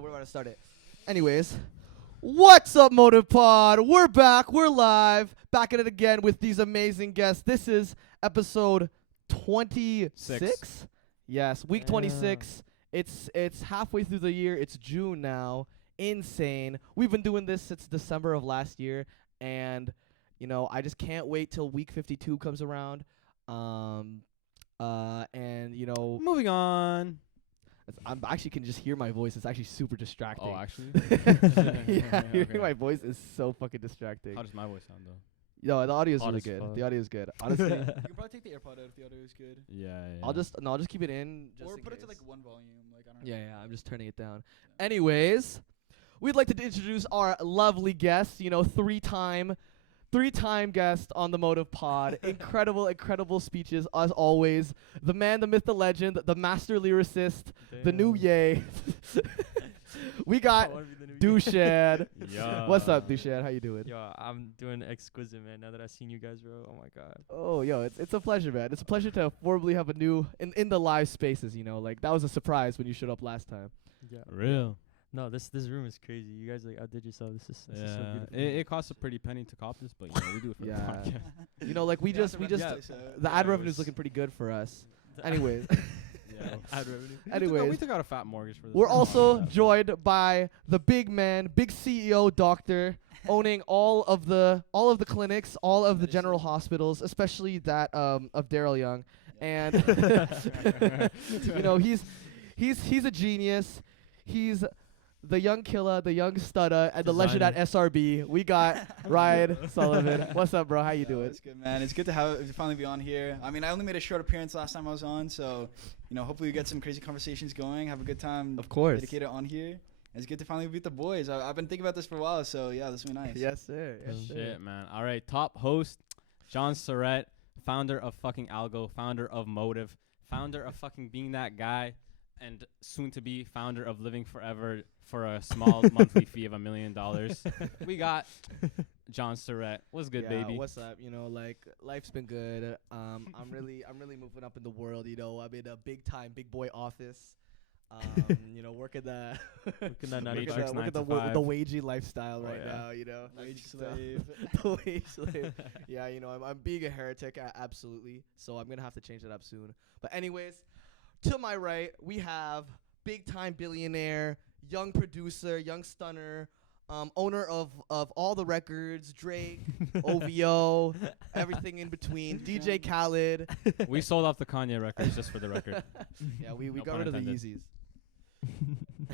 We're about to start it. Anyways, what's up, MOTVPOD? We're back. We're live. Back at it again with these amazing guests. This is episode 26. Yes, week 26. It's halfway through the year. It's June now. Insane. We've been doing this since December of last year, and I just can't wait till week 52 comes around. Moving on. I actually can just hear my voice. It's actually super distracting. Oh, actually? Yeah, hearing Okay. my voice is so fucking distracting. How does my voice sound, though? Yo, the audio is Hot really as good. fuck. The audio is good. Honestly, You can probably take the AirPod out if the audio is good. Yeah. I'll just keep it in. Just Or in put it to case. like one volume. Like I don't Yeah, know. yeah. I'm just turning it down. Anyways, we'd like to introduce our lovely guest. Three-time guest on the MOTVPOD. incredible speeches as always. The man, the myth, the legend, the master lyricist, the new Ye. We got Dusan. Yeah. What's up, Dusan? How you doing? Yo, I'm doing exquisite, man. Now that I've seen you guys, bro. Oh my god. Oh, yo, it's a pleasure, man. It's a pleasure to formally have a new in the live spaces. Like that was a surprise when you showed up last time. Yeah. Real. No, this room is crazy. You guys outdid yourself. This is so Yeah. beautiful. It costs a pretty penny to cop this, but we do it for Yeah. the podcast. Like we Yeah, just so rent the this place out. ad Yeah, it revenue's was- looking pretty good for us. Anyways, Yeah. Ad revenue. We anyways, took out a fat mortgage for this. we're one. also Yeah. joined by the big man, big CEO doctor, owning all of the clinics, all of the general hospitals, especially that of Daryl Young, and he's a genius. He's the young killer, the young stunner, and the legend at SRB. We got Ryan Sullivan. What's up, bro? How you doing? It's good, man. It's good to finally be on here. I mean, I only made a short appearance last time I was on, so hopefully we get some crazy conversations going. Have a good time. Of course. Dedicated on here. And it's good to finally meet the boys. I've been thinking about this for a while, so yeah, this will be nice. Yes, sir. Yes, sir. Shit, man. All right, top host, John Surrett, founder of fucking Algo, founder of Motive, founder of fucking Being That Guy, and soon to be founder of Living Forever for a small monthly fee of $1 million. We got John Surrett. What's good, Yeah, baby? what's up? Life's been good. I'm really moving up in the world. I'm in a big boy office. Working the Working that working 9 to the, 5. working the, 9 to wo- 5. the wagey lifestyle Oh, right yeah. now. Wage So- slave. the wage slave. Yeah, I'm being a heretic, absolutely. So I'm gonna have to change that up soon. But anyways, to my right we have big time billionaire, young producer, young stunner, owner of all the records, Drake, OVO, everything in between, DJ Khaled. We sold off the Kanye records, just for the record. Yeah, we No got pun rid of the intended. Yeezys.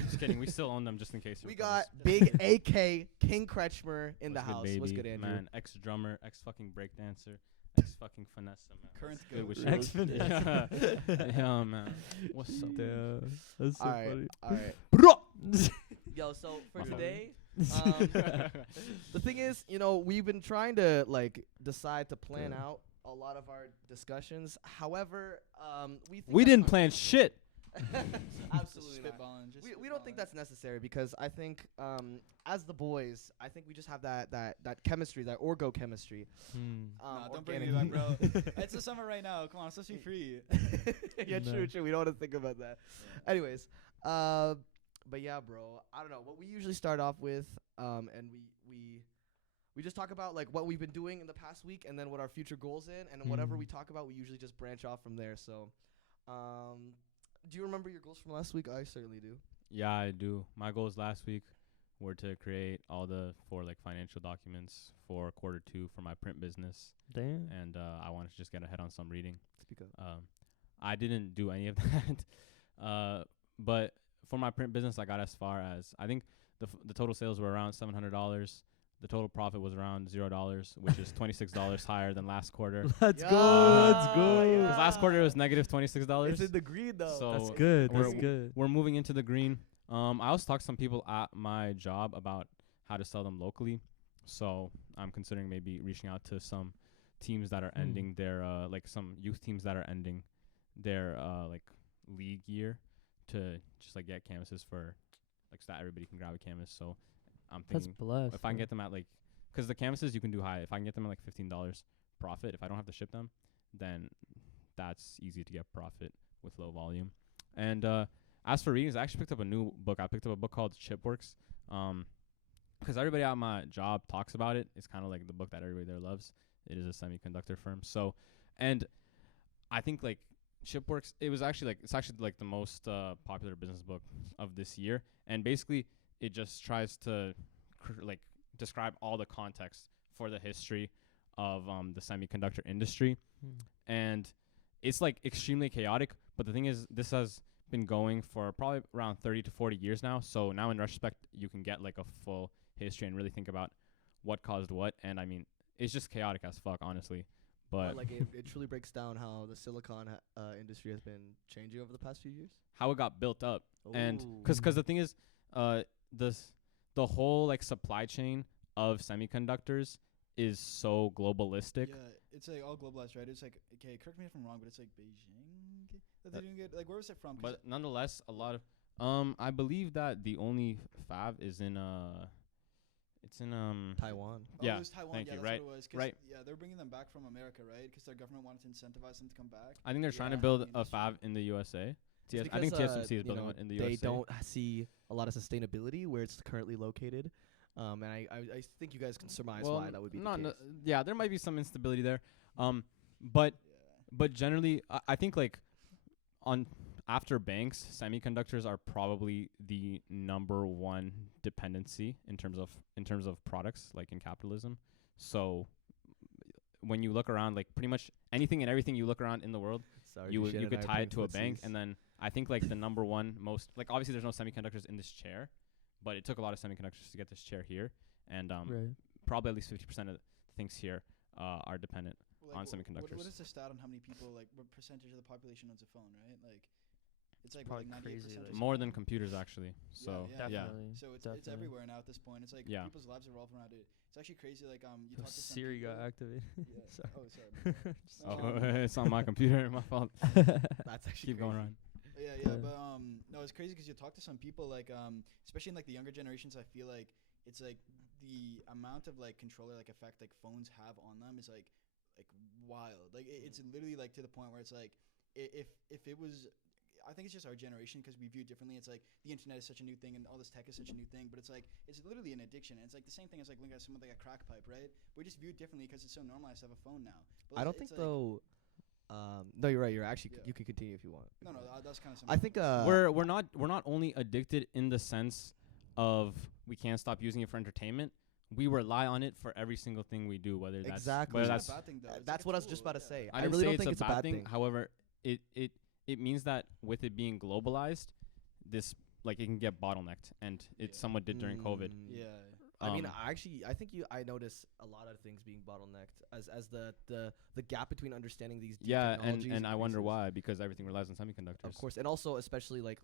Just kidding. We still own them, just in case. We got big AK King Kretschmer in the house. What's good, Andrew? Man, ex drummer, ex fucking breakdancer, ex fucking finesse, man. Current Good goat. with Ex shit. Yeah. finesse. Yeah, man. What's up? Damn. That's so All right, funny. all right. Bro. Yo, so for My fault. today, the thing is, we've been trying to decide to plan out a lot of our discussions. However, we think We that didn't plan shit. Absolutely not. Spitballing, just We don't think spitballing. that's necessary because I think as the boys, I think we just have that chemistry, that orgo chemistry. Nah, don't bring me back, bro. It's the summer right now. Come on, let's be free. Yeah, No. true. We don't want to think about that. Anyways, but yeah, bro. I don't know what we usually start off with, and we just talk about what we've been doing in the past week, and then what our future goals in, and whatever we talk about, we usually just branch off from there. So, do you remember your goals from last week? I certainly do. Yeah, I do. My goals last week were to create all the 4 financial documents for Q2 for my print business, Damn. and I wanted to just get ahead on some reading. Speak up. I didn't do any of that, but for my print business, I got as far as I think the total sales were around $700. The total profit was around $0, which is $26 higher than last quarter. Let's Yeah. go. Let's go. Yeah. Because last quarter it was negative $26. It's in the green though. So That's good. That's we're- good. We're moving into the green. I also talked to some people at my job about how to sell them locally. So I'm considering maybe reaching out to some teams that are ending their some youth teams that are ending their league year to just get canvases for so that everybody can grab a canvas. So I'm That's thinking blessed. if I can get them at because the canvases you can do high. If I can get them at $15 profit, if I don't have to ship them, then that's easy to get profit with low volume. And as for readings, I actually picked up a new book. I picked up a book called Chipworks. Because everybody at my job talks about it. It's kind of like the book that everybody there loves. It is a semiconductor firm. So, and I think like Chipworks, it's actually like the most popular business book of this year. And basically, it just tries to like describe all the context for the history of the semiconductor industry. And it's like extremely chaotic. But the thing is, this has been going for probably around 30 to 40 years now. So now in retrospect, you can get like a full history and really think about what caused what. And I mean, it's just chaotic as fuck, honestly. But like it truly breaks down how the silicon industry has been changing over the past few years. how it got built up. And Ooh. because the thing is, the whole like supply chain of semiconductors is so globalistic. Yeah, it's like all globalized, right? It's like, okay, correct me if I'm wrong, but it's like Beijing that they're doing it. Like, where was it from? 'Cause But nonetheless, a lot of I believe that the only fab is in it's in Taiwan. oh, yeah, it was Taiwan. thank Yeah, you, that's right, what it was. 'Cause right. Yeah, they're bringing them back from America, right? Because their government wanted to incentivize them to come back. I think they're trying to Yeah, build the a industry. fab in the USA. It's I think because, TSMC is you building know, one in the they USA. don't see a lot of sustainability where it's currently located. And I think you guys can surmise why that would be the case. Yeah, there might be some instability there. But Yeah. but generally, I think like after banks, semiconductors are probably the number one dependency in terms of products, like in capitalism. So when you look around, like pretty much anything and everything you look around in the world, Sorry, you Dusan and could I are tie playing it to a bank, footsies. and then I think like the number one most, like obviously there's no semiconductors in this chair, but it took a lot of semiconductors to get this chair here, and Right. probably at least 50% of the things here are dependent. Like, on What semiconductors. is the stat on how many people, like, what percentage of the population owns a phone, right? Like, it's like Probably 98% crazy, or like- More something. than computers actually. So yeah. yeah. Definitely. So it's Definitely. everywhere now at this point. It's like Yeah. people's lives revolve around it. It's actually crazy. Like you Oh, talk to some Siri got people- activated. Yeah. Sorry. Oh, sorry. Just No, Oh, it's on my computer. My fault. That's actually Keep going, crazy. Ryan. Yeah, Yeah. but no, it's crazy because you talk to some people like especially in like the younger generations. I feel like it's like the amount of like controller like effect like phones have on them is like wild. Like it's literally like to the point where it's like if it was. I think it's just our generation because we view it differently. It's like the internet is such a new thing and all this tech is such a new thing, but it's like it's literally an addiction. And it's like the same thing as like looking at someone like a crack pipe, right? We just view it differently because it's so normalized to have a phone now. But I don't it's think like- though. No, you're right. You're actually Yeah. you can continue if you want. No, that's kind of. I think we're not only addicted in the sense of we can't stop using it for entertainment. We rely on it for every single thing we do, whether that's Exactly. whether It's that's not a bad thing, though. It's like that's a what I was just tool, about to yeah. say. I I didn't really say don't think it's a bad thing. However, it means that with it being globalized, this like it can get bottlenecked, and it Yeah. somewhat did during COVID. Yeah. I mean, Um, I think I notice a lot of things being bottlenecked as the gap between understanding these new Yeah, technologies and I wonder increases. why, because everything relies on semiconductors. Of course, and also especially like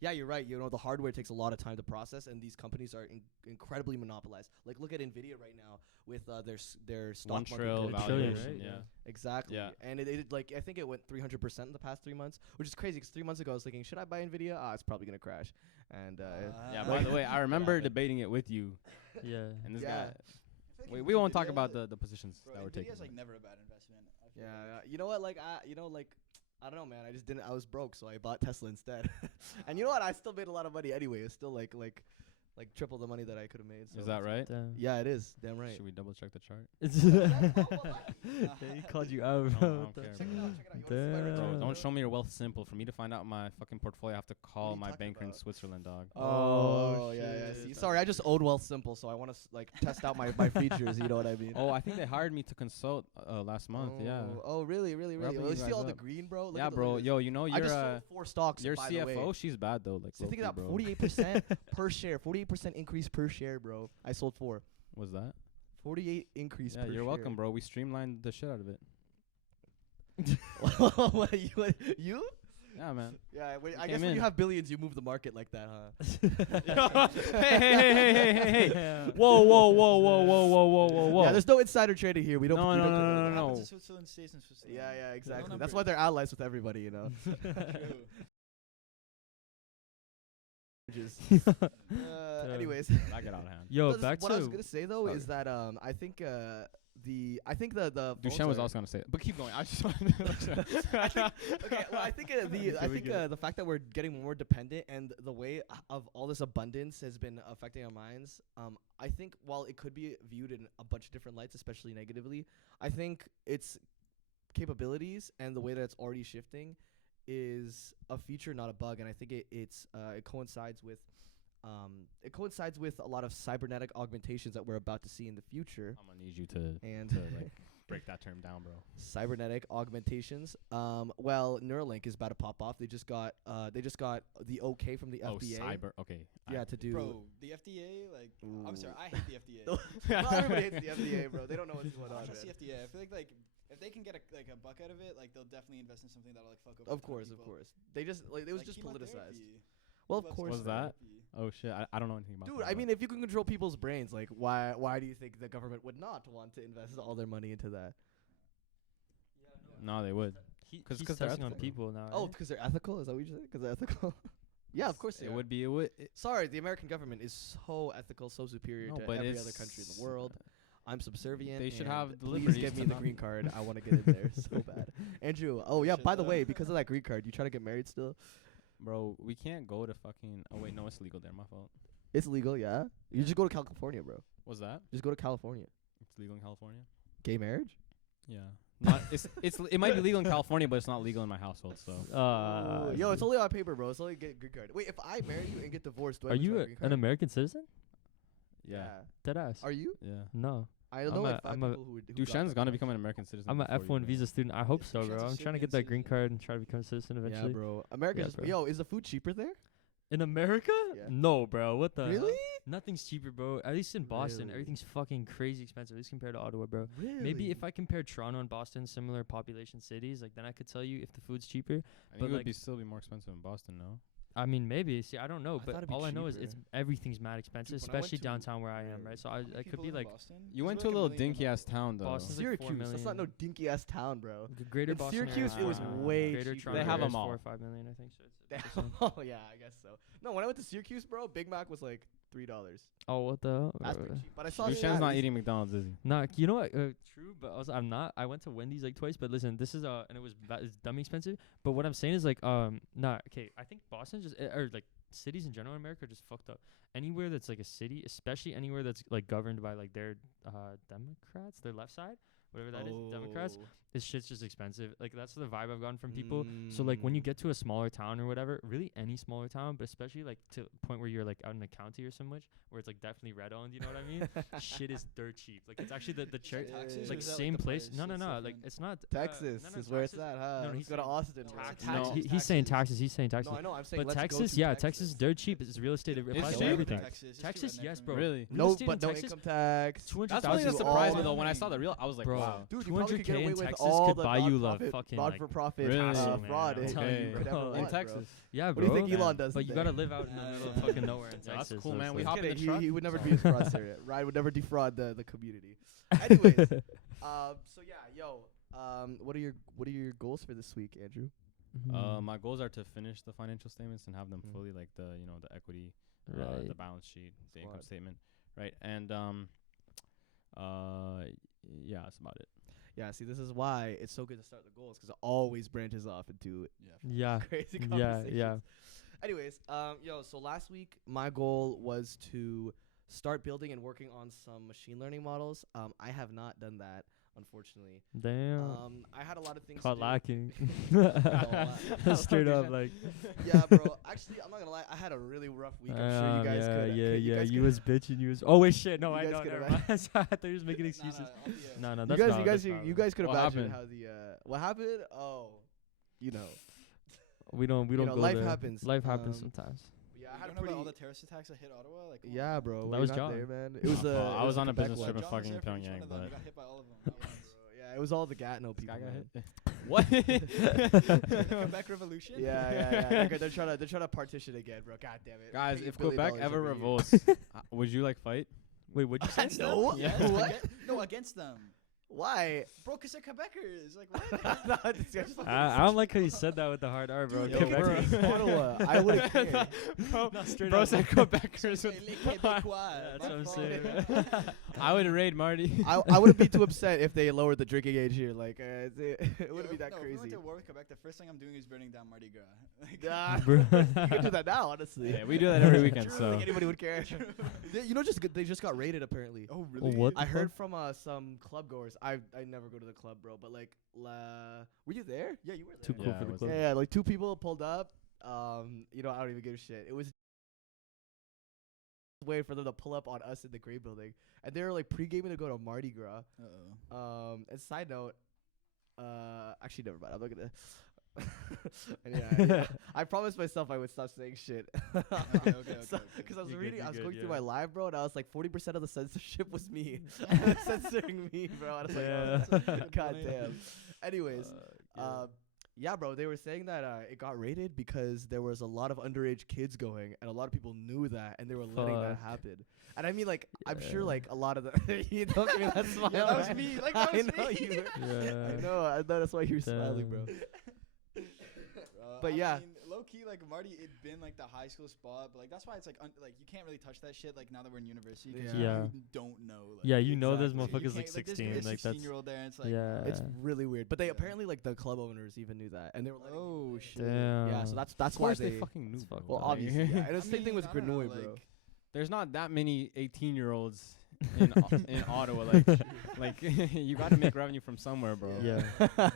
yeah, you're right. You know, the hardware takes a lot of time to process, and these companies are incredibly monopolized. Like look at Nvidia right now with their stock One market trill cap. trillion, valuation. right? Yeah. Exactly. Yeah. And it like I think it went 300% in the past 3 months, which is crazy. Because 3 months ago I was thinking, should I buy Nvidia? It's probably gonna crash. And Yeah. Uh, By the way, I remember happened. debating it with you, Yeah. and this Yeah. guy. I feel We like won't talk Nvidia- about the positions Bro, that we're taking. Nvidia's like never a bad investment. I feel yeah, like. you know what? Like I don't know, man. I was broke, so I bought Tesla instead. And you know what? I still made a lot of money anyway. It's still like triple the money that I could have made. So Is that right? Damn. Yeah, it is. Damn right. Should we double check the chart? Yeah, he called you out, I bro. don't What the- care, Check it bro. out. Check it out. You wanna see my Damn. return, Bro, bro? don't show me your wealth simple. For me to find out my fucking portfolio, I have to call you my talking banker in about? Switzerland, dog. Oh, yeah, shit. See, sorry, I just owed Wealth Simple, so I want to like test out my features. You know what I mean? Oh, I think they hired me to consult last month. Yeah. Oh, really? Helping Oh, you you see guys all the up. green, bro? Look Yeah, at the bro. latest. Yo, you know I your just sold 4 stocks. your by the way. CFO, she's bad though. Like, So think low-key, of that, bro. 48% per share. 48% increase per share, bro. I sold 4. Was that? 48 increase Yeah, per you're share. welcome, bro. We streamlined the shit out of it. What, you? Yeah, man. Yeah, wait, I came guess when in. you have billions, you move the market like that, huh? hey. Whoa. Yeah, there's no insider trading here. We don't. No, we no, don't no, do no, that. no, What no. happens in Switzerland stays in Switzerland. Yeah, exactly. No That's why they're allies with everybody, you know. True. Anyways, I get out of hand. Yo, That's back what I was to gonna say though Okay. is that I think I think the phones Dusan was are- also gonna say it, but keep going. I just wanted to okay, well, I think the fact that we're getting more dependent and the way of all this abundance has been affecting our minds. I think while it could be viewed in a bunch of different lights, especially negatively, I think its capabilities and the way that it's already shifting is a feature, not a bug. And I think it coincides with a lot of cybernetic augmentations that we're about to see in the future. I'm gonna need you to And like break that term down, bro. cybernetic augmentations. Well, Neuralink is about to pop off. They just got the okay from the Oh, FDA. cyber. Okay. Yeah, to do. Bro, the FDA, like, I'm sorry, I hate the FDA. Not everybody hates the FDA, bro. They don't know what's going I on. trust Man. the FDA. I feel like if they can get a buck out of it, like they'll definitely invest in something that'll like fuck up. Of course. They just it was Like just politicized. chemotherapy. Well, of Who loves course. Was that? chemotherapy? Oh shit. I don't know anything about Dude, that. I but mean, if you can control people's brains, like, why do you think the government would not want to invest all their money into that? no, they would. He's 'Cause they're testing on ethical. people now. Oh, right? because they're ethical? Is that what you said? Because they're ethical? Yeah, of course they It are. would be. It would. Sorry, the American government is so ethical, so superior No, to but every it's other country in the world. I'm subservient. They should and have the please liberties give to me the not- green card. I want to get in there so bad. Andrew, oh yeah, Shit, by the though. way, because of that green card, you try to get married still? Bro, we can't go to fucking. Oh wait, no, it's legal there. My fault. It's legal, yeah? You just go to California, bro. What's that? Just go to California. It's legal in California. Gay marriage? Yeah. Not. It might be legal in California, but it's not legal in my household. So. Yo, it's only on paper, bro. It's only get green card. Wait, if I marry you and get divorced, do I Are lose you my green an card? American citizen? Yeah. Deadass. Are you? Yeah. No. I know I'm like a- 5 I'm a- people who Dushan's gonna become an American citizen. I'm a before you, F1 bro. visa student. I hope so, Dushan's bro. a I'm trying to get Serbian that green citizen. card and try to become a citizen eventually. Yeah, bro. America's Yeah, just bro. yo, is the food cheaper there? In America? Yeah. No, bro. What the hell? Really? Nothing's cheaper, bro. At least in Boston, Really? everything's fucking crazy expensive. At least compared to Ottawa, bro. Really? Maybe if I compare Toronto and Boston, similar population cities, like then I could tell you if the food's cheaper. I think but it would like- be still be more expensive in Boston, no? I mean, maybe. See, I don't know, I thought but it'd be all I know is cheaper. everything's mad expensive, Dude, when I went especially to- downtown where I am, right? So How many it could people be live in like Boston? You There's went like to a little 1 million dinky ass people. town though. Boston's like 4 Syracuse. That's not no million. dinky ass town, bro. Greater In Boston. Syracuse, area it was is way Greater cheaper. Toronto They have area a is mall. 4 or 5 million, I think. So it's the same. Oh yeah, I guess so. No, when I went to Syracuse, bro, Big Mac was like $3. Oh, what the hell? That's pretty cheap. But I saw Dushan's not stats. eating McDonald's, is he? Nah, you know what? True, but also I'm not. I went to Wendy's like twice, but listen, this is and it was it's dumb expensive. But what I'm saying is like nah, okay. I think Boston just or like cities in general in America are just fucked up. Anywhere that's like a city, especially anywhere that's like governed by like their Democrats, their left side, whatever that is, Democrats. Oh. This shit's just expensive. Like that's the vibe I've gotten from people. So like when you get to a smaller town or whatever, really any smaller town, but especially like to a point where you're like out in a county or so much, where it's like definitely red owned, you know what I mean? Shit is dirt cheap. Like it's actually the Is that church, taxes or like is that, same the place. price No, that's like different? it's not Texas no, is where it's Texas- at, huh? No, Let's he's go to saying Austin. No, Tax, No. no, he's saying taxes. He's saying taxes. No, I know. I'm saying But let's Texas, go to yeah, Texas is dirt cheap. It's real estate. It It's applies to cheap? everything. Texas, Texas, yes, bro. Really? Real No, estate but in no Texas, income tax. 200,000 That's one thing that you surprised me all though. When I money. saw the real, I was like, Bro, wow. Dude, you probably could 200K get away in with Texas all could the buy you non-profit, fucking like non-for-profit Really? castle, man, fraud. I'm you telling you, could bro. ever In want, bro. Texas. yeah, What bro. do you think man. Elon does? But you there? gotta live out in the middle of fucking nowhere in Yeah, that's Texas. cool, so man. it's We like- hop Just in the kidding. truck. He would never So- be a fraud there. Ryan would never defraud the community. Anyways, so yeah, yo, what are your goals for this week, Andrew? Mhm. My goals are to finish the financial statements and have them Mm. fully like the the equity, Right. the balance sheet, the income Squad. statement, right? And yeah, that's about it. Yeah, see, this is why it's so good to start the goals because it always branches off into Yeah. crazy Yeah. conversations. Yeah. Anyways, so last week my goal was to start building and working on some machine learning models. I have not done that, unfortunately. Damn. I had a lot of things Caught to do. lacking. la- Straight up, Shit. like. Yeah, bro. Actually, I'm not gonna lie. I had a really rough week. I'm sure you guys could. Yeah. guys You could- was bitching. You was. Oh wait, shit. No, You I guys know. could Never have- mind. I thought you was making excuses. No, You that's guys, valid, that's valid. you guys could What imagine happened? how the what happened. Oh, you know, We don't know, go life there. happens. Life happens Um, sometimes. yeah, I You had a don't know pretty. about all the terrorist attacks that hit Ottawa? Like, come Yeah, on. bro. That we're was not John. there, man. It was My fault. I it was on a Quebec business one. trip in John was fucking there for each one Pyongyang, of them. but He got hit by all of them. at once. Bro, yeah, it was all the Gatineau this people. guy got man. hit. What? Quebec Revolution? Yeah. They're trying to partition again, bro. God damn it. Guys, $8 if billion Quebec ever every year. revolts, would you like fight? Wait, what'd you say? No. Yes, What? No, against them. Why? Bro, because they're Quebecers. Like, what? No, this guy's fucking I don't like how you said that with the hard R, bro. Dude, Yo, Quebec. we're in Ottawa. I wouldn't care. Bro, No, straight bro up. said Quebecers. Les Québécois. Yeah, that's My what I'm fault. saying. I would raid Marty. I wouldn't be too upset if they lowered the drinking age here. Like, it wouldn't be that If we went crazy. to war with Quebec, the first thing I'm doing is burning down Mardi Gras. Like, Nah, Bro. you can do that now, honestly. Yeah, we do that every weekend. I don't So think anybody would care. You know, they just got raided apparently. oh, really? What I the heard from some club goers. I never go to the club, bro. But like, were you there? Yeah, you were there. Too cool Yeah, for I the was club. Yeah, like 2 people pulled up. You know, I don't even give a shit. It was way for them to pull up on us in the Grey Building, and they were like pre-gaming to go to Mardi Gras. And side note, actually, never mind. I'm not gonna. And yeah, I promised myself I would stop saying shit. Okay. Because I was You're reading, good, I was you're going good, through yeah. my live, bro, and I was like, 40% of the censorship was me. Censoring me, bro. I was like, Yeah. oh, God damn. Anyways, yeah, bro, they were saying that it got raided because there was a lot of underage kids going, and a lot of people knew that, and they were letting that Fuck. happen. And I mean, like, I'm sure, Yeah. like, a lot of the you don't give me that smile. Yeah, that was right? me. Like, that I was know me. you. Yeah. I know that's why you're smiling, bro. But yeah. I mean, low key, like Marty, it'd been like the high school spot, but like that's why it's like like you can't really touch that shit. Like now that we're in university, 'cause Yeah. you don't know. Like, Yeah, you know there's exactly. You motherfuckers like can't- there's 16. gonna be a Like that's 16-year-old there, and it's like, yeah. It's really weird. But they Yeah. apparently, like, the club owners even knew that, and they were like, oh shit. Damn. yeah. So that's of why course they they. fucking knew. That's Bro. fucked Well, up. obviously, yeah. And I it's the same thing mean, with I don't know, Grenouille, bro. like- There's not that many 18-year-olds in Ottawa. Like you got to make revenue from somewhere, bro. Yeah. Yeah,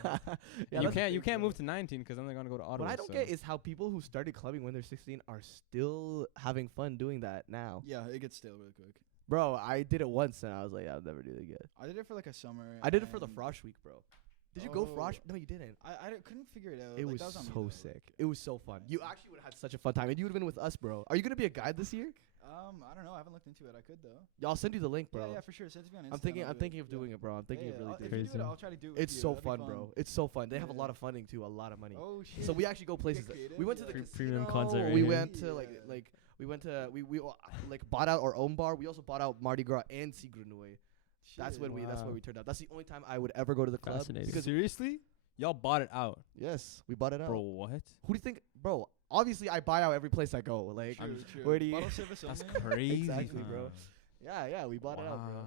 you that's the thing, can't bro. move to 19 because then they're gonna go to Ottawa. What I don't so. get is how people who started clubbing when they're 16 are still having fun doing that now. Yeah, it gets stale really quick. Bro, I did it once and I was like, I'll never do it again. I did it for like a summer. I did it for the and Frosh Week, bro. Did you go Oh. Frosh? No, you didn't. I couldn't figure it out. It like, was that was on me, so though, sick. like- It was so fun. You actually would have had such a fun time, and you would have been with us, bro. Are you gonna be a guide this year? I don't know. I haven't looked into it. I could though. Yeah, I'll send you the link, bro. Yeah, for sure. Send it to me on Instagram. I'm thinking I'll do of Yeah. doing it, bro. I'm thinking of really If doing you it. do it, Crazy. I'll try to do it with It's you. so That'd be fun, bro. It's so fun. They have a lot of funding too, a lot of money. Oh shit. So we actually go places. creative, We went to yeah. the Premium casino. concert right We here. went to Yeah. we went to we like bought out our own bar. We also bought out Mardi Gras and see Grenouille. That's when that's Wow. when we turned out. That's the only time I would ever go to the club. Fascinating. Because Seriously, y'all bought it out, yes, we bought it out. bro. What? Who do you think, bro? Obviously, I buy out every place I go. Like, True. where do you? Bottle service That's only? crazy, Exactly, bro. fam. Yeah, we bought it out, bro. Wow.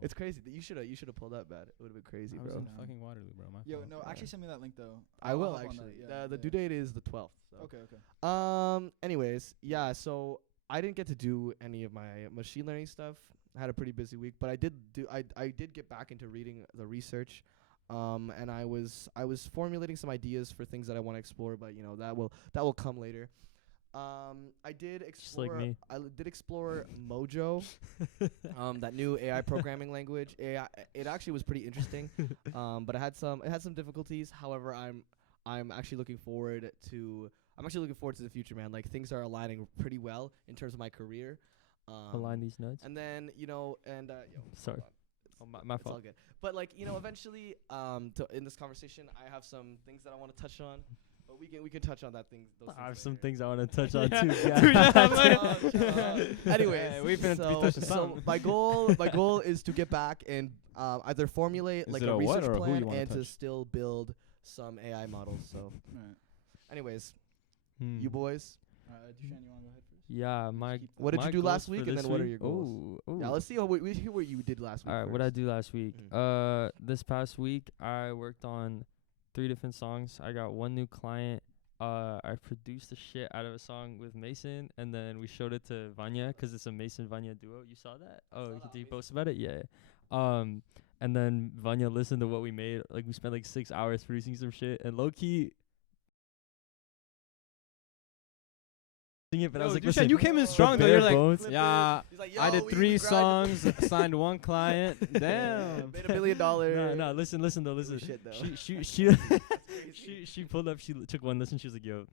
It's crazy. You should have pulled up, man. It would have been crazy, I was bro. in Damn. fucking Waterloo, bro. My Yo, fault. no, actually send me that link though. I I'll will hop on actually. that, yeah, The yeah. due date is the 12th. So. Okay. Anyways, yeah. So I didn't get to do any of my machine learning stuff. I had a pretty busy week, but I did get back into reading the research. And I was formulating some ideas for things that I want to explore, but you know that will come later. I did explore. like me. Did explore Mojo, that new AI programming language. It actually was pretty interesting, but it had some difficulties. However, I'm actually looking forward to the future, man. Like things are aligning pretty well in terms of my career. Align these nuts. And then yo, Sorry. hold on. Oh, my It's all fault. good. But like eventually, in this conversation, I have some things that I want to touch on. But we can touch on that thing. Those I have things some later. things I want to touch on Yeah. too. Dude, Yeah. Anyways, Yeah, we finna be so, touching so something. my goal is to get back and either formulate Is like it a a what research or a who plan you wanna and to touch? still build some AI models. So, Alright. anyways, Hmm. you boys, Dusan, you wanna go ahead first? Yeah, my. keep what did my you do last goals week, for and this then what are week- your goals? Ooh, Yeah, ooh. let's see we hear what you did last week. All right, what I first. do last week. Mhm. This past week I worked on 3 different songs. I got 1 new client. I produced the shit out of a song with Mason, and then we showed it to Vanya 'cause it's a Mason Vanya duo. You saw that? Oh, did you post about it? Yeah. And then Vanya listened to what we made. Like we spent like 6 hours producing some shit, and low key. It, but I was like, Dusan, listen, you came in for strong though. bare You're like, bones- yeah. He's like, I "Yo, did we 3 grinded." songs, signed 1 client. Damn. Made $1 million. No, listen though, listen. Shit, though. She pulled up. She took 1 listen. She was like, "Yo,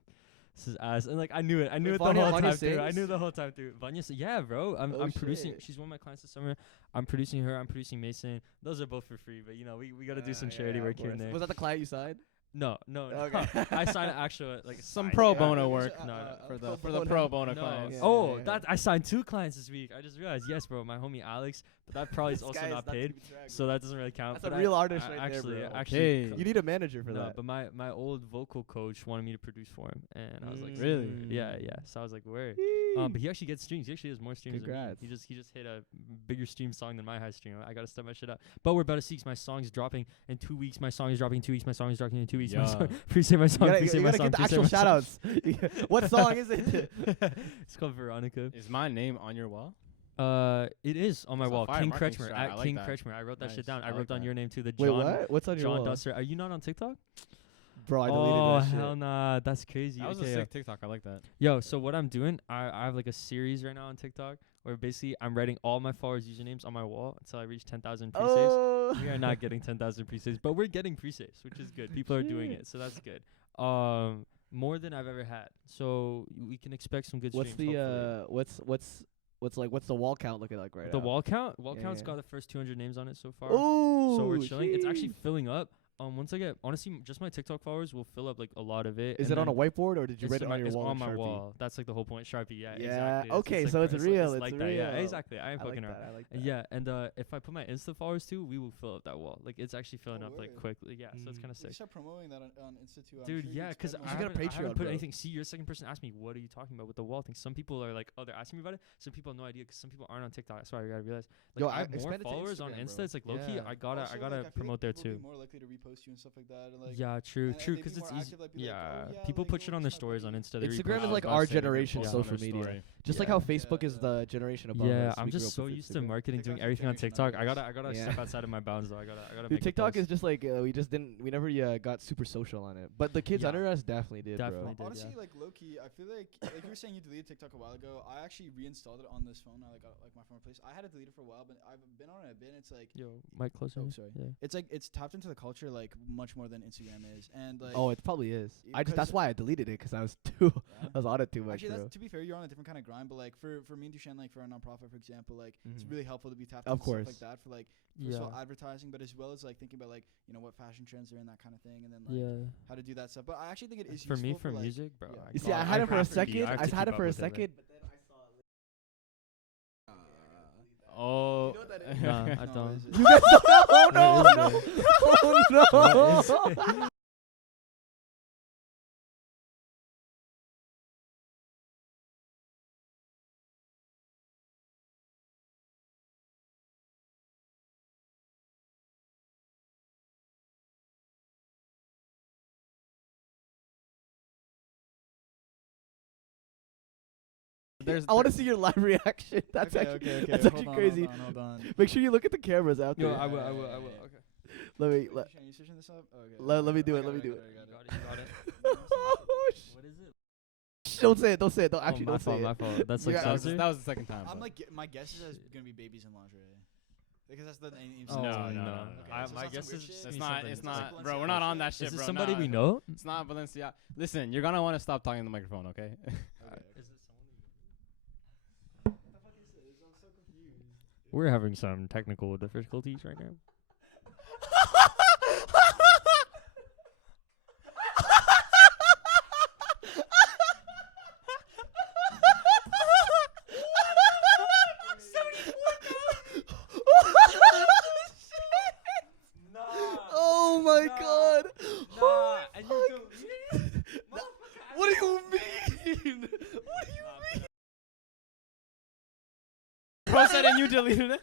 this is ass." And like I knew it. I knew Wait, it the Vanya- whole Vanya time through. I sings? knew the whole time through. Vanya said, "Yeah, bro. I'm Oh, producing. shit. She's one of my clients this summer. I'm producing her. I'm producing Mason. Those are both for free. But you know, we gotta do some Yeah, charity yeah, work of here and course. there." Was that the client you signed? No. Okay. I signed an actual like Some side pro gig. bono Yeah, work so, for pro the bono. pro bono No. clients. Yeah, Oh, yeah, that I signed 2 clients this week. I just realized. Yes, bro. My homie Alex, but that probably is This also guy is not to paid, be tracked, so bro. that doesn't really count. That's a but real I- artist I right actually, there, bro. Actually, Okay. You need a manager for no, that. but my old vocal coach wanted me to produce for him, and I was like, Really? yeah. So I was like, where? But he actually gets streams. He actually has more streams Congrats. than me. He just hit a bigger stream song than my high stream. I gotta step my shit up. But we're about to see 'cause my song is dropping in 2 weeks. My song is dropping in 2 weeks. My song is dropping in 2 weeks. My Yeah. song, pre-say my song. You Pre-say my gotta song. get the pre-say actual my song. shout outs. What song is it? It's called Veronica. Is my name on your wall? It is on my That's a wall. fire King marketing Kretschmer strat. I at like King that. Kretschmer. I wrote that Nice. shit down. I I wrote like down that. your name too. The Wait, John. what? What's on your John wall? Duster. Are you not on TikTok? Bro, I deleted Oh that shit. hell nah, that's crazy. That was Okay, a yo. sick TikTok. I like that. Yo, so what I'm doing, I have like a series right now on TikTok where basically I'm writing all my followers' usernames on my wall until I reach 10,000 pre-saves. Oh. We are not getting 10,000 pre-saves, but we're getting pre-saves, which is good. People are doing it, so that's good. More than I've ever had. So we can expect some good What's streams. the hopefully. what's the wall count looking like right The now? wall count? Wall Yeah, count's yeah. got the first 200 names on it so far. Oh, So we're chilling. It's actually jeez. filling up. Once I get honestly, just my TikTok followers will fill up like a lot of it. Is and it on a then whiteboard or did you it's write it on your it's wall? on in my Sharpie? wall. That's like the whole point. Sharpie, yeah. Yeah, Exactly. okay, like so it's real, like it's that. Yeah, real. exactly. I ain't I like fucking around. that. I like that. Yeah, and if I put my Insta followers too, we will fill up that wall. Like it's actually filling Oh, up like word. quickly. Yeah, so it's Mm. kind of You sick. start promoting that on Insta too. I'm Dude, sure you yeah, could 'cause spread I more. should get a haven't, I Patreon, haven't put bro. anything. See, you're the second person asked me, what are you talking about with the wall thing? Some people are like, oh, they're asking me about it. Some people have no idea 'cause some people aren't on TikTok. That's why I gotta realize. Like, Yo, I have more expand it to followers on Instagram, Insta. bro. It's like low key. Yeah. I gotta Also, gotta like, I feel promote like there people too. Be more likely to repost you and stuff like that. And like, Yeah, true, and true. they'd be 'Cause it's more easy. active, like, be like, Yeah, oh, yeah, people like, put yo, shit on their it's not stories on lucky. Insta. They Instagram repost is it. like I was our about to say, they're gonna generation post of on social their media. story. Just like Yeah. how Facebook Yeah, is yeah. the generation above Yeah, us. I'm we grew just up so with used to Instagram. marketing, doing TikTok's everything on generation TikTok. I nowadays. gotta Yeah. step outside of my bounds though. I gotta Dude, make a TikTok post. is just like we never got super social on it, but the kids Yeah. under us definitely did, Definitely bro. did. Honestly, yeah. like low key, I feel like you were saying you deleted TikTok a while ago. I actually reinstalled it on this phone. I got like my former place. I had it deleted for a while, but I've been on it a bit. And it's like Yo, mic closer. Oh, sorry. Yeah. it's like it's tapped into the culture like much more than Instagram is, and like Oh, it probably is. That's 'cause- why I deleted it because I was too yeah. I was on it too much, Actually, bro. that's, to be fair, you're on a different kind of grind. But like for me and Dusan, like for our nonprofit, for example, like it's Mhm. really helpful to be tapped Of into stuff course. like that for like first of all Yeah. advertising, but as well as like thinking about like what fashion trends are and that kind of thing, and then like Yeah. how to do that stuff. But I actually think it is For me, useful for like, music, bro. yeah. You see, can't- I had it for a have to be- second. have I to had keep it for up a with like- second. Oh. You know what that is? Nah, I No, don't. is it? You guys don't know? Oh no! What No! is Oh What no! is I want to see your live reaction. That's Okay, actually okay, that's hold actually on, crazy. Hold on. Make sure you look at the cameras after. Yo, I will. Okay. Let me Wait, let, Dusan, you switching this up? Okay. let me do I it. got Let me do I it. got You got it. Oh, What is it? don't say it. Don't say it. Don't Oh, actually my don't say fault. My it. fault. That's You like got- censored? That was the second time. I'm but- like my guess is it's gonna be babies in lingerie. Because that's the name. Oh, No, no. no. Okay, I, so my it's not guess some weird is shit? It's means not. something. It's It's like not, bro. We're not Balenciaga on that shit? shit, Is bro. this somebody Nah, we know? It's not Valencia. Listen, you're gonna want to stop talking in the microphone, okay? Okay. Is it someone We're having some technical difficulties right now. Oh my Nah. god! Nah, and you What do you mean? What do you mean? Bro said and you deleted it.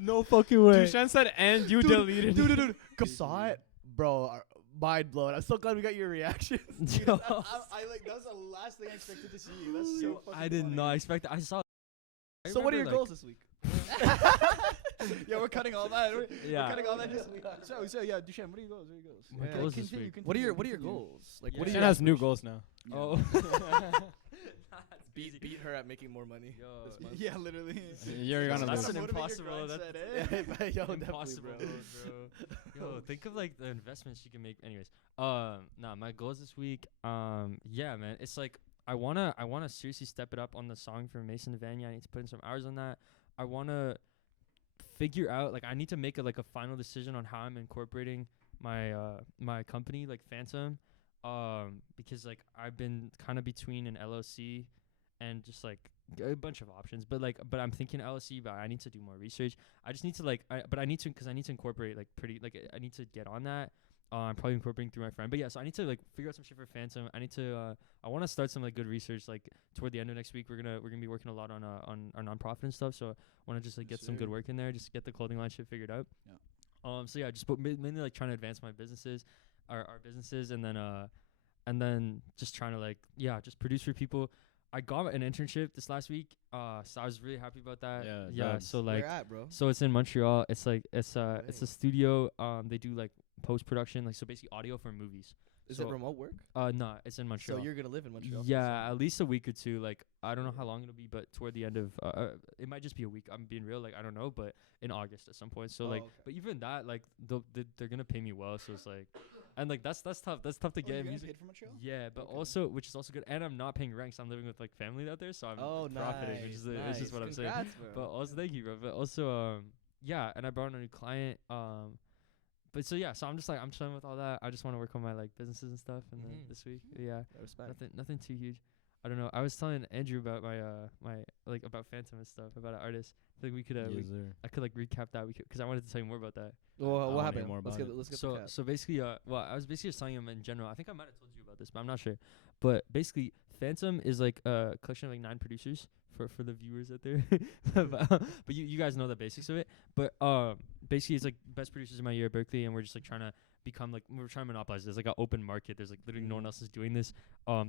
No fucking way. Dushan said and you deleted Dude, it. dude, dude. Saw it, bro. Mind blown. I'm so glad we got your reactions. Yo. I like that was the last thing I expected to see. That's so fucking I did funny. not expect that. I saw. I So what are your remember, like- goals this week? Yeah, we're cutting all that. We're Yeah. cutting all that this week. So yeah, Dusan, what are your goals? What are your goals? My Yeah. goals this Continue, week. continue, What are your continue. goals? Like Yeah. what are Dushan your has new aspirations? goals now. Yeah. Oh. Beat her at making more money. Yo, this month. Yeah, literally. You're gonna That's lose. an Motivate your impossible. grind That, set, eh? Yeah, yo, definitely, impossible, bro. Yo, think of like the investments you can make. Anyways, nah, my goals this week. Yeah, man, it's like I wanna seriously step it up on the song for Mason Vanya. I need to put in some hours on that. I wanna figure out, like, I need to make a final decision on how I'm incorporating my my company, like Phantom, because like I've been kind of between an LLC and just like a bunch of options, but I'm thinking LLC, but I need to do more research. I just need to I need to incorporate like I need to get on that. I'm probably incorporating through my friend, but yeah, so I need to like figure out some shit for Phantom. I need to I want to start some like good research like toward the end of next week. We're gonna be working a lot on our nonprofit and stuff, so I want to just like get some good work in there, just get the clothing line shit figured out. Yeah. So yeah, just mainly like trying to advance my businesses, our businesses, and then just trying to like just produce for people. I got an internship this last week, so I was really happy about that. Yeah. So like, Where at, bro? so it's in Montreal. It's like it's a studio. They do like post production, like so basically audio for movies. Is so it remote work? No, it's in Montreal. So you're gonna live in Montreal? Yeah, at least a week or two. Like I don't know how long it'll be, but toward the end of it might just be a week. I'm being real, like I don't know, but in August at some point. So like, but even that, like they're gonna pay me well. So it's like, and like that's tough. That's tough to get. You're getting Music. paid for Montreal? Yeah, but Okay. also, which is also good, and I'm not paying rent, so I'm living with like family out there, so I'm profiting, which is nice. just what I'm saying. Congrats, bro. But also, thank you, bro. But also, and I brought on a new client. But so yeah, so I'm just like I'm chilling with all that. I just want to work on my like businesses and stuff, and then this week, Respect. nothing too huge. I don't know. I was telling Andrew about my my like about Phantom and stuff about an artist. I think we could I could like recap that because I wanted to tell you more about that. Well, I what wanna happened? hear more Let's about get it. let's get So the cap. so basically, I was basically just telling him in general. I think I might have told you about this, but I'm not sure. But basically, Phantom is like a collection of like 9 producers for the viewers out there. But you guys know the basics of it. But basically, it's like best producers in my year at Berkeley, and we're just like trying to become like we're trying to monopolize. There's like an open market. There's like literally no one else is doing this.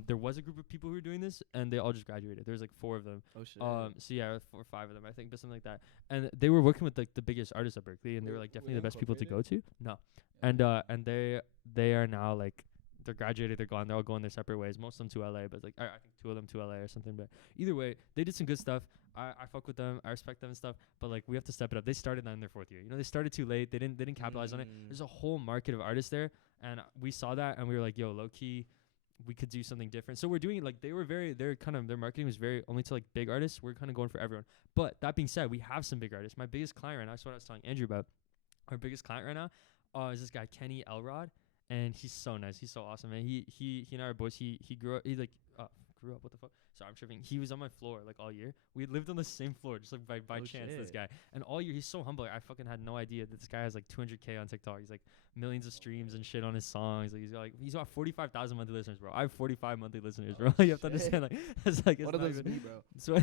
There was a group of people who were doing this, and they all just graduated. There's like 4 of them. Oh shit. So yeah, 4 or 5 of them, I think, but something like that. And they were working with like the biggest artists at Berkeley, and they were like definitely the best people to go to. No, and they are now like they're graduated, they're gone, they're all going their separate ways. Most of them to LA, but like I think 2 of them to LA or something. But either way, they did some good stuff. I fuck with them, I respect them and stuff. But like we have to step it up. They started that in their 4th year. You know, they started too late. They didn't capitalize on it. There's a whole market of artists there, and we saw that, and we were like, yo, low key, we could do something different. So we're doing it like their marketing was very only to like big artists. We're kind of going for everyone. But that being said, we have some big artists. My biggest client right now, that's what I was telling Andrew about. Our biggest client right now is this guy Kenny Elrod, and he's so nice. He's so awesome, man. He and I are boys. He grew up. He like grew up. What the fuck? Sorry, I'm tripping. He was on my floor like all year. We lived on the same floor, just like by chance. This shit. guy, and all year he's so humble. Like, I fucking had no idea that this guy has like 200K on TikTok. He's like millions of streams and shit on his songs. Like he's got 45,000 monthly listeners, bro. I have 45 monthly listeners, bro. You have to understand, like it's like it's One of not those even- me, bro. So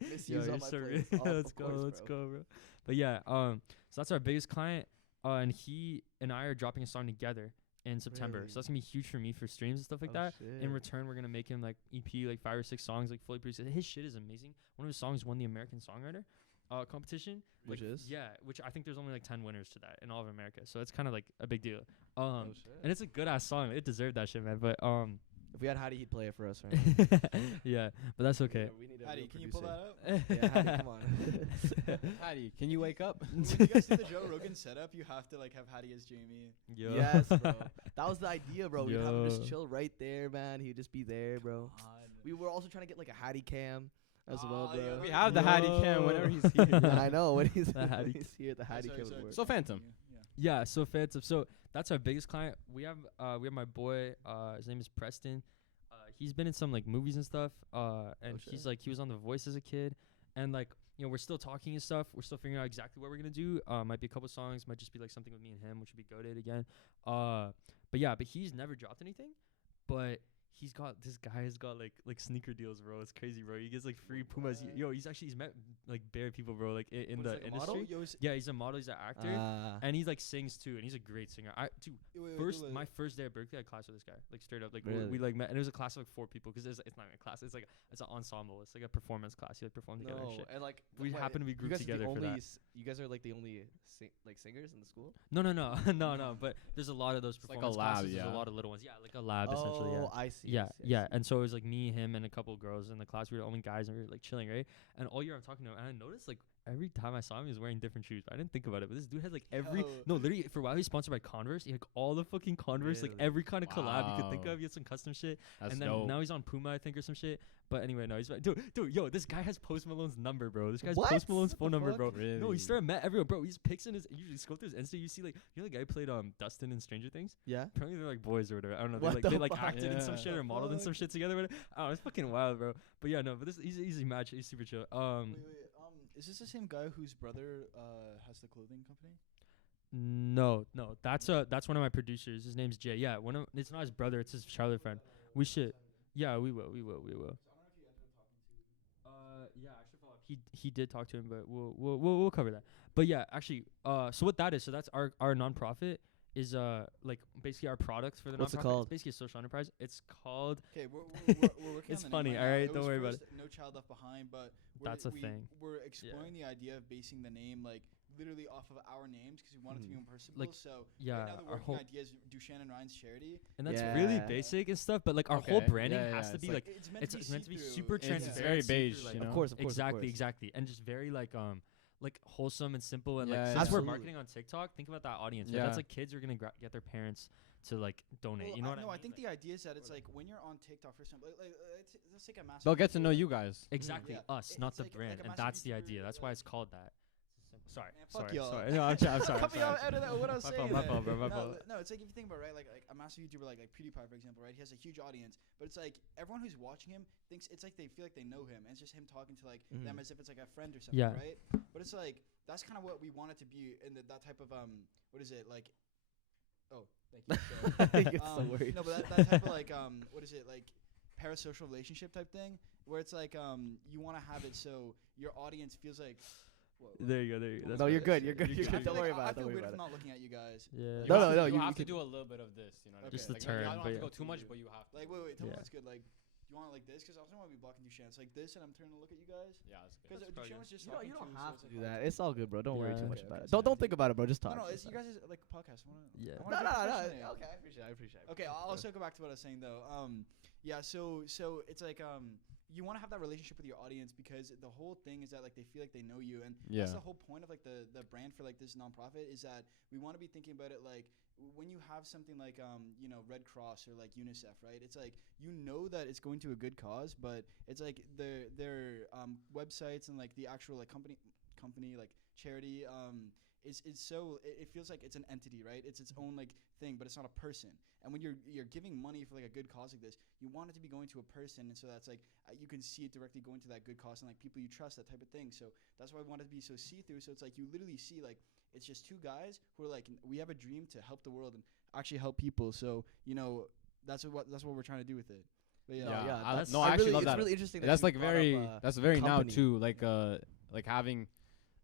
Misuse yo, on you're my so place. real. Oh, Let's of go, course, let's bro. go, bro. But yeah, so that's our biggest client, and he and I are dropping a song together in September. Really? So that's gonna be huge for me for streams and stuff like Oh, that. shit. In return, we're gonna make him like EP, like 5 or 6 songs, like fully produced. His shit is amazing. One of his songs won the American Songwriter competition. Which like, is? Yeah, which I think there's only like 10 winners to that in all of America. So it's kind of like a big deal. Oh, shit. And it's a good ass song. It deserved that shit, man. But If we had Hattie, he'd play it for us, right? yeah, but that's okay. We need a Hattie, real can you pull producer. that up? Yeah, Hattie, come on. Hattie, can you wake up? When you guys do the Joe Rogan setup, you have to like have Hattie as Jamie. Yo. Yes, bro. That was the idea, bro. We'd have him just Yo. chill right there, man. He'd just be there, bro. God. We were also trying to get like a Hattie cam as well, Ah, yeah, bro. We have the Hattie cam whenever he's here. Yeah, I know when he's, The when Hattie he's here. The Hattie Sorry, cam sorry. would work. So Phantom. Yeah. Yeah, so Phantom. So that's our biggest client. We have my boy. His name is Preston. He's been in some like movies and stuff. And shit. he's like he was on The Voice as a kid, and like we're still talking and stuff. We're still figuring out exactly what we're gonna do. Might be a couple songs. Might just be like something with me and him, which would be goated again. But he's never dropped anything. But this guy has got like sneaker deals, bro. It's crazy, bro. He gets like free Pumas. He's met like bare people, bro. Like in What, the is it, like a industry. model? Yeah, he's a model. He's an actor. And he like sings too, and he's a great singer. My first day at Berkeley, I had class with this guy, like straight up. Like Really? we like met, and it was a class of like 4 people because it's not even a class. It's like it's an ensemble. It's like a performance class. You like perform together and shit. and like We happen to be grouped together for that. You guys are like the only like singers in the school. No, no. But there's a lot of those like a performance lab, classes. There's yeah. a lot of little ones. Yeah, like a lab essentially. Yeah. I see. Yeah, I see, I yeah. see. And so it was like me, him, and a couple girls in the class. We were the only guys, and we were like chilling, right? And all year I'm talking to him, and I noticed like every time I saw him, he was wearing different shoes. I didn't think about it, but this dude had like every Yo. no, literally for a while he's sponsored by Converse. He had like, all the fucking Converse, like Really? every kind of collab you could think Wow. of. He had some custom shit, That's and then dope. now he's on Puma, I think, or some shit. But anyway, no, he's dude, yo, this guy has Post Malone's number, bro. This guy's What? Post Malone's What phone the number, fuck? bro. Really? No, he started met everyone, bro. He's pics in his. Usually scroll through his Insta, you see like the guy who played Dustin in Stranger Things. Yeah. Apparently they're like boys or whatever. I don't know. What They the like fuck? acted in some Yeah. shit or modeled in some shit together. Whatever. Oh, it's fucking wild, bro. But yeah, no. But this he's easy match. He's super chill. Wait, is this the same guy whose brother has the clothing company? No. That's one of my producers. His name's Jay. Yeah, it's not his brother. It's his Charlotte friend. We should. Yeah, we will. Yeah, I should follow up. He did talk to him, but we'll cover that. But yeah, actually, so what that is, so that's our nonprofit is like basically our product for the What's it nonprofit. called? It's basically a social enterprise. It's called. Okay, we're working It's on the funny, name alright, right now. don't was worry about first No Child Left Behind, but That's a thing. We're exploring the idea of basing the name like literally off of our names because we want it to be more personal. Like, so yeah, right now the our working whole idea is Dusan and Ryan's charity. and that's really Yeah. basic and stuff, but like our whole Okay. branding Yeah, has yeah, to it's be like It's it's meant to be see-through. super It's transparent. very see-through, beige, like, you know? Of course. Exactly, and just very like wholesome and simple and Yeah, like yeah, since we're Absolutely. marketing on TikTok, think about that audience. Right? Yeah. That's like kids are gonna get their parents to like donate. Well, you know what I no, mean? I think Like, the idea is that it's like when you're on TikTok for example, let's take a massive. They'll get to know you guys. exactly Yeah. us, not It's the like brand, a and massive that's the YouTuber, idea. That's why like- it's called that. Sorry, Man, fuck sorry, y'all. sorry. No, I'm sorry. Cut me out out of that. What I was My saying. fault, my there. fault, bro, my no, fault. No, it's like if you think about it, right, like a massive YouTuber like PewDiePie for example, right? He has a huge audience, but it's like everyone who's watching him thinks it's like they feel like they know him, and it's just him talking to like them as if it's like a friend or something, Yeah. right? But it's like that's kind of what we want it to be in that type of what is it like? Oh, thank you. So, I think it's so worried. no, but that type of like what is it like? Parasocial relationship type thing, where it's like you want to have it so your audience feels like. There you go. That's No, what you're it good. is. You're good. I You're feel good. Don't like worry I about it. feel Don't worry weird about for it. not looking at you guys. Yeah. You No, have no, to- no, You you have to can- do a little bit of this. You know what I mean? Just the Like, turn, I don't but have yeah. to go too much, but you have to. Like wait, tell me Yeah. what's good. Like, do you want it like this? Because I also want to be blocking Dusan. It's like this, and I'm turning to look at you guys. Yeah, that's good. Because That's probably Dusan good. was just You don't, talking you don't to, have so to it's do like, that. It's all good, bro. Don't worry Yeah. too much Okay, about okay, it. so Don't I think about it, bro. Just No, talk. no, Just you talk. guys is like a podcast. I wanna, Yeah. I No, wanna no, be no. professional. Okay, I appreciate it. Okay, I'll also go back to what I was saying though. Yeah, so it's like you want to have that relationship with your audience because the whole thing is that like they feel like they know you, and Yeah. that's the whole point of like the brand for like this nonprofit is that we want to be thinking about it like when you have something like Red Cross or like UNICEF, right? It's like you know that it's going to a good cause, but it's like their websites and like the actual like company like charity is so it feels like it's an entity, right? It's its own like thing, but it's not a person. And when you're giving money for like a good cause like this, you want it to be going to a person, and so that's like you can see it directly going to that good cause and like people you trust, that type of thing. So that's why I want it to be so see-through. So it's like you literally see like it's just two guys who are like we have a dream to help the world and actually help people. So that's what we're trying to do with it. But yeah, Yeah. yeah. I- That's, no, I actually really, love it's that. really interesting. That That's you like brought very. up, That's very now company. too. Like having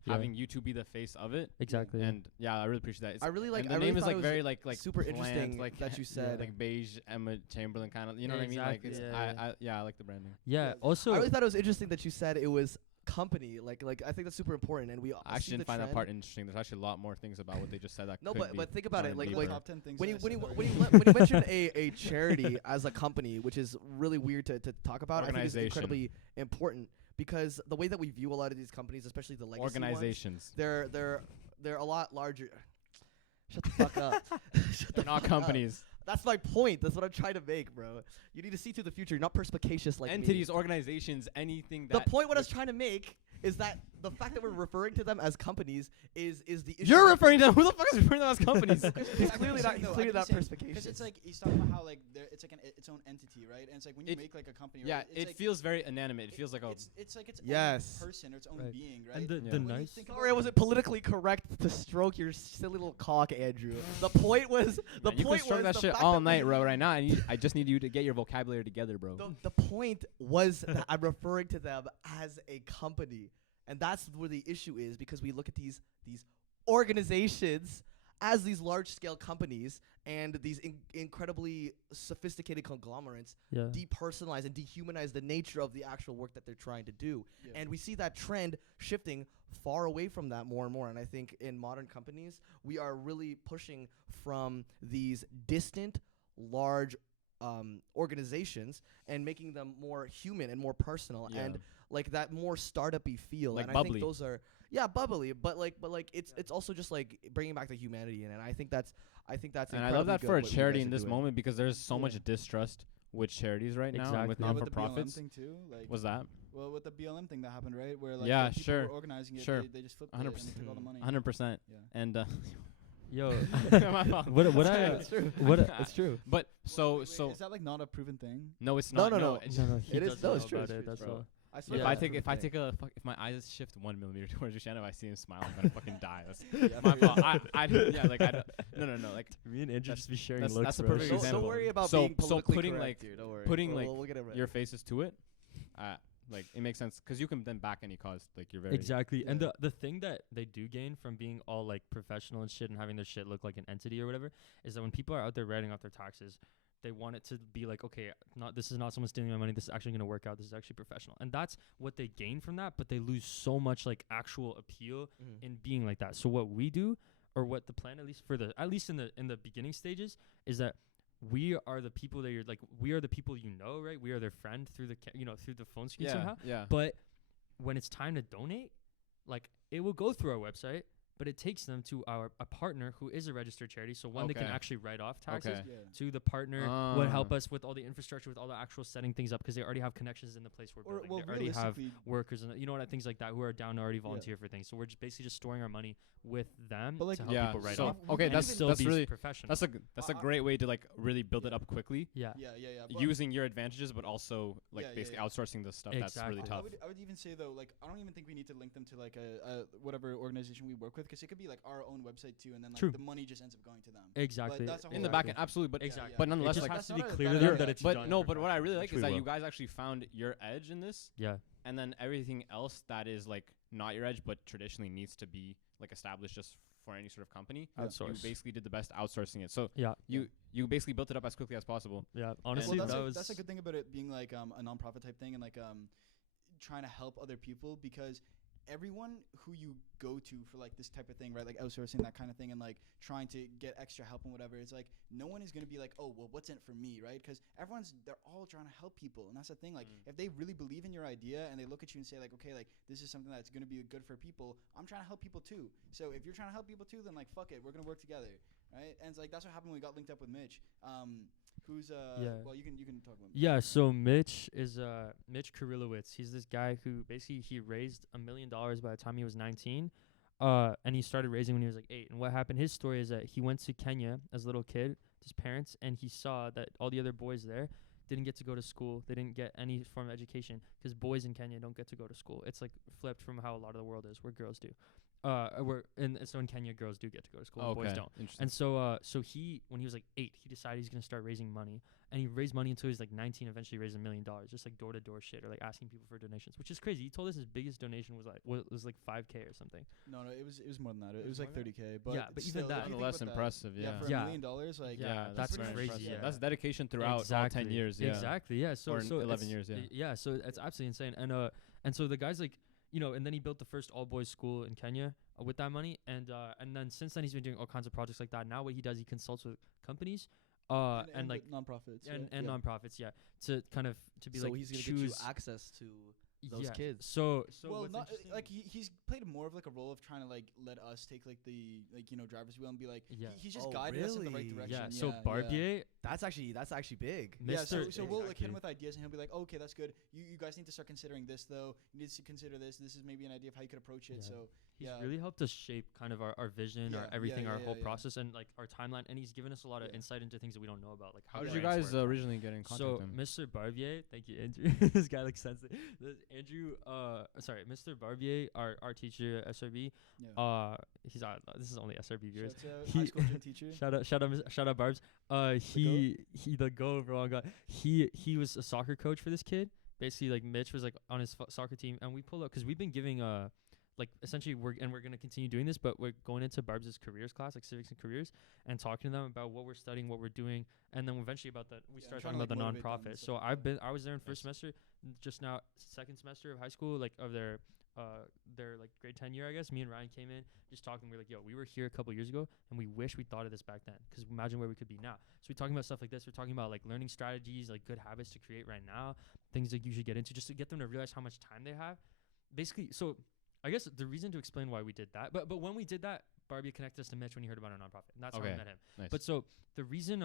Yeah. having you two be the face of it. Exactly. And yeah, I really appreciate that. It's, I really like. and the I really name is thought it like was very like super planned, interesting like that you said. like beige Emma Chamberlain kind of. You know what I mean? Like Exactly, it's, yeah. I like the branding. Yeah. Yeah. Also, I really thought it was interesting that you said it was company. Like I think that's super important, and we. I actually didn't find that part interesting. There's actually a lot more things about what they just said that. No, could be but think about it. gone Like deeper. top 10 things. when that you I said when already. you mention a charity as a company, which is really weird to talk about, I think is Organization. incredibly important because the way that we view a lot of these companies, especially the legacy ones, Organizations. they're a lot larger. Shut the fuck up. Shut the They're not fuck up. companies. That's my point. That's what I'm trying to make, bro. You need to see through the future, not perspicacious like me. Entities, organizations, anything The that. point what I was trying to make is that the fact that we're referring to them as companies is the issue. You're referring to them. Who the fuck is referring to them as companies? He's clearly not. He's clearly not Because perspicacious. it's like he's talking about how like it's like its own entity, right? And it's like when you It- make like a company, Yeah, right? It's it like, feels very inanimate. It feels like a. it's like its Yes. own person or its own Right. being, right? and the Yeah. the When you nice. think Sorry, I wasn't politically correct to stroke your silly little cock, Andrew. The point was the Man, you point can stroke was that the shit fact all that we- night, bro. Right now, I just need you to get your vocabulary together, bro. The point was that I'm referring to them as a company, and that's where the issue is because we look at these organizations as these large-scale companies and these incredibly sophisticated conglomerates Yeah. depersonalize and dehumanize the nature of the actual work that they're trying to do. Yeah. And we see that trend shifting far away from that more and more. And I think in modern companies, we are really pushing from these distant, large organizations and making them more human and more personal Yeah. and like that more startup-y feel. Like and I bubbly. think those are bubbly, but it's also just like bringing back the humanity in it. And I think that's And I love that incredibly for a good what you charity guys in are this doing. moment because there's so Yeah. much distrust with charities right now and with Exactly. Yeah, with the BLM non-for-profits. thing too, like Was that well with the BLM thing that happened, right? Where like Yeah, the people sure. were organizing it, Sure. they just flipped it and they took all the money. 100%? Yeah. And Yo, my fault. what I It's true. it's true. But Wait, is that like not a proven thing? no, it's No, not. no. it's- No, he It is- doesn't no, know it's true, about it's it, true, that's bro. all. I If swear Yeah. I that's take a if I thing. take if my eyes shift 1 millimeter towards Rushan, if I see him smile, I'm gonna fucking die. That's Yeah, my for real. fault. I yeah, like I don't no, like Me and Andrew That's- just be sharing that's- looks, that's a bro. perfect Don't, example. don't worry about So- being so politically putting, correct like, here. Don't worry. putting, We'll- like, we'll get it right. your faces to it. Like it makes sense because you can then back any cause. Like you're very Exactly. And Yeah. the thing that they do gain from being all like professional and shit and having their shit look like an entity or whatever is that when people are out there writing off their taxes, they want it to be like, okay, this is not someone stealing my money. This is actually going to work out. This is actually professional. And that's what they gain from that, but they lose so much like actual appeal Mhm. in being like that. So what we do, or what the plan, at least in the beginning stages, is that we are the people that you're like, we are the people right? We are their friend through through the phone screen somehow. yeah. But when it's time to donate, like it will go through our website, but it takes them to a partner who is a registered charity. So one, they can Okay. actually write off taxes. Okay. Yeah. To the partner would help Ah. us with all the infrastructure, with all the actual setting things up, because they already have connections in the place we're Or building. well, They already have realistically, workers and things like that who are down to already volunteer for things. So we're just basically just storing our money with them But, like, to help Yeah. people write So off. okay, and that's still that's be really professional. that's a great way to like really build it up quickly yeah. yeah. But using your advantages, but also like Yeah, yeah, basically yeah. outsourcing the stuff that's really Exactly. tough. I would even say though, like I don't even think we need to link them to like a whatever organization we work with, because it could be like our own website too, and then like True. the money just ends up going to them. Exactly. that's a In the whole back other end, absolutely, but Exactly. but nonetheless, it just like has to that's be not a clear to bad them idea. that it's but done no, but what I really like Which is we that you will. guys actually found your edge in this, Yeah. and then everything else that is like not your edge, but traditionally needs to be like established just for any sort of company. Yeah. You Outsource. basically did the best outsourcing it. So Yeah. you basically built it up as quickly as possible. Yeah. Well, Honestly, that's a good thing about it being like a non-profit type thing, and like trying to help other people, because everyone who you go to for like this type of thing, right, like outsourcing that kind of thing and like trying to get extra help and whatever, it's like no one is going to be like, oh well, what's in it for me, right? Because they're all trying to help people, and that's the thing. Like if they really believe in your idea and they look at you and say like, okay, like this is something that's going to be good for people, I'm trying to help people too. So if you're trying to help people too, then like fuck it, we're going to work together, right? And it's like that's what happened when we got linked up with Mitch. Who's Yeah. well, you can talk about Mitch. Yeah, so Mitch is Mitch Kurilowitz. He's this guy who basically he raised $1 million by the time he was 19, and he started raising when he was like 8. And what happened? His story is that he went to Kenya as a little kid, with his parents, and he saw that all the other boys there didn't get to go to school. They didn't get any form of education because boys in Kenya don't get to go to school. It's like flipped from how a lot of the world is, where girls do. So in Kenya, girls do get to go to school, and boys don't. Interesting. And so he, when he was like 8, he decided he's gonna start raising money, and he raised money until he was like 19. Eventually, raised $1 million, just like door to door shit, or like asking people for donations, which is crazy. He told us his biggest donation was like $5K or something. No, it was more than that. It was more like than that? 30K. But Yeah, but even still, that- if you think Nonetheless about that, impressive, yeah. for Yeah. $1 million, like Yeah, that's pretty crazy, impressive. yeah. That's dedication throughout Exactly. all 10 years. Yeah. Exactly. Yeah. So Or so 11 it's- years, yeah. Yeah. So it's absolutely insane. And so the guy's like, and then he built the first all boys school in Kenya with that money, and then since then he's been doing all kinds of projects like that. Now what he does, he consults with companies, and like with nonprofits and yeah. nonprofits, yeah, to kind of to be So like he's gonna choose get you access to those yeah. kids. So well, what's not interesting- like he's played more of like a role of trying to like let us take like the driver's wheel and be like Yeah. he's just Oh, guided us in the right really? direction. yeah. So Barbier, That's actually big. Yeah, so Mr. we'll like hit him Exactly. with ideas, and he'll be like, oh, okay, that's good. You guys need to start considering this though. You need to consider this. This is maybe an idea of how you could approach it. Yeah. So He's yeah. really helped us shape kind of our vision, Yeah, our yeah, everything, our yeah, whole yeah. process, and like our timeline. And he's given us a lot of Yeah. insight into things that we don't know about, like How the did you grants guys work. originally get in contact So with him? Mr. Barbier, thank you, Andrew. This guy looks sensitive. Mr. Barbier, our teacher at SRB. yeah. He's this is only SRB viewers. Shouts out he- high school gym teacher. Shout out Barbs. He the go wrong guy. He was a soccer coach for this kid. Basically, like Mitch was like on his soccer team, and we pulled up because we've been giving like essentially we're gonna continue doing this, but we're going into Barb's careers class, like civics and careers, and talking to them about what we're studying, what we're doing, and then eventually about that we start trying talking to, about like, the motivate them and nonprofit. stuff So like that. I was there in first Nice. semester, just now second semester of high school, like of their like grade 10 year, I guess. Me and Ryan came in just talking. We're like, yo, we were here a couple years ago, and we wish we thought of this back then, because imagine where we could be now. So we're talking about stuff like this. We're talking about like learning strategies, like good habits to create right now, things that you should get into, just to get them to realize how much time they have. Basically, so I guess the reason to explain why we did that, but when we did that, Barbie connected us to Mitch when he heard about our nonprofit, and that's how we Okay. met him. Nice. But so the reason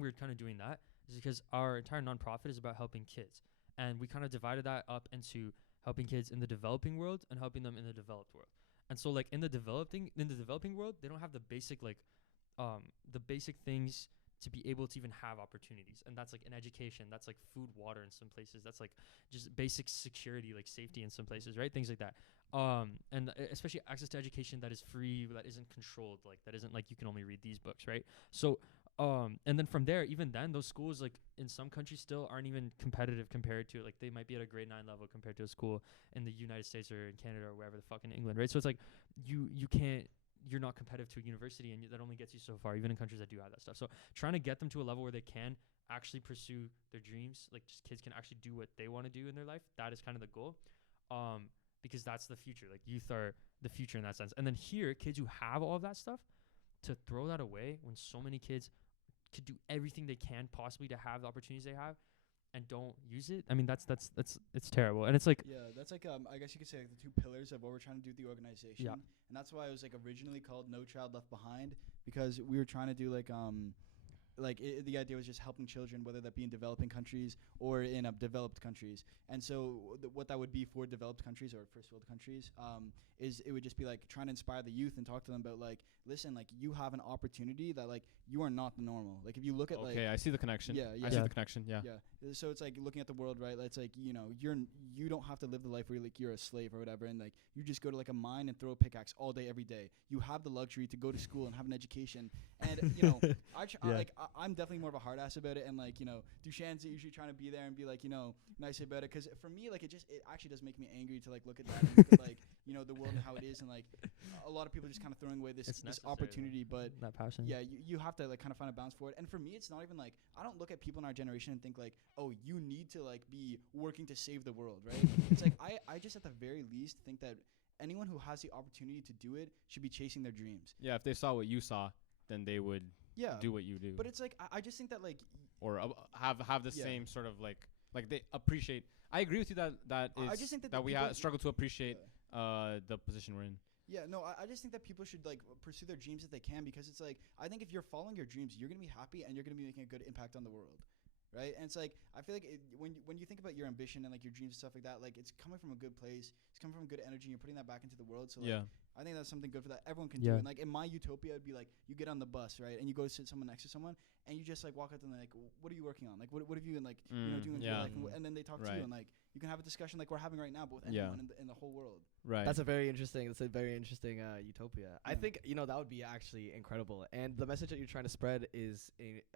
we're kind of doing that is because our entire nonprofit is about helping kids, and we kind of divided that up into helping kids in the developing world and helping them in the developed world. And so like in the developing world, they don't have the basic things to be able to even have opportunities, and that's like an education, that's like food, water in some places, that's like just basic security, like safety in some places, right? Things like that. And especially access to education that is free, that isn't controlled, like that isn't like you can only read these books, right? So and then from there, even then, those schools like in some countries still aren't even competitive compared to, like, they might be at a grade 9 level compared to a school in the United States or in Canada or wherever the fuck in England, right? So it's like you're not competitive to a university, and that only gets you so far, even in countries that do have that stuff. So trying to get them to a level where they can actually pursue their dreams, like just kids can actually do what they want to do in their life, that is kind of the goal. Because that's the future. Like youth are the future in that sense. And then here, kids who have all of that stuff, to throw that away when so many kids could do everything they can possibly to have the opportunities they have and don't use it. I mean, that's it's terrible. And it's like, Yeah, that's like I guess you could say like the two pillars of what we're trying to do with the organization. Yeah. And that's why it was like originally called No Child Left Behind, because we were trying to do the idea was just helping children, whether that be in developing countries or in developed countries. And so what that would be for developed countries or first world countries is it would just be like trying to inspire the youth and talk to them about like, listen, like you have an opportunity that like you are not the normal. Like if you look at Okay, I see the connection. Yeah, I yeah. see Yeah. the connection. Yeah. So it's like looking at the world, right? It's like, you know, you don't have to live the life where like you're a slave or whatever, and like you just go to like a mine and throw a pickaxe all day every day. You have the luxury to go to school and have an education, and you know, Yeah. I'm definitely more of a hard ass about it, and like, you know, Dusan's usually trying to be there and be like, you know, nice about it, because for me, like it actually does make me angry to like look at that and look at like, you know, the world and how it is, and like a lot of people just kind of throwing away this It's this necessary, opportunity, but that passion. yeah, you have to like kind of find a balance for it. And for me, it's not even like, I don't look at people in our generation and think like, oh, you need to like be working to save the world, right? It's like I just at the very least think that anyone who has the opportunity to do it should be chasing their dreams. Yeah. If they saw what you saw, then they would Yeah. do what you do. But it's like I just think that like or have the Yeah. same sort of like they appreciate. I agree with you that I is just think that that the we people- struggle to appreciate Yeah. the position we're in. Yeah, no, I just think that people should like pursue their dreams if they can, because it's like I think if you're following your dreams, you're gonna be happy and you're gonna be making a good impact on the world, right? And it's like I feel like when you think about your ambition and like your dreams and stuff like that, like it's coming from a good place, it's coming from good energy, and you're putting that back into the world. So like, Yeah. I think that's something good for that everyone can Yeah. do. And like in my utopia, it'd be like you get on the bus, right, and you go sit someone next to someone, and you just like walk up to them like, what are you working on? Like what have you been like you know doing with your yeah. life? And then they talk to Right. you, and like you can have a discussion like we're having right now, but with Yeah. anyone in the whole world. Right. That's a very interesting utopia. I Yeah. think, you know, that would be actually incredible. And the message that you're trying to spread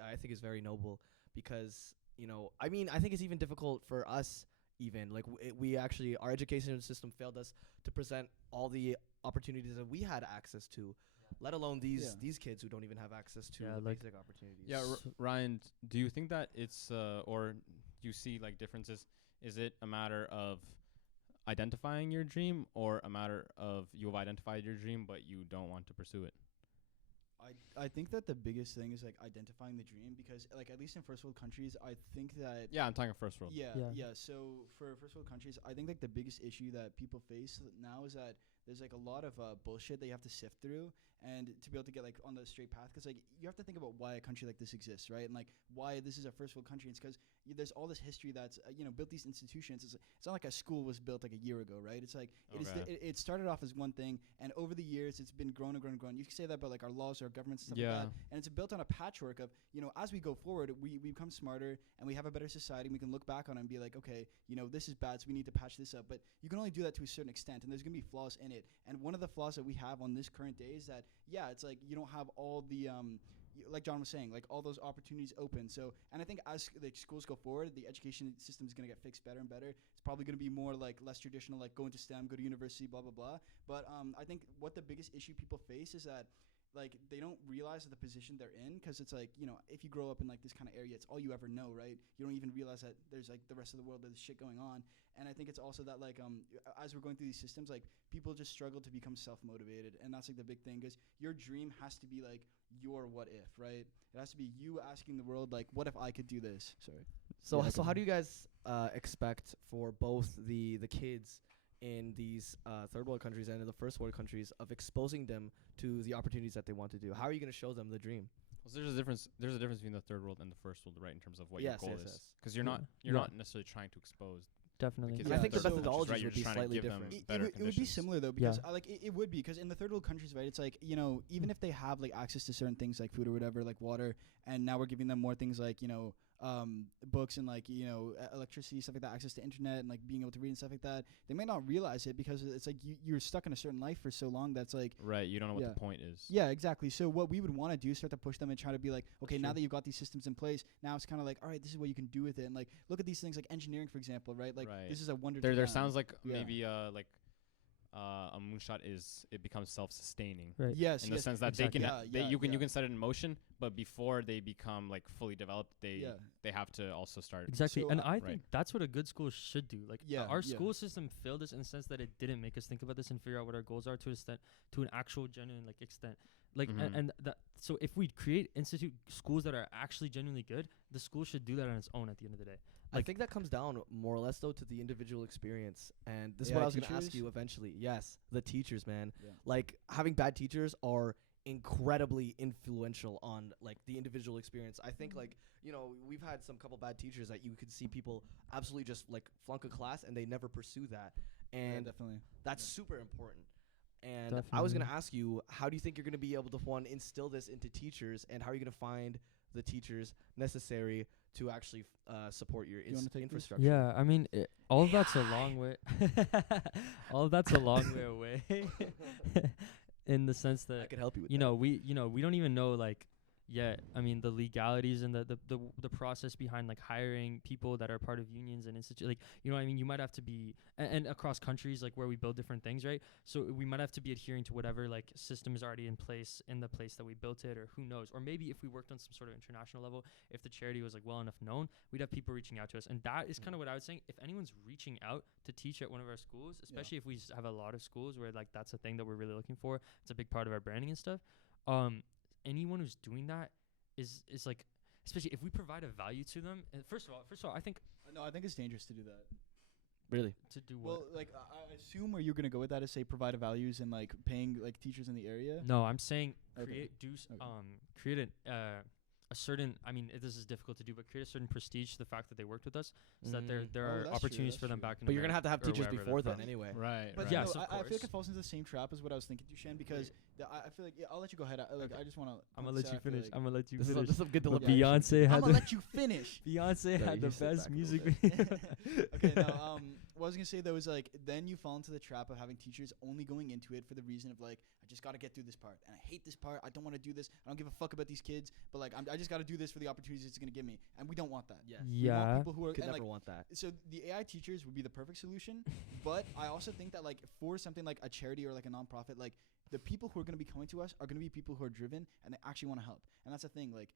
I think is very noble, because, you know, I mean, I think it's even difficult for us, even like we actually, our education system failed us to present all the opportunities that we had access to, let alone Yeah. these kids who don't even have access to Yeah, the like- basic opportunities. Yeah, Ryan, do you think that it's or do you see like differences? Is it a matter of identifying your dream, or a matter of you've identified your dream but you don't want to pursue it? I think that the biggest thing is like identifying the dream, because like at least in first world countries, I think that Yeah, I'm talking first world. yeah. So for first world countries, I think like the biggest issue that people face now is that there's like a lot of bullshit that you have to sift through, and to be able to get like on the straight path, because like you have to think about why a country like this exists, right? And like why this is a first world country. It's because there's all this history that's you know, built these institutions. It's not like a school was built like a year ago, right? It's like Okay. it started off as one thing, and over the years it's been grown and grown and grown. You can say that about like our laws, our governments, and stuff Yeah. like that. And it's built on a patchwork of, you know, as we go forward, we become smarter and we have a better society, and we can look back on it and be like, okay, you know, this is bad, so we need to patch this up. But you can only do that to a certain extent, and there's going to be flaws in it. And one of the flaws that we have on this current day is that, yeah, it's like you don't have all the like John was saying, like all those opportunities open. So, and I think as like schools go forward, the education system is going to get fixed better and better. It's probably going to be more like less traditional, like go into STEM, go to university, blah blah blah. But I think what the biggest issue people face is that like they don't realize the position they're in, because it's like, if you grow up in like this kind of area, it's all you ever know, right? You don't even realize that there's like the rest of the world, there's shit going on. And I think it's also that like as we're going through these systems, like people just struggle to become self-motivated, and that's like the big thing, because your dream has to be like your what if, right? It has to be you asking the world like, what if I could do this? Sorry. So Yeah, so how do you guys expect for both the kids in these third world countries and in the first world countries of exposing them to the opportunities that they want to do? How are you going to show them the dream? Well, so there's a difference between the third world and the first world, right? In terms of what Yes, your goal yes, is, yes. because you're Yeah. not necessarily trying to expose. Definitely. kids And I in think the third world countries, methodologies right? You're would be just trying to slightly give them different. better It would be conditions. similar though, because like it would be, because in the third world countries, right, it's like, even if they have like access to certain things like food or whatever, like water, and now we're giving them more things like books and like electricity, stuff like that, access to internet and like being able to read and stuff like that, they might not realize it, because it's like you're stuck in a certain life for so long that's like, Right, you don't know what Yeah. the point is. yeah, exactly. So what we would want to do is start to push them and try to be like, okay, now true. that you've got these systems in place, now it's kind of like, all right, this is what you can do with it. And like, look at these things like engineering, for example, right? Like Right. this is a wonder. There to them. sounds like Yeah. maybe a moonshot it becomes self-sustaining. Right. Yes, In the yes. sense that exactly. they can Yeah, you yeah. can set it in motion, but before they become like fully developed, they have to also start. Exactly. So, And I right. think that's what a good school should do. Like Yeah, our yeah. school system failed us in the sense that it didn't make us think about this and figure out what our goals are to an actual genuine like extent. Like Mhm. and that, so if we create institute schools that are actually genuinely good, the school should do that on its own at the end of the day. I Like- think that comes down more or less though to the individual experience, and this is AI what I was going to ask teachers? you eventually. Yes, the teachers, man. Yeah. Like having bad teachers are incredibly influential on like the individual experience. I think like we've had some couple bad teachers that you could see people absolutely just like flunk a class and they never pursue that, and definitely. that's super important. And I was going to ask you, how do you think you're going to be able to instill this into teachers, and how are you going to find the teachers necessary to actually support your You wanna take this? infrastructure? Yeah, I mean, all of that's a long way. All of that's a long way away, in the sense I that could help you with we don't even know like yet. I mean, the legalities and the process behind like hiring people that are part of unions and institute. Like, you know what I mean? You might have to be and across countries, like where we build different things, right? So we might have to be adhering to whatever like system is already in place in the place that we built it, or who knows? Or maybe if we worked on some sort of international level, if the charity was like well enough known, we'd have people reaching out to us. And that is kind of what I was saying. If anyone's reaching out to teach at one of our schools, especially if we have a lot of schools where like that's a thing that we're really looking for, it's a big part of our branding and stuff. Anyone who's doing that is like, especially if we provide a value to them. And first of all, I think No, I think it's dangerous to do that. Really? to do what? Well, like I assume where you're gonna go with that is say provide a values and like paying like teachers in the area. No, I'm saying Okay. create a certain. I mean, this is difficult to do, but create a certain prestige to the fact that they worked with us, so that there Oh, are that's true, opportunities that's for them true. back in. But you're going to have America to have or teachers wherever before they're then from. anyway. Right. But right. Yes, no, of I feel like course. it falls into the same trap as what I was thinking, Dusan, because I feel like I'll let you go ahead. I just want to. I'm gonna let you finish. I'm gonna let you This is finish. some good But deliberation. Beyonce I'm had gonna the let you finish. Beyonce No, had you the sit back best a music little video. Okay, now what I was gonna say though is like then you fall into the trap of having teachers only going into it for the reason of like I just gotta get through this part and I hate this part. I don't want to do this. I don't give a fuck about these kids. But like I just gotta do this for the opportunities it's gonna give me, and we don't want that. Yes. We want Yeah. people who are Could and, never like, want that. so the AI teachers would be the perfect solution, but I also think that like for something like a charity or like a nonprofit, like the people who are going to be coming to us are going to be people who are driven and they actually want to help, and that's the thing. Like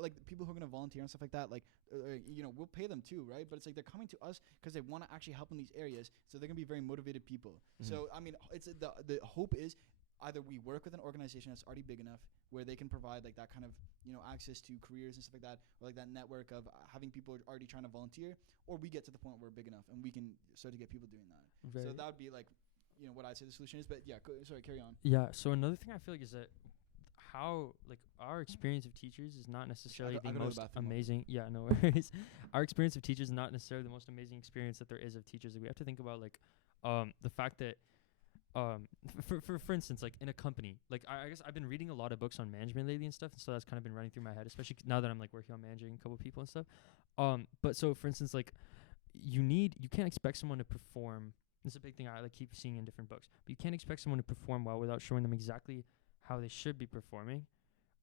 like the people who are going to volunteer and stuff like that. Like we'll pay them too, right? But it's like they're coming to us because they want to actually help in these areas, so they're going to be very motivated people. So I mean, it's the hope is either we work with an organization that's already big enough where they can provide like that kind of access to careers and stuff like that, or like that network of having people already trying to volunteer, or we get to the point where we're big enough and we can start to get people doing that. So that would be like what I'd say the solution is. But yeah, sorry, carry on. Yeah. So another thing I feel like is that how like our experience of teachers is not necessarily I the go to the most bathroom. amazing. Yeah, no worries. Our experience of teachers is not necessarily the most amazing experience that there is of teachers. Like, we have to think about like the fact that for instance, like in a company, like I guess I've been reading a lot of books on management lately and stuff, so that's kind of been running through my head, especially now that I'm like working on managing a couple people and stuff. But so for instance, like you can't expect someone to perform. This is a big thing I like keep seeing in different books. But you can't expect someone to perform well without showing them exactly how they should be performing,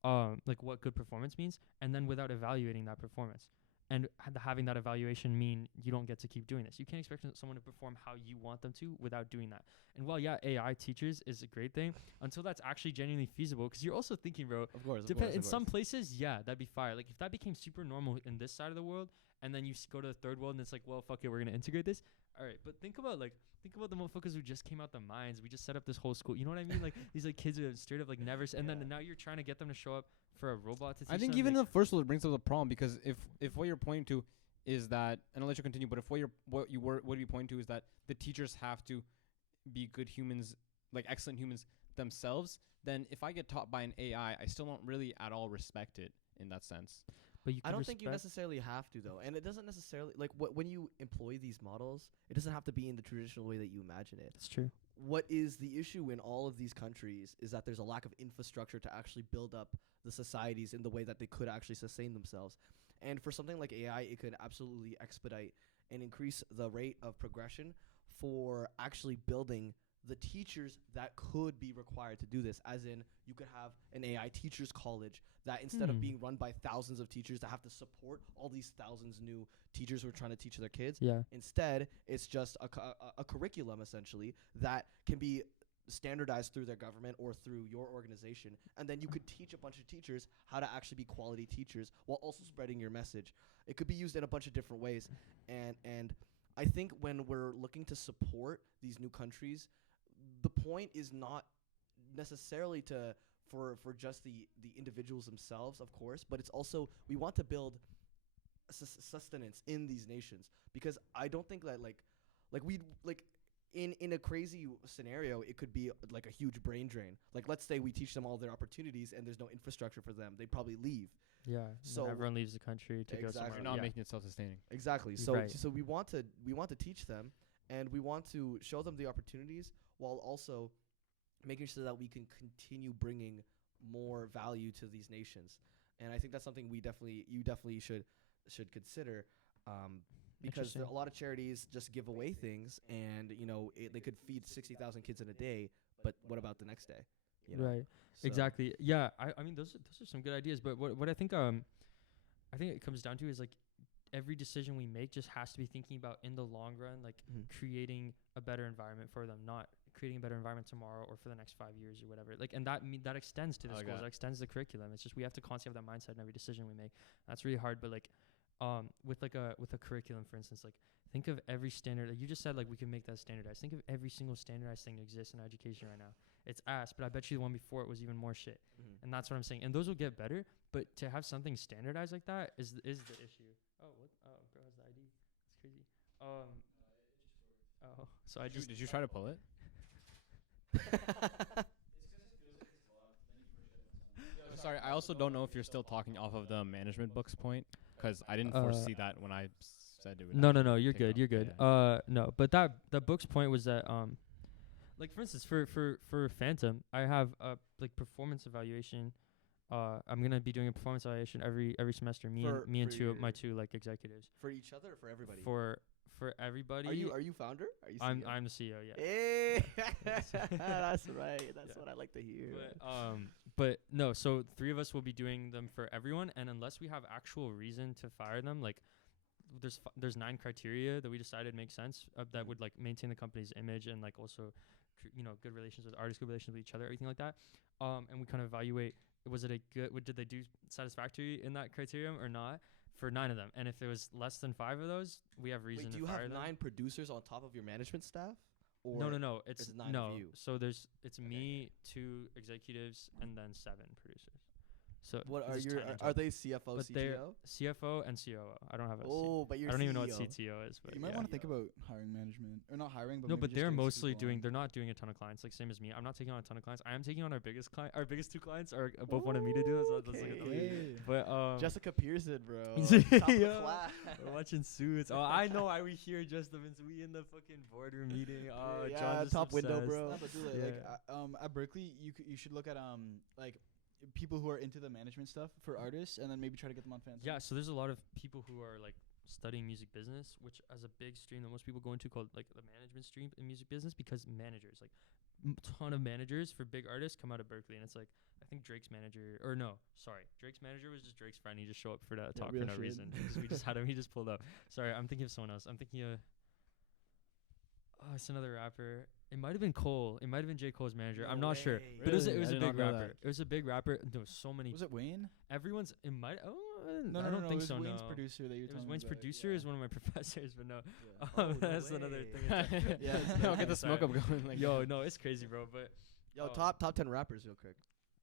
like what good performance means, and then without evaluating that performance. And having that evaluation mean you don't get to keep doing this. You can't expect someone to perform how you want them to without doing that. And while, yeah, AI teachers is a great thing, until that's actually genuinely feasible, because you're also thinking, bro, Of course. in some places, yeah, that'd be fire. Like, if that became super normal in this side of the world, and then you go to the third world and it's like, well, fuck it, we're going to integrate this. All right, but think about the motherfuckers who just came out the mines. We just set up this whole school. You know what I mean? Like, these like kids who have straight up like never, and then now you're trying to get them to show up for a robot to teach I think them, even like, the first world brings up the problem, because if what you're pointing to is that, and I'll let you continue, but if what you pointing to is that the teachers have to be good humans, like excellent humans themselves, then if I get taught by an AI, I still don't really at all respect it in that sense. but you I can don't think you respect- necessarily have to, though. And it doesn't necessarily, like, when you employ these models, it doesn't have to be in the traditional way that you imagine it. It's true. What is the issue in all of these countries is that there's a lack of infrastructure to actually build up the societies in the way that they could actually sustain themselves. And for something like AI, it could absolutely expedite and increase the rate of progression for actually building the teachers that could be required to do this. As in, you could have an AI teachers college that, instead of being run by thousands of teachers that have to support all these thousands new teachers who are trying to teach their kids, Yeah. instead it's just a curriculum essentially that can be standardized through their government or through your organization, and then you could teach a bunch of teachers how to actually be quality teachers while also spreading your message. It could be used in a bunch of different ways, and I think when we're looking to support these new countries, the point is not necessarily for just the individuals themselves, of course, but it's also, we want to build sustenance in these nations, because I don't think that like we'd like in a crazy scenario, it could be like a huge brain drain. Like, let's say we teach them all their opportunities and there's no infrastructure for them, they'd probably leave. Yeah. So So everyone leaves the country to go Exactly. somewhere. You're not yeah. making it self-sustaining. Exactly. You're So right. so we want to teach them, and we want to show them the opportunities while also making sure that we can continue bringing more value to these nations. And I think that's something you definitely should consider, because Interesting. a lot of charities just give away things, and they could feed 60,000 kids in a day, but what about the next day? You know? Right. So- Exactly. Yeah. I mean, those are some good ideas. But what I think it comes down to is like every decision we make just has to be thinking about in the long run, like Mhm. creating a better environment for them, not creating a better environment tomorrow or for the next 5 years or whatever. Like, and that extends to the I like schools, that. that extends the curriculum. It's just we have to constantly have that mindset in every decision we make. That's really hard. But like, with a curriculum, for instance, like think of every standard. Like you just said, like we can make that standardized. Think of every single standardized thing that exists in education right now. It's ass, but I bet you the one before it was even more shit. Mhm. And that's what I'm saying. And those will get better, but to have something standardized like that is the issue. Oh, what? Oh, bro has the ID. It's crazy. Oh, so I just Did you try to pull it? Sorry, I also don't know if you're still talking off of the management books point, because I didn't foresee that when I said it would. No, actually you're take good. off. You're good. Yeah. No, but that book's point was that like for instance, for Phantom, I have a like performance evaluation. I'm gonna be doing a performance evaluation every semester. Me For- and for two of my your- two like executives. For each other or for everybody? For everybody. Are you founder? Are you I'm CEO? the CEO. Yeah. Hey, Yes. that's right. That's Yeah. what I like to hear. But no, so 3 of us will be doing them for everyone, and unless we have actual reason to fire them, like there's 9 criteria that we decided make sense that would like maintain the company's image and like also good relations with artists, good relations with each other, everything like that. And we kind of evaluate, was it a good, did they do satisfactory in that criterion or not for 9 of them? And if it was less than 5 of those, we have reason Wait, do to you fire have them. 9 producers on top of your management staff? Or No. It's it's 9 no. of you? So it's me, 2 executives, and then 7 producers. So What are there's your 10 in are total. they CFO, But they're CTO? CFO and COO. I don't have a Oh, but you're I don't even know what CEO. CTO is, but You might yeah. want to think about hiring management, or not hiring, but No, maybe but just they're getting some mostly people on. they're not doing a ton of clients, like same as me. I'm not taking on a ton of clients. I am taking on our biggest client. Our biggest 2 clients are both wanted me to do this. So let's look at them. Hey. But Jessica Pearson, bro. Yeah. Top of the class. we're watching Suits. Oh, I know why we hear just the we in the fucking boardroom meeting. Oh, Yeah, John's just top window, obsessed. bro. No, but do it. Yeah. Like at Berkeley, you should look at like people who are into the management stuff for artists, and then maybe try to get them on fans. Yeah, so there's a lot of people who are like studying music business, which as a big stream that most people go into called like the management stream in music business, because managers, like ton of managers for big artists come out of Berkeley, and it's like I think Drake's manager, or no, sorry, Drake's manager was just Drake's friend. He just showed up for that Yeah, talk real for no shit. reason. We just had him. He just pulled up. Sorry, I'm thinking of someone else. I'm thinking of. Oh, it's another rapper. It might have been Cole. It might have been J. Cole's manager. No I'm not sure. way. But it was Really? a I did big not know rapper. that. It was a big rapper. There was so many. Was it Wayne? Everyone's. It might. Oh, No, I no, don't no. think It was so. Wayne's No. producer that you were It was telling me Wayne's about, producer. Is one of my professors, but no. Yeah. Oh, no That's another way. thing. Yeah. I'll get the smoke Sorry. up going. Like, Yo, no, it's crazy, bro. But Yo, Oh. top 10 rappers real quick.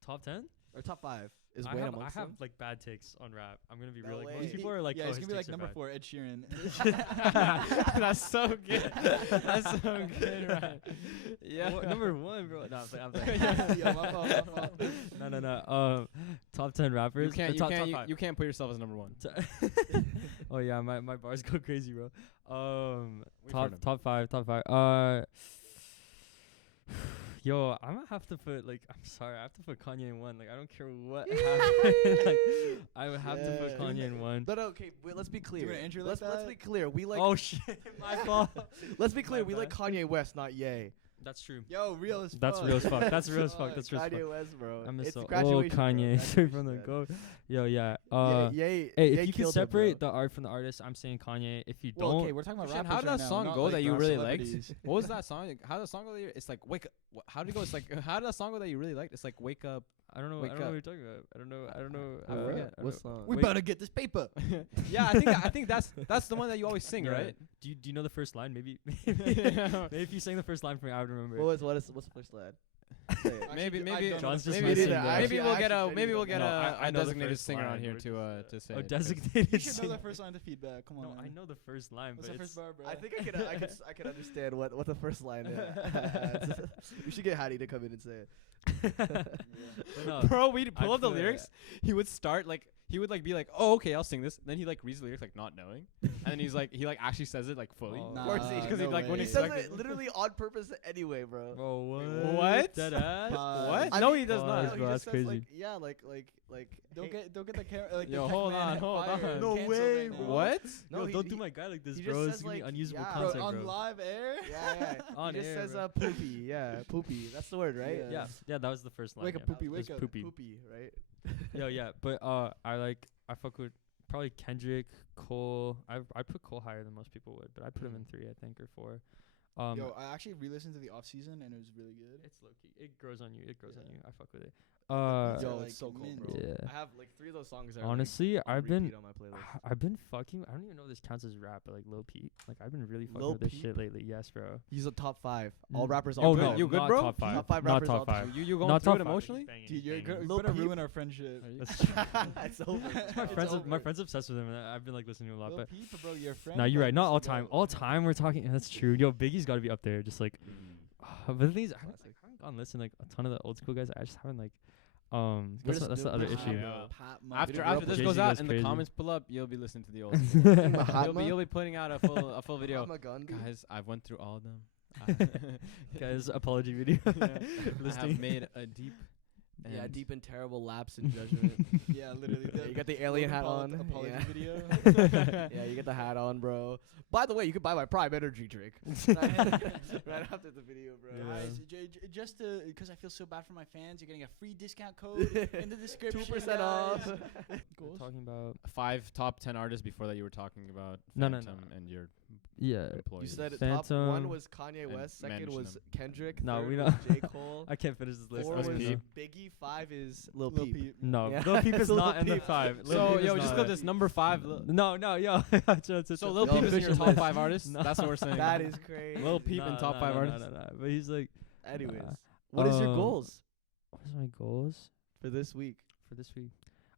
top 10. Or top 5. Is I Wayne have amongst have them? like bad takes on rap. I'm gonna be No real. Like way. most people are like, yeah, oh, it's his gonna be like takes are number bad. 4, Ed Sheeran. That's so good. That's so good, right? Yeah. What, number 1, bro. No, I'm playing. Yeah, my fault, my fault. No. Top 10 rappers. You can't. or You top, can't. top 5. You can't put yourself as number 1. Oh yeah, my bars go crazy, bro. We've heard 'em. Top five. Yo, I'm gonna have to put like I'm sorry, I have to put Kanye in 1. Like I don't care what happens. Like I would have to put Yeah. Kanye in 1. No, okay, wait, let's be clear. an intro like let's that? be clear. We like Oh shit, my fault. let's be clear. My We like bad. Kanye West, not Ye. That's true. Yo, real as fuck. That's real as fuck. That's real as fuck. Fuck. That's real as fuck. Kanye West, bro. I miss It's the old graduation, bro. Kanye straight from the Graduation, go. Yo, yeah. man. Ye, Hey, Ye if you can killed it, separate bro. the art from the artist, I'm saying Kanye. If you Well, don't, okay, we're talking about Shit, rappers how did right that now, song not go like that you rap really liked? celebrities. What was that song? How did the song go? That it's like wake. How did it go? It's like how did that song go that you really liked? It's like wake up. I don't know. Wake I don't know up. what you're talking about. I don't know. I forget. I What don't- song? We Wait. better get this paper. Yeah, I think that's the one that you always sing, Yeah. right? Do you know the first line? Maybe if you sang the first line for me, I would remember. What's the first line? Say it. Maybe Actually, I don't know John's the just first messing line. that. maybe we'll get a Actually, maybe we'll get No, a I know the designated first singer on line. here We're to just, say. Oh, it. designated You should know singer. the first line to feedback. Come on. No, I know the first line, What's but the it's first bar, bro? I think I could understand what the first line is. We should get Hattie to come in and say it. but no, Bro, we'd I pull up the put- lyrics. He would start like he would like be like, "Oh, okay, I'll sing this." Then he like reads the lyrics like not knowing, and then he actually says it like fully. Oh. Nah, Of course he- because he no like way. when He he says expect it literally on purpose anyway, bro. bro, What? That ass? What? I No, mean- he does Oh, not. No, Pause, he bro, just that's says, crazy. Don't hey- get the camera. Like Yo, the hold Tech Man on, hold fired, on. No canceled way, right now. bro. What? No, Yo, he- don't he- do my guy like this, he just bro. It's says, gonna be like, unusable yeah. Bro, content, on bro. live air. Yeah. On He just air, says bro. poopy. Yeah, poopy. That's the word, right? Yeah. Yeah, that was the first line. Wake up, yeah. poopy, It was wake up. poopy. Poopy, right? Yo, yeah, but I fuck with probably Kendrick, Cole. I put Cole higher than most people would, but I put him in 3, I think, or 4. Yo, I actually re-listened to the off season and it was really good. It's low key. It grows on you. It grows on Yeah. you. I fuck with it. These Yo, are, it's so cold, mint. bro. Yeah. I have like 3 of those songs. Are Honestly, like, on I've been repeat on my playlist. I've been fucking. I don't even know if this counts as rap, but like Lil Peep. Like I've been really fucking Lil with this Peep? shit lately. Yes, bro. He's a top 5. All Mm. rappers. Oh all good? no, time. You good, not bro? top 5. Top 5 Not rappers all top time. 5. You going Not through top it 5. emotionally? Dude, you're Lil gonna Peep? ruin our friendship. Are you- It's over. My It's over. friend's obsessed with him, and I've been like listening to him a lot. Lil But Peep, bro, your friend. no, you're bro, right. Not all listen, time. bro. All time, we're talking. That's true. Yo, Biggie's got to be up there. Just like, but the thing is, I haven't gone and listen like a ton of the old school guys. I just haven't like. That's the other issue. Yeah. Mahatma, After this Jay-Z goes out goes and the crazy. comments pull up, you'll be listening to the old school. Mahatma? you'll be putting out a full video. Mahatma Gandhi? Guys, I've went through all of them. Guys, apology video. I have Listening. made a deep. Yeah, and- deep and terrible lapse in judgment. Yeah, literally. Yeah, you got the alien hat on. Logan Paul apology Yeah. video. Yeah, you get the hat on, bro. By the way, you can buy my Prime Energy drink right after the video, bro. Yeah. Guys, just because I feel so bad for my fans, you're getting a free discount code in the description. 2% off. guys. We're talking about 5 top 10 artists before that you were talking about. No, no, Phantom no. And your yeah. You employees. said it, top Phantom. 1 was Kanye And West, second mention was them. Kendrick, No, third we was know. J. Cole, I can't finish this list. 4 was was Peep. Biggie, 5 is Lil Lil Peep. Peep. No, Yeah. Lil Peep is Lil not in the Peep. 5. Lil So, Peep is yo, just not. go this number 5. No, yo. So Lil Yo, Peep is in your official top list. 5 artists? No. That's what we're saying. That is crazy. Lil Peep in top 5 artists? No. But he's like, Anyways, Nah. what is your goals What's my goals for this week? for this week?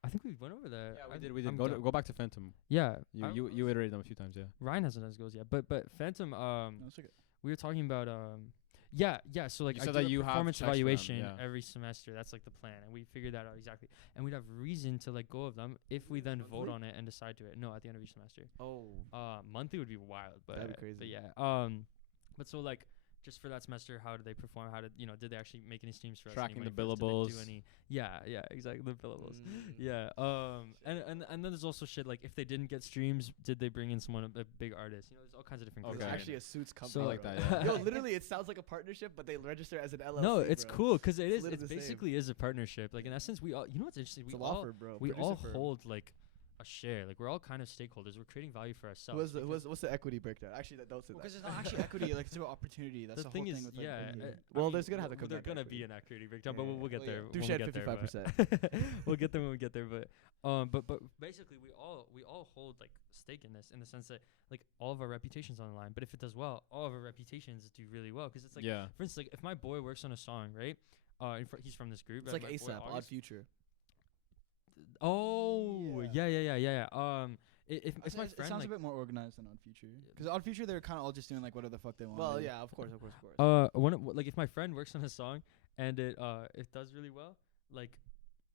I think we went over that. Yeah, I'm- we did. I'm Go done. go back to Phantom. Yeah. You iterated them a few times, yeah. Ryan hasn't his goals yet, but Phantom. No, it's okay. We were talking about yeah. So like You I said do that a you have performance checks for them, evaluation yeah. every semester. That's like the plan, and we figured that out exactly. And we'd have reason to let go of them if we then vote Monthly? on it and decide to it. No, at the end of each semester. Oh, Monthly would be wild, but That'd be crazy. But yeah. But so like just for that semester, how did they perform? How did did they actually make any streams for us? Tracking Any the money for us? Did they billables. do any? Yeah, exactly, the billables. Mm. Yeah. And then there's also shit like if they didn't get streams, did they bring in someone a big artist? There's all kinds of different. Okay. It's criteria. actually a suits company. So- I like that, bro. yeah. Yo, literally, it sounds like a partnership, but they register as an LLC. No, it's bro. cool because It's it literally the same. basically is a partnership. Like in essence, we all what's interesting. It's a We law all firm, bro. we Producer all firm. hold like a share. Like we're all kind of stakeholders. We're creating value for ourselves. What's the equity breakdown? Actually, don't say Because that. it's not actually equity. Like it's about opportunity. That's the the thing whole is, thing with like. yeah. bringing it. Well, I mean, there's gonna have to come There's back gonna equity. be an equity breakdown, but Yeah, we'll get well, there. yeah. when Dusan we had get there, 55%. we'll get there when we get there. But basically, we all hold like stake in this in the sense that like all of our reputations on the line. But if it does well, all of our reputations do really well because it's like, yeah. for instance, like if my boy works on a song, right? He's from this group. It's right? like My boy ASAP, Odd August. Future. Oh, yeah. If It my sounds friend a like, bit more organized than Odd Future. Because Odd Future, they're kind of all just doing like whatever the fuck they want. Well, like- yeah, of course. like if my friend works on a song and it does really well, like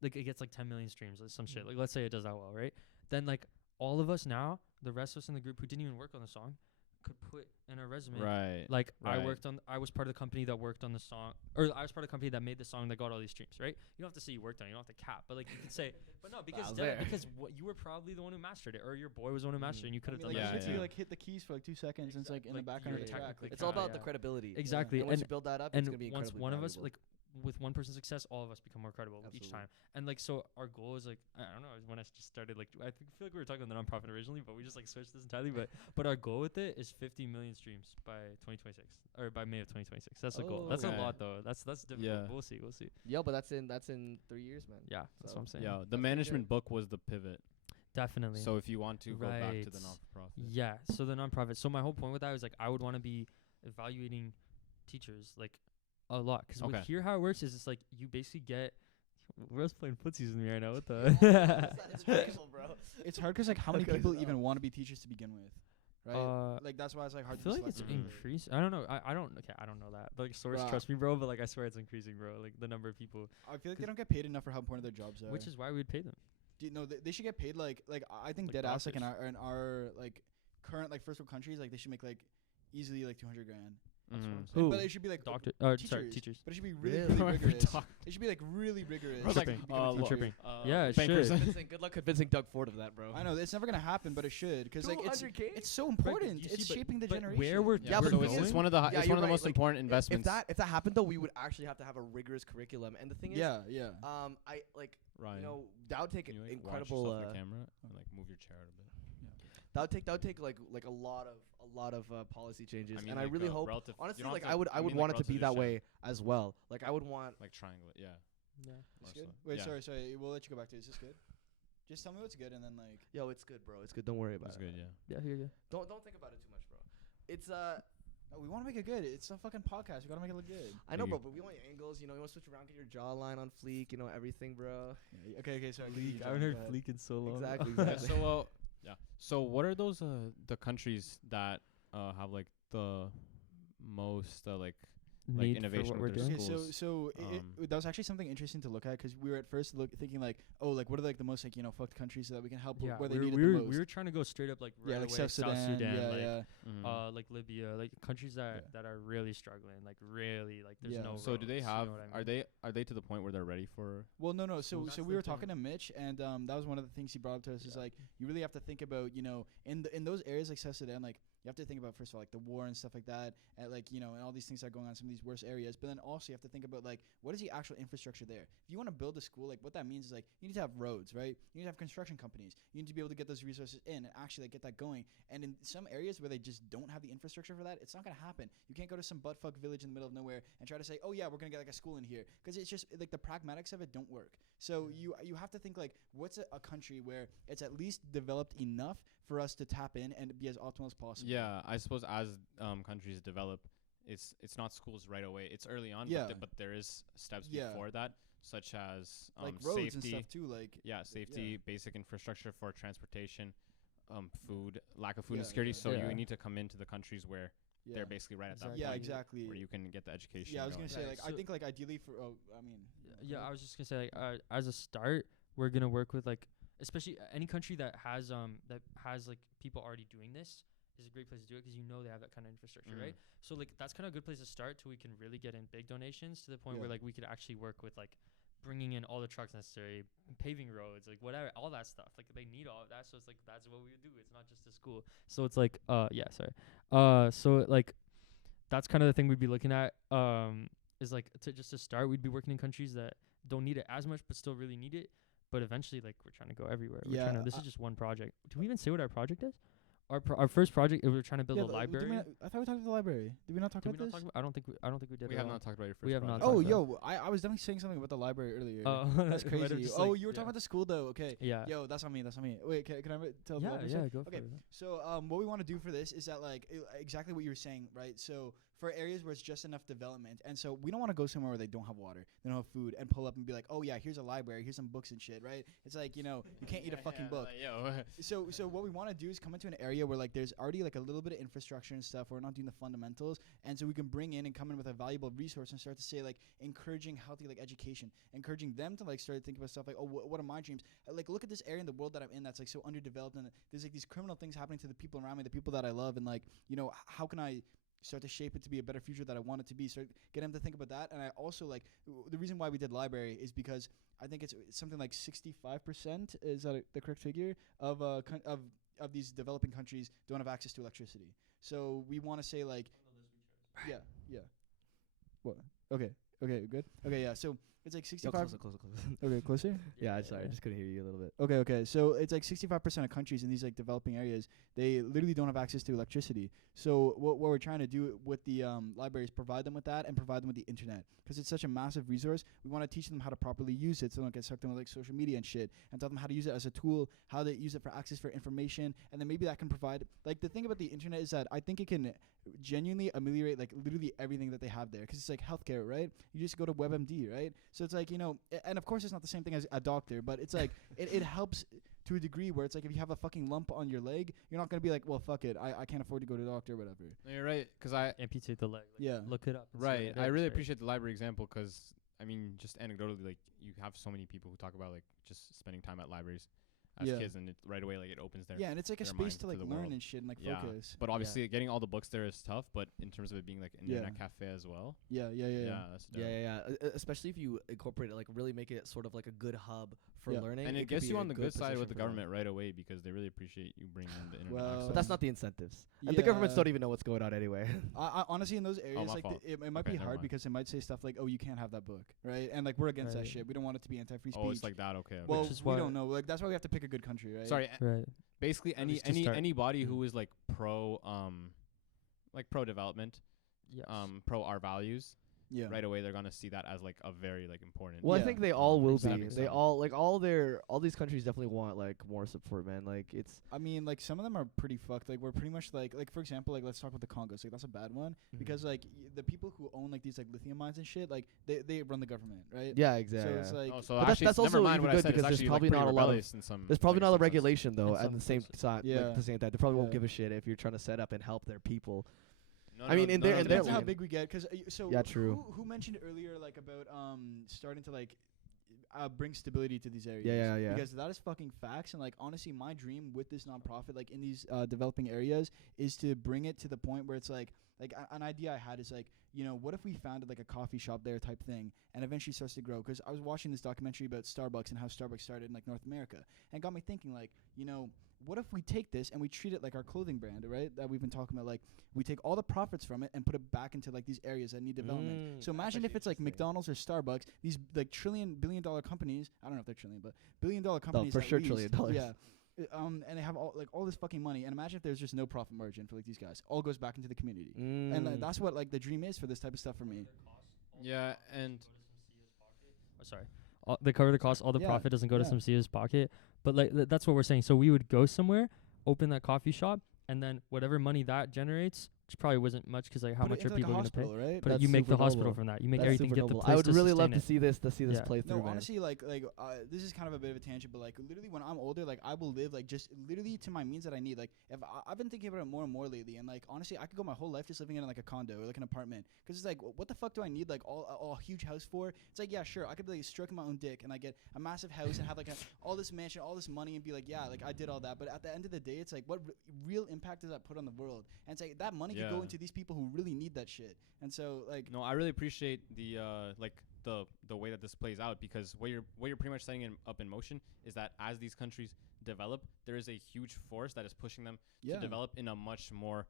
it gets like 10 million streams or some shit. Like let's say it does that well, right? Then like all of us now, the rest of us in the group who didn't even work on the song, could put in our resume. Right. Like Right. I was part of the company that worked on the song, or I was part of the company that made the song that got all these streams, right? You don't have to say you worked on it, you don't have to cap, but like you could say, but no, because was there. you were probably the one who mastered it, or your boy was the one who mastered it, and you could have I mean, done like, Yeah, if yeah. you like hit the keys for like 2 seconds, and it's like in the Like, background you're of the track. technically Like, It's all about yeah. the credibility. Exactly. And once And- you build that up, it's And gonna be once incredibly one of us valuable. with one person's success, all of us become more credible each Absolutely. time. And like so, our goal is like I don't know when I just started like I feel like we were talking about the nonprofit originally, but we just like switched this entirely. But our goal with it is 50 million streams by 2026 or by May of 2026. That's the goal. Oh, That's okay. a lot though. That's difficult. Yeah. We'll see. Yo, but that's in 3 years, man. Yeah, that's So, what I'm saying. Yeah. The pretty management good. book was the pivot. Definitely. So if you want to go back to the Right. non-profit. Yeah. So the nonprofit. So my whole point with that was like I would want to be evaluating teachers like a lot because Okay. here how it works is it's like you basically get. We're playing footsies with me right now. What the? It's painful, bro. it's hard because like how many Okay, people so- even want to be teachers to begin with, right? Like that's why it's like I hard feel to like it's select. Mhm. increased. I don't know. I don't. Okay, I don't know that. Like, source, Bruh. trust me, bro. But like, I swear it's increasing, bro. Like the number of people, I feel like they don't get paid enough for how important their jobs are. which is why we would pay them. Do you know they should get paid like I think Like dead ass like in doctors. our like current like first world countries like they should make like easily like 200 grand. That's what I'm Mhm. saying. But it should be like Doctor. teachers. Sorry, teachers. But it should be really, Really? really Every rigorous. doc- It should be like really rigorous. I was like, Tripping. to become a I'm teacher. tripping. Yeah, it bankers. should. Good luck convincing Doug Ford of that, bro. I know it's never gonna happen, but it should because like it's 200K? it's so Right, important. you It's see, but- shaping the but generation. where we're Yeah, so but it's going- one of the Yeah, it's you're one of the right, most like, important If investments. that happened though, we would actually have to have a rigorous curriculum. And the thing is, yeah. I like Right. you know that would take Can you, like, incredible. watch yourself in the camera and like move your chair out a bit. That would take like a lot of policy changes. I mean, and I like, really hope relative. you honestly don't like have I to- would mean, want like, it to be relative that share. way as well. Like I would want Like triangle. Yeah. Yeah. It's More good. so. Wait, Yeah. sorry. We'll let you go back to it. Is this good? Just tell me what's good and then like. yo, it's good, bro. It's good. Don't worry about That's it. good. Yeah. Yeah. Here you go. Don't think about it too much, bro. It's No, we want to make it good. It's a fucking podcast. We gotta make it look good. I know, Thank bro, you. but we want your angles. You know, you want to switch around, get your jawline on fleek. You know, everything, bro. Yeah, okay. Sorry. I haven't heard fleek in so long. Exactly. Yeah, exactly. so yeah. So what are those the countries that have like the most like Need for innovation what with we're their doing. Okay, schools. that was actually something interesting to look at because we were at first thinking like, oh, like what are like the most like fucked countries so that we can help Yeah, where they we need were, it we the were, most. we were trying to go straight up like right yeah, like away, South Sudan, like yeah. Mhm. like Libya, like countries that Yeah. that are really struggling, like really like there's Yeah. no. So do they roads, you have? know what I Are mean? they to the point where they're ready for? Well, no. So Well, that's we the were talking thing. to Mitch, and that was one of the things he brought up to us. Is Yeah. like you really have to think about in those areas like South Sudan, like you have to think about first of all like the war and stuff like that, and like and all these things that are going on in some of these worse areas. But then also you have to think about like what is the actual infrastructure there. If you want to build a school, like what that means is like you need to have roads, right? You need to have construction companies. You need to be able to get those resources in and actually like get that going. And in some areas where they just don't have the infrastructure for that, it's not gonna happen. You can't go to some buttfuck village in the middle of nowhere and try to say, oh yeah, we're gonna get like a school in here, because it's just like the pragmatics of it don't work. So you have to think like what's a country where it's at least developed enough for us to tap in and be as optimal as possible. Yeah, I suppose as countries develop, it's not schools right away. It's early on, Yeah. but there is steps Yeah. before that, such as like roads safety. and stuff too. Like Yeah, safety, basic infrastructure for transportation, food, lack of food Yeah, insecurity. yeah. So Yeah. you need to come into the countries where yeah. they're basically right at that yeah, point exactly. where you can get the education. Yeah, I was going. gonna say Right, like I so- think like ideally for Yeah, I was just gonna say like as a start, we're gonna work with like especially any country that has like people already doing this is a great place to do it because they have that kind of infrastructure, Mhm. right? So like that's kind of a good place to start till we can really get in big donations to the point where Yeah. like we could actually work with like bringing in all the trucks necessary, paving roads, like whatever, all that stuff. Like they need all of that, so it's like that's what we would do. It's not just a school. So it's like so like that's kind of the thing we'd be looking at. Is like to start, we'd be working in countries that don't need it as much but still really need it. But eventually, like we're trying to go everywhere. We're Yeah, trying to, this is just one project. Do we even say what our project is? Our first project, we're trying to build a library. I thought we talked about the library. Did we not talk Did we about not this? talk about? I don't think we did. We at have all. not talked about your first We have not project. Oh, talked yo, I was definitely saying something about the library earlier. Oh, That's might have crazy. just, Oh, like, you were talking about the school though. Okay. Yeah. Yo, that's on me. Wait, can I tell the Yeah, library yeah, story? go for Okay. it. So what we want to do for this is that like exactly what you were saying, right? So for areas where it's just enough development, and so we don't want to go somewhere where they don't have water, they don't have food, and pull up and be like, oh yeah, here's a library, here's some books and shit, right? It's like you can't eat a fucking book. So what we want to do is come into an area where like there's already like a little bit of infrastructure and stuff. Where we're not doing the fundamentals, and so we can bring in and come in with a valuable resource and start to say like encouraging healthy like education, encouraging them to like start to think about stuff like, oh, what are my dreams? Like look at this area in the world that I'm in that's like so underdeveloped, and there's like these criminal things happening to the people around me, the people that I love, and like how can I start to shape it to be a better future that I want it to be. Start get them to think about that. And I also like the reason why we did library is because I think it's something like 65%, is that the correct figure, of these developing countries don't have access to electricity. So we want to say like yeah. What? Okay, good. Okay, yeah. So it's like 65. Closer. Okay, closer. Yeah, sorry, I just couldn't hear you a little bit. Okay. So it's like 65% of countries in these like developing areas, they literally don't have access to electricity. So what we're trying to do with the libraries, provide them with that and provide them with the internet, because it's such a massive resource. We want to teach them how to properly use it, so they don't get sucked into like social media and shit, and tell them how to use it as a tool, how they use it for access for information, and then maybe that can provide like the thing about the internet is that I think it can genuinely ameliorate like literally everything that they have there, because it's like healthcare, right? You just go to WebMD, right? So it's like and of course it's not the same thing as a doctor, but it's like it helps to a degree where it's like if you have a fucking lump on your leg, you're not gonna be like, well, fuck it, I can't afford to go to the doctor or whatever. No, you're right, because I Amputate the leg. Like, Yeah. Look it up. and see what right. it I is, really right? appreciate the library example, because I mean, just anecdotally, like you have so many people who talk about like just spending time at libraries as Yeah. kids, and it right away like it opens their Yeah, and it's like a their space mind to to like the learn world. and shit and like Yeah. focus. But obviously, getting all the books there is tough. But in terms of it being like an Yeah. internet cafe as well, Yeah. that's dope. Yeah. Especially if you incorporate it, like really make it sort of like a good hub for Yeah. learning. And it could gets be you a on the good side position with the for them. government right away, because they really appreciate you bringing in the internet Well, access. But that's not the incentives. And the governments Yeah. don't even know what's going on anyway. I honestly, in those areas, my like fault. it might Okay, be never hard mind. because it might say stuff like, "Oh, you can't have that book," right? And like we're against that Right. shit. We don't want it to be anti-free speech. Oh, it's like that. Okay. well, Which is we why- don't know. Like that's why we have to pick a good country, right? Sorry. Right. Basically, At least to start. anybody who Mm. is like pro development, Yes. pro our values, Yeah. right away they're gonna see that as like a very like important. Well, Yeah. I think they all will be. stepping They stone. all these countries definitely want like more support, man. Like it's I mean, like some of them are pretty fucked. Like we're pretty much like for example, like let's talk about the Congos. Like that's a bad one because like the people who own like these like lithium mines and shit, like they run the government, right? yeah, exactly. So it's like Oh, so But that's actually, also never mind even what I good said. It's because there's actually probably like pretty not a lot of- rebellious in some. There's probably like, not a some sense. regulation though. In At some the same cases. time, like, Yeah. at the same time, they probably won't Yeah. give a shit if you're trying to set up and help their people. No, I mean, in their- it in their depends on how lane. big we get. Because so Yeah, true. Who mentioned earlier like about starting to like bring stability to these areas? Yeah. Because that is fucking facts. And like honestly, my dream with this nonprofit, like in these developing areas, is to bring it to the point where it's like an idea I had is like, what if we founded like a coffee shop there type thing, and eventually starts to grow? Because I was watching this documentary about Starbucks and how Starbucks started in like North America, and it got me thinking like, what if we take this and we treat it like our clothing brand, right? That we've been talking about. Like, we take all the profits from it and put it back into like these areas that need development. So imagine if it's like McDonald's or Starbucks, these like billion-dollar companies. I don't know if they're trillion, but billion-dollar companies. for at sure least, $1 trillion. Yeah. And they have all this fucking money. And imagine if there's just no profit margin for like these guys. All goes back into the community. And that's what like the dream is for this type of stuff for me. Yeah, and Oh, sorry. They cover the cost. All the Yeah, profit doesn't go to yeah. some CEO's pocket. But like that's what we're saying. So we would go somewhere, open that coffee shop, and then whatever money that generates which probably wasn't much because like how Put it much are into, like, a people going to pay? hospital, right? But That's you make the super hospital noble. from that. You make That's everything, super get the noble. place I would to really love sustain to it. see this Yeah. play No, through, man. honestly, like this is kind of a bit of a tangent, but like literally when I'm older, like I will live like just literally to my means that I need. Like if I've been thinking about it more and more lately, and like honestly, I could go my whole life just living in like a condo or like an apartment, because it's like what the fuck do I need like all a huge house for? It's like, yeah, sure, I could be like stroking my own dick and I get a massive house and have like all this mansion, all this money, and be like, yeah, like I did all that. But at the end of the day, it's like what real impact does that put on the world? And it's like that money could go Yeah. into these people who really need that shit. And so like No, I really appreciate the like the way that this plays out, because what you're pretty much setting up in motion is that as these countries develop, there is a huge force that is pushing them yeah. to develop in a much more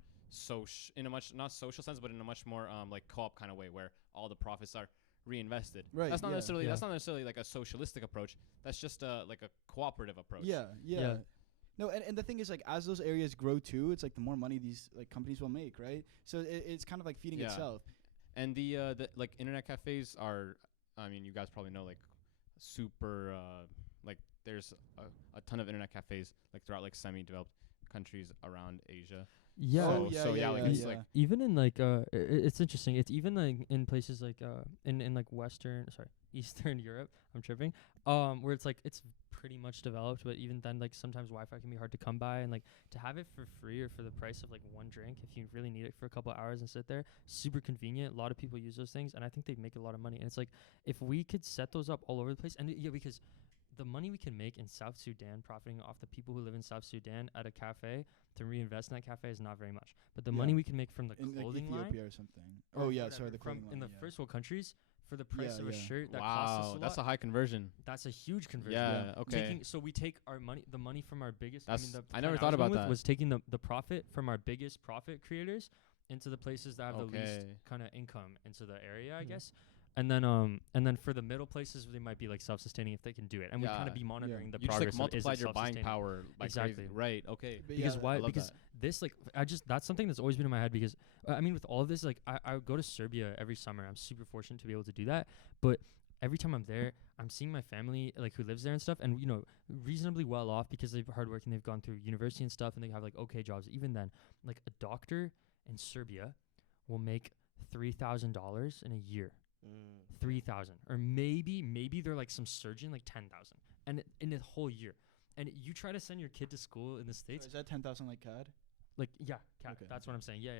not social sense, but in a much more like co-op kind of way, where all the profits are reinvested. Right, That's not yeah. necessarily Yeah. that's not necessarily like a socialistic approach. That's just like a cooperative approach. Yeah, yeah. Yeah. No, and the thing is, like, as those areas grow too, it's like the more money these like companies will make, right? So it's kind of like feeding Yeah. itself. And the like internet cafes are, I mean, you guys probably know, like super like there's a ton of internet cafes like throughout like semi-developed countries around Asia. Yeah. Oh, So yeah, like it's like Even in like it's interesting. It's even like in places like in like Eastern Europe. I'm tripping. Where it's like it's pretty much developed, but even then, like sometimes Wi-Fi can be hard to come by, and like to have it for free or for the price of like one drink, if you really need it for a couple of hours and sit there, super convenient. A lot of people use those things, and I think they make a lot of money. And it's like if we could set those up all over the place, and yeah, because the money we can make in South Sudan, profiting off the people who live in South Sudan at a cafe to reinvest in that cafe is not very much. But the Yeah. money we can make from the In like clothing line, Ethiopia or something. or Oh yeah, whatever, sorry, the from clothing in the line, yeah. first world countries for the price Yeah, of a yeah. shirt that costs us wow, a that's lot. a high conversion. That's a huge conversion. Yeah, okay. So we take our money, the money from our biggest. That's- the I never client thought was about going with that. Was taking the profit from our biggest profit creators into the places that have the least Okay. kind of income into the area, I Mhm. guess. And then for the middle places, they might be like self-sustaining if they can do it, and we kind Yeah. of be monitoring the You just like progress. multiplied of, is it your buying self-sustaining? power by Exactly. crazy. Right, okay. But Because yeah, why? I love Because that. this like that's something that's always been in my head, because I mean with all of this, like I go to Serbia every summer. I'm super fortunate to be able to do that, but every time I'm there, I'm seeing my family like who lives there and stuff, and you know, reasonably well off because they're hardworking, they've gone through university and stuff, and they have like okay jobs. Even then, like a doctor in Serbia will make $3,000 in a year. 3,000, or maybe they're like some surgeon like 10,000, and in a whole year. And you try to send your kid to school in the So States, is that 10,000 like CAD? like yeah, Okay, that's what I'm saying. Yeah.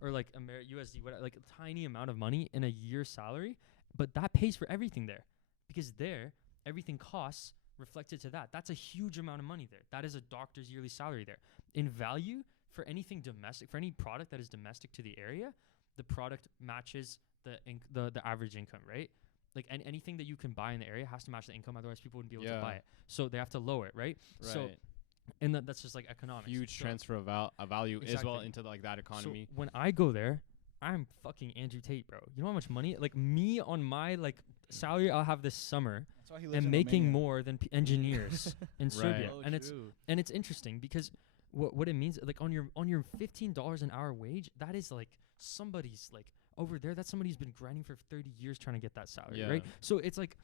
Or like USD, like a tiny amount of money in a year's salary, but that pays for everything there, because there everything costs reflected to that. That's a huge amount of money there. That is a doctor's yearly salary there. In value for anything domestic, for any product that is domestic to the area, the product matches the average income, right? Like anything that you can buy in the area has to match the income, otherwise people wouldn't be able to buy Yeah. it. So they have to lower it, right? Right. So and that's just like economics. Huge So- transfer of value as well Exactly. into like that economy. So when I go there, I'm fucking Andrew Tate, bro. You know how much money? Like me on my like salary I'll have this summer, That's why he lives and in making Romania. more than engineers in Serbia. Oh, And it's interesting because what it means, like on your $15 an hour wage, that is like somebody's like over there. That's somebody who's been grinding for 30 years trying to get that salary, right? Yeah. So it's like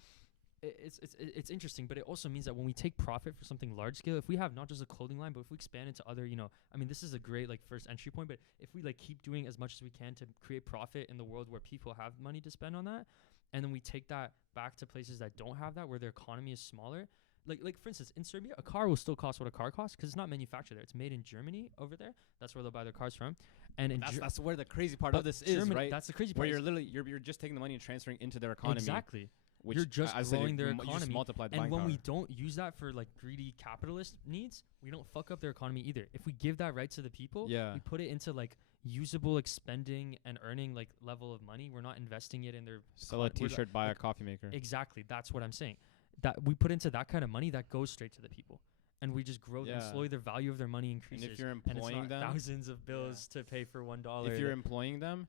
it's interesting, but it also means that when we take profit for something large scale, if we have not just a clothing line, but if we expand into other, you know, I mean, this is a great like first entry point, but if we like keep doing as much as we can to create profit in the world where people have money to spend on that, and then we take that back to places that don't have that, where their economy is smaller. Like for instance, in Serbia, a car will still cost what a car costs because it's not manufactured there. It's made in Germany over there. That's where they'll buy their cars from. And in That's where the crazy part but of this Germany, is, right? That's the crazy part. Where you're is- literally you're just taking the money and transferring into their economy. Exactly. Which You're just as I said, growing their you just economy, multiply the And buying when we power. don't use that for like greedy capitalist needs, we don't fuck up their economy either. If we give that right to the people, Yeah. we put it into like usable expending and earning like level of money. We're not investing it in their Sell a we're not- T-shirt, buy a like, coffee maker. Exactly. That's what I'm saying. That we put into that kind of money that goes straight to the people, and we just grow them Yeah. slowly. The value of their money And increases. if you're and it's employing not them, thousands of bills to pay for $1. if you're that- employing them,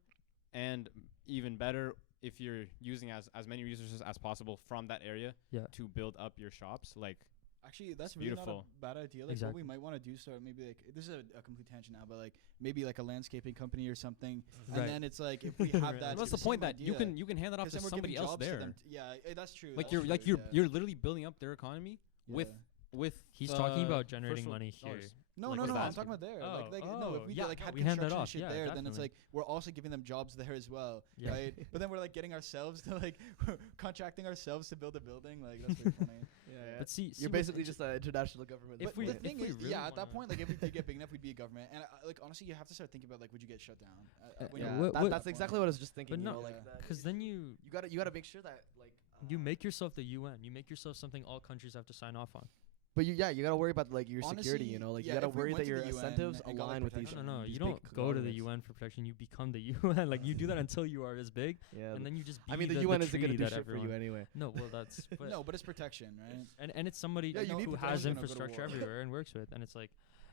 and even better, if you're using as many resources as possible from that area Yeah. to build up your shops, like Actually, that's It's really beautiful. not a bad idea. Like Exactly. what we might want to do, so maybe like this is a complete tangent now, but like maybe like a landscaping company or something, Right. and then it's like if we have Right. that. what's it's the point same that you idea, can hand that off 'cause to then we're somebody giving else jobs to there? them yeah, that's true. Like that's true, you're yeah. you're literally building up their economy with Yeah. He's talking about first generating world money here. dollars. No, Like, no, what's no. that? I'm talking about there. Like no, Oh, if we yeah, did, like no, had we hand that construction and off. shit Yeah, there, then it's definitely. like we're also giving them jobs there as well, Yeah. right? But then we're like getting ourselves to like contracting ourselves to build a building. Like that's very funny. But see, You're what's basically just an international government. If But we- the if thing we is, really yeah, at that wanna- point, like if we did get big enough, we'd be a government. And like honestly, you have to start thinking about like, would you get shut down? When yeah, you're at what- that's that exactly point. what I was just thinking. But You no, know, like Yeah. that because then you you gotta make sure that like you make yourself the UN. You make yourself something all countries have to sign off on. But you gotta worry about like your security. You Honestly, know, like yeah, you gotta if we worry went that to your the UN incentives and got, like, align with these. protection. No, these you big don't go to the conglomerates. UN for protection. You become the UN. Like you do that until you are as big, Yeah. and then you just. Be I mean, the the UN isn't gonna tree do that shit for you everyone- anyway. No, well that's. But No, but it's protection, right? and it's somebody Yeah, you need who protection has or go to infrastructure war. everywhere and works with, and it's like,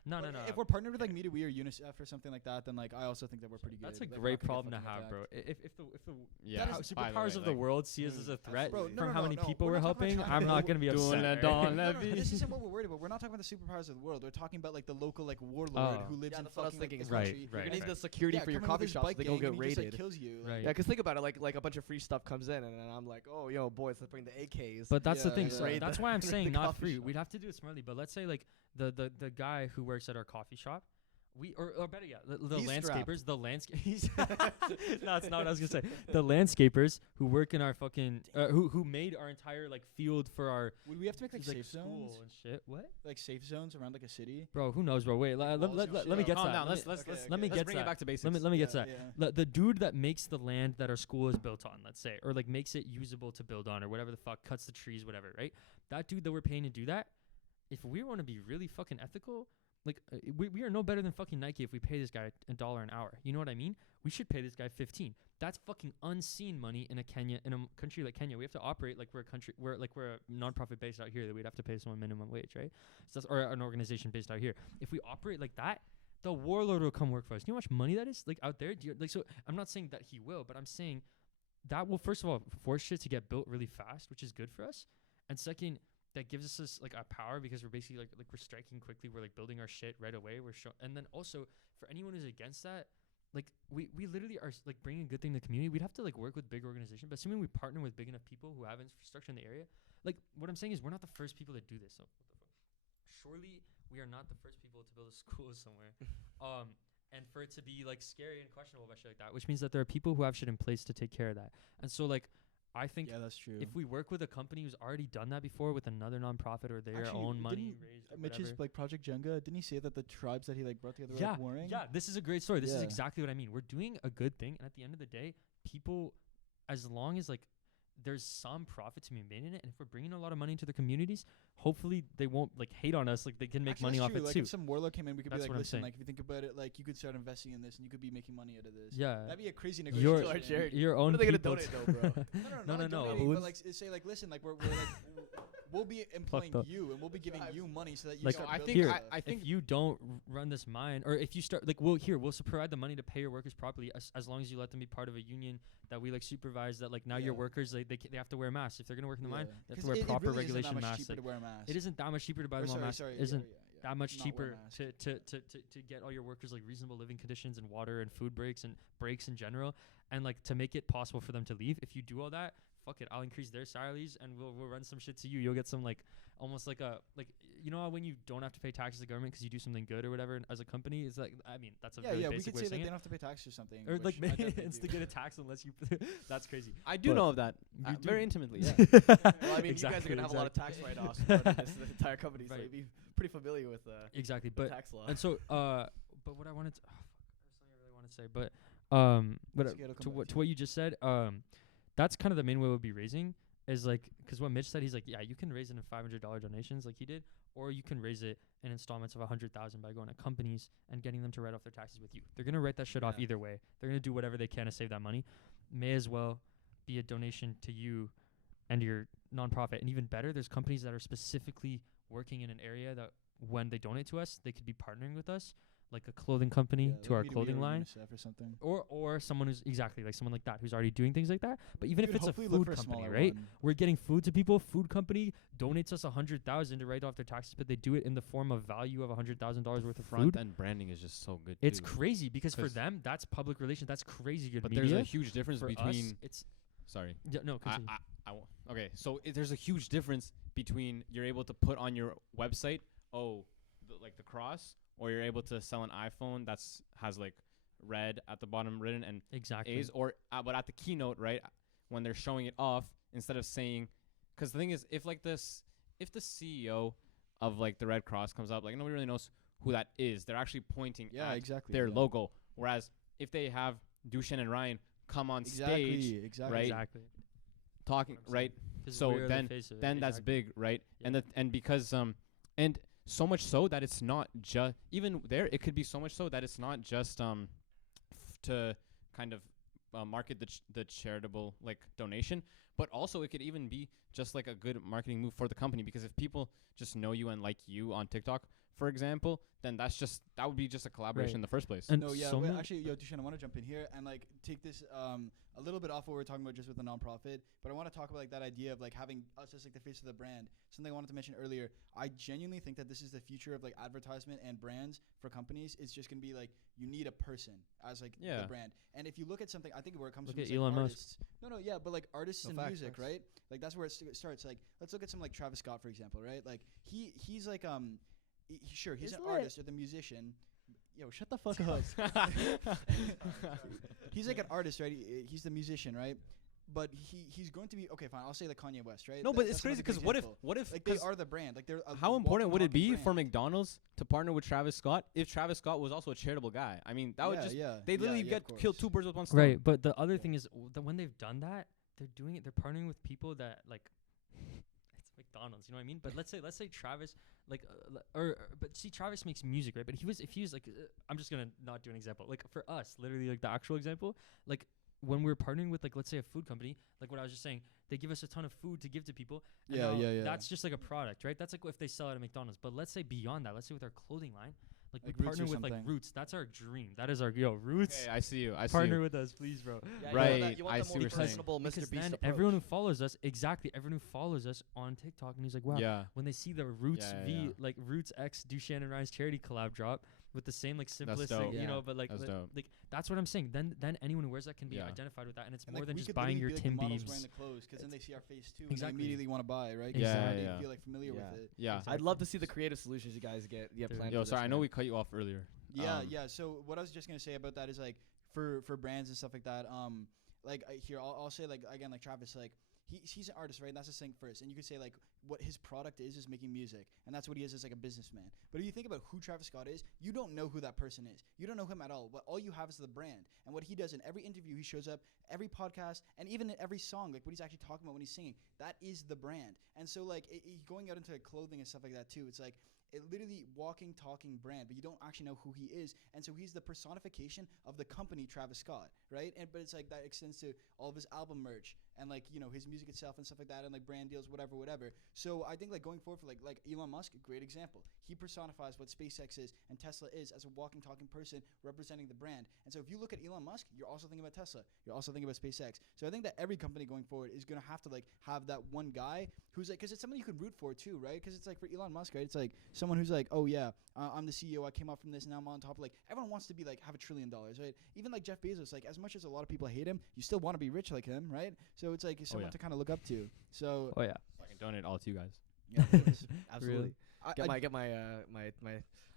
no. If we're partnered with like MOTV or UNICEF or something like that, then like I also think that we're pretty good. That's a Like, we're great not gonna get problem to fucking have, bro. attacked. If the Yeah. That is- superpowers of the world see us as a threat Bro, no, from no, how no, many no, people we're we're not talking helping, about I'm China. not gonna be Doing upset. it, right? don't No, let no, me- this isn't what we're worried about. We're not talking about the superpowers of the world. We're talking about like the local like warlord Oh. who lives Yeah, in that's what I was fucking thinking like, as this well. Right, country. You're right. gonna need right. the security for your coming with coffee his shops. bike They gonna gang get and he just, raided. like, kills you. Right. Yeah, 'cause think about it, like a bunch of free stuff comes in, and I'm like, oh, yo, boys, let's bring the AKs. But that's the Yeah, thing. yeah. So Raid that's the- why I'm raid saying the not coffee free. shop. We'd have to do it smartly. But let's say like the guy who works at our coffee shop, or better yet, the He's landscapers, No, it's not what I was gonna say. The landscapers who work in our fucking who made our entire like field for our Would we have to make like like, safe school zones? and shit. What? Like safe zones around like a city? Bro, who knows, bro? Wait, let walls and me shit. get to Calm that. down. Let Let's me- okay, let me okay. get bring to it that. back to basics. Let me get to that. Yeah. The dude that makes the land that our school is built on, let's say, or like makes it usable to build on, or whatever the fuck, cuts the trees, whatever, right? That dude that we're paying to do that, if we want to be really fucking ethical, like we are no better than fucking Nike if we pay this guy $1 an hour. You know what I mean? We should pay this guy 15. That's fucking unseen money in a country like Kenya. We have to operate like we're a nonprofit based out here that we'd have to pay someone minimum wage, right? So that's, or an organization based out here. If we operate like that, the warlord will come work for us. You know how much money that is? Like out there? So I'm not saying that he will, but I'm saying that will first of all force shit to get built really fast, which is good for us. And second, that gives us like a power because we're basically like we're striking quickly. We're like building our shit right away. And then also for anyone who's against that, like we literally are like bringing a good thing to the community. We'd have to like work with big organizations, but assuming we partner with big enough people who have infrastructure in the area, like what I'm saying is we're not the first people to do this. So surely we are not the first people to build a school somewhere. And for it to be like scary and questionable about shit like that, which means that there are people who have shit in place to take care of that. And so like I think Yeah, that's true. if we work with a company who's already done that before with another nonprofit or their Actually, own money didn't raised or Mitch's whatever. like Project Jenga, didn't he say that the tribes that he like brought together were Yeah, like warring? yeah, this is a great story. This is Yeah. exactly what I mean. We're doing a good thing, and at the end of the day, people, as long as like there's some profit to be made in it, and if we're bringing a lot of money into the communities, hopefully they won't like hate on us. Like they can make Actually, money that's off true. it Like too. if some warlord came in, we could That's be what like, I'm listen, saying. like if you think about it, like you could start investing in this and you could be making money out of this. Yeah, That'd be a crazy your negotiation. charity. your What own are they gonna people donate though, bro? No, No, not no, donating, no. but like say like listen, like we're like we'll be employing up. you and we'll be giving you money so that you Like, start I building think Here, I think if you don't run this mine, or if you start like we'll provide the money to pay your workers properly as long as you let them be part of a union that we like supervise. That like now your Yeah. workers they have to wear masks if they're gonna work in the mine. They have 'Cause to wear it proper really isn't regulation that much masks. cheaper Like, to wear a mask. it isn't that much cheaper to buy Or them all sorry, masks. sorry, Isn't yeah. that much Not wear cheaper masks. to get all your workers like reasonable living conditions and water and food breaks and breaks in general, and like to make it possible for them to leave. If you do all that, fuck it, I'll increase their salaries and we'll run some shit to you. You'll get some like almost like a like you know how when you don't have to pay taxes to the government because you do something good or whatever as a company. It's like I mean that's a Yeah, really yeah, we basic could way say of like saying they it. don't have to pay taxes or something. Or which like I definitely do. instigate a tax unless you that's crazy. I do But know of that you do. very intimately. Yeah. Well, I mean, Exactly, you guys are gonna have a lot of tax exactly. write-offs for this entire company, so Right. you'd be pretty familiar with Exactly, the but tax law. and so but what I wanted to there's something I really want to say, but It's okay, it'll come back to what you just said, that's kind of the main way we'll be raising is like because what Mitch said, he's like, yeah, you can raise it in $500 donations like he did, or you can raise it in installments of 100,000 by going to companies and getting them to write off their taxes with you. They're gonna write that shit off Yeah. either way. They're gonna do whatever they can to save that money. May as well be a donation to you and your nonprofit. And even better, there's companies that are specifically working in an area that when they donate to us, they could be partnering with us, like a clothing company Yeah, to our like clothing MOTV or line. UNICEF or something. Or someone who's exactly like someone like that who's already doing things like that. But even We if would it's a hopefully look food for a company, smaller right? one. We're getting food to people. Food company donates us 100,000 to write off their taxes, but they do it in the form of value of $100,000 worth of Front food. end branding is just so good. It's too. crazy because for 'Cause- them that's public relations. That's crazy good But media. there's a huge difference For between. us, it's Sorry. no. I, Continue. okay, so there's a huge difference between you're able to put on your website, like the cross, or you're able to sell an iPhone that's has like red at the bottom written and Exactly. A's, or but at the keynote, right, when they're showing it off, instead of saying, because the thing is, if the CEO of like the Red Cross comes up, like nobody really knows who that is. They're actually pointing at exactly. their yeah. logo. Whereas if they have Dusan and Ryan come on stage, exactly. right, Exactly. talking, I'm saying. right, 'Cause so we're the then face of it. then that's Exactly. big, right? Yeah. And because and so much so that it's not just, even there it could be so much so that it's not just to kind of market the charitable like donation, but also it could even be just like a good marketing move for the company, because if people just know you and like you on TikTok, for example, then that would be just a collaboration Right. in the first place. And No, yeah. so many- Actually, Dusan, I want to jump in here and like take this a little bit off what we're talking about just with the nonprofit, but I want to talk about like that idea of like having us as like the face of the brand. Something I wanted to mention earlier. I genuinely think that this is the future of like advertisement and brands for companies. It's just gonna be like you need a person as like Yeah. the brand. And if you look at something, I think where it comes Look from at is like Elon Musk. artists. No, yeah, but like artists No, and facts, music, facts. right? Like that's where it starts. Like let's look at something like Travis Scott, for example, right? Like he's like sure, he's He's an lit. artist or the musician. Yo, shut the fuck up. He's like an artist, right? He's the musician, right? But he's going to be okay. Fine, I'll say like Kanye West, right? No, That- but it's that's crazy another because good what example. if Like they 'cause are the brand? Like they're a how important would it walking, be talking for brand. McDonald's to partner with Travis Scott if Travis Scott was also a charitable guy? I mean, that would just they literally get killed two birds with one stone. Right, but the other thing is that when they've done that, they're doing it. They're partnering with people that like. It's McDonald's, you know what I mean? But let's say Travis, like, but see, Travis makes music, right? But if he was like, I'm just gonna not do an example. Like for us, literally, like the actual example, like when we're partnering with like let's say a food company, like what I was just saying, they give us a ton of food to give to people. And Yeah, now yeah, yeah. That's just like a product, right? That's like if they sell it at McDonald's. But let's say beyond that, let's say with our clothing line, like we Like Roots or partner with like something. Roots. That's our dream. That is our Roots. Okay, I see you. I see Partner you. with us, please, bro. Yeah, Right, You want I the see more what you're saying. personable Mr. Because Beast then approach. everyone who follows us, everyone who follows us on TikTok, and he's like, wow, Yeah. when they see the Roots Yeah, V, yeah. like Roots X Dusan and Ryan's charity collab drop with the same like simplistic, dope. you Yeah. know, but like, That's dope. like that's what I'm saying. Then anyone who wears that can be Yeah. identified with that, and it's And, more like, than we just could buying literally your be, like, Tim the models wearing Beams. the clothes, because then they see our face too, Exactly. and they immediately want to buy, right? 'Cause Yeah, they yeah. feel like familiar Yeah. with it. Yeah. I'd love to see the creative solutions you guys get. Yeah, Dude. planned Yo, for sorry, this, I know man. we cut you off earlier. Yeah, yeah. So what I was just gonna say about that is like for brands and stuff like that. Like here I'll say like again like Travis, like he's an artist, right? And that's the thing first. And you could say like what his product is making music, and that's what he is as like a businessman. But if you think about who Travis Scott is, you don't know who that person is. You don't know him at all. But all you have is the brand. And what he does in every interview, he shows up, every podcast, and even in every song, like what he's actually talking about when he's singing, that is the brand. And so like going out into clothing and stuff like that too, it's like it literally walking, talking brand, but you don't actually know who he is, and so he's the personification of the company Travis Scott, right? And but it's like that extends to all of his album merch and like his music itself and stuff like that, and like brand deals, whatever. So I think like going forward for like Elon Musk, a great example. He personifies what SpaceX is and Tesla is as a walking, talking person representing the brand. And so if you look at Elon Musk, you're also thinking about Tesla. You're also thinking about SpaceX. So I think that every company going forward is gonna have to like have that one guy who's like, because it's someone you can root for too, right? Because it's like for Elon Musk, right? It's like someone who's like, oh yeah, I'm the CEO. I came up from this, and now I'm on top. Like everyone wants to be like have $1 trillion, right? Even like Jeff Bezos, like as much as a lot of people hate him, you still want to be rich like him, right? So it's like someone yeah. to kind of look up to. So Oh yeah, I can donate all to you guys. yeah, Absolutely. I Get my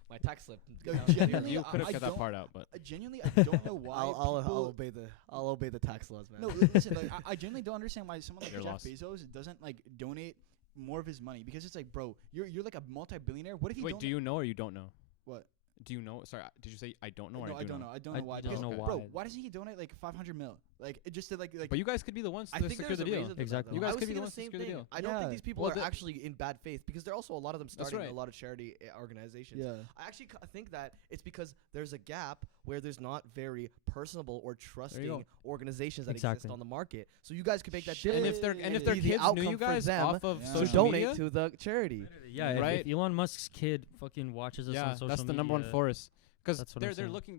my tax slip. Yo, Get out. genuinely, You could I have cut that don't- part out, but genuinely, I don't know why. I'll people- obey the tax laws, man. No, listen. Like, I genuinely don't understand why someone like Your Jeff loss. Bezos doesn't like donate more of his money, because it's like, bro, you're like a multi-billionaire. What if you wait, don't? do you know or you don't know? What? Do you know? Sorry, did you say I don't know? No, or I don't know. I don't know why. don't Because, know Okay. why. bro, why doesn't he donate like 500 mil? Like it just to like But you guys could be the ones I to think secure there's the a deal. reason for Exactly. that, You though. guys I was could be the thinking ones to same secure the thing. deal. I don't Yeah. think these people Well, are the- actually in bad faith, because there are also a lot of them That's starting right. a lot of charity organizations. Yeah. I actually think that it's because there's a gap where there's not very personable or trusting organizations that exist Exactly. on the market. So you guys could make that Shit. And difference. if their Be the kids knew outcome you for guys them off of Yeah. to social donate media, to the charity. yeah. Right. If Elon Musk's kid fucking watches us on yeah, social that's the number one media, force. Because That's what they're I'm saying. looking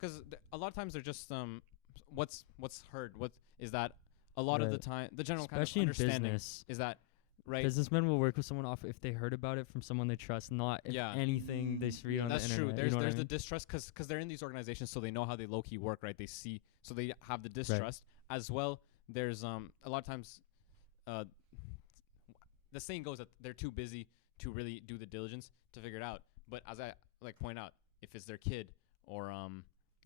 because a lot of times they're just what's heard. What is that? A lot of the Right. time, the general especially in kind of understanding business. is that right. Businessmen will work with someone off if they heard about it from someone they trust, not if Yeah. anything they Mm, read on That's the true. internet. There's you know there's what the I mean? distrust because they're in these organizations, so they know how they low key work, right? They see, so they have the distrust as well. There's a lot of times, the saying goes that they're too busy to really do the diligence to figure it out. But as like point out if it's their kid or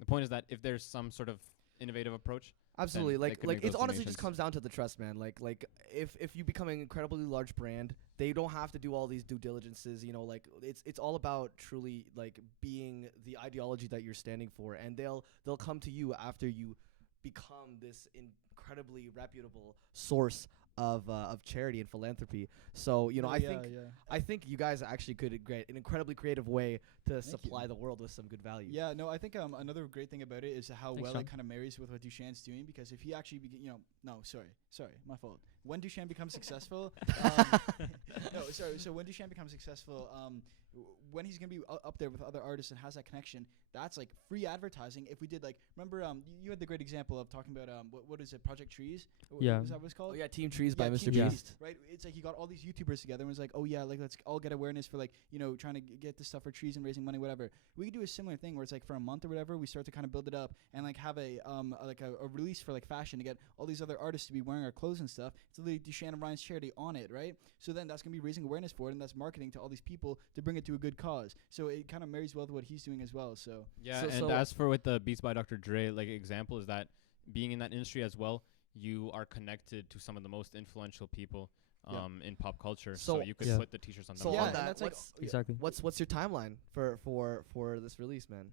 the point is that if there's some sort of innovative approach. Absolutely, then they like can like make it those honestly just donations. comes down to the trust, man. Like if you become an incredibly large brand, they don't have to do all these due diligences. You know, like it's all about truly like being the ideology that you're standing for, and they'll come to you after you become this incredibly reputable source of charity and philanthropy. So you know, I think you guys actually could create an incredibly creative way to supply you. the world with some good value. Yeah, no, I think another great thing about it is how Thanks, well Sean. it kind of marries with what Dusan's doing, because if he actually, sorry, my fault. When Dusan becomes successful, so when Dusan becomes successful, when he's gonna be up there with other artists and has that connection, that's like free advertising. If we did like, remember, you had the great example of talking about what is it, Project Trees? Yeah. Is that what it's called? Oh yeah, Team Trees by Yeah, Mr. Team Beast. Trees, right? It's like he got all these YouTubers together and was like, oh yeah, like let's all get awareness for like, trying to get this stuff for trees and raising money, whatever. We could do a similar thing where it's like for a month or whatever, we start to kind of build it up and like have a release for like fashion to get all these other artists to be wearing our clothes and stuff. It's literally Dusan and Ryan's charity on it, right? So then that's gonna be raising awareness for it, and that's marketing to all these people to bring it to a good cause. So it kind of marries well to what he's doing as well. So Yeah, So- and so- as for with the Beats by Dr. Dre, like example is that being in that industry as well, you are connected to some of the most influential people Yeah. In pop culture. So- So you could Yeah. put the t-shirts on So them. Yeah, on and that, that's like- Exactly. what's your timeline for this release, man?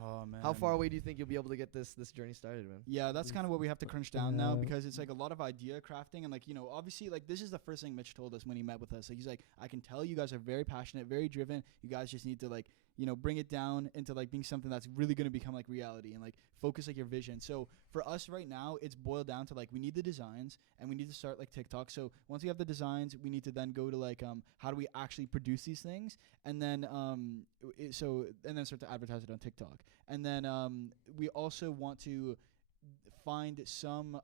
oh man, How far away do you think you'll be able to get this journey started, man? Yeah, that's kind of what we have to crunch down now, Yeah. because it's like a lot of idea crafting, and like, obviously like this is the first thing Mitch told us when he met with us. Like he's like, I can tell you guys are very passionate, very driven. You guys just need to like, bring it down into like being something that's really going to become like reality, and like focus like your vision. So for us right now, it's boiled down to like, we need the designs and we need to start like TikTok. So once we have the designs, we need to then go to like, how do we actually produce these things? And then, and then start to advertise it on TikTok. And then, we also want to find some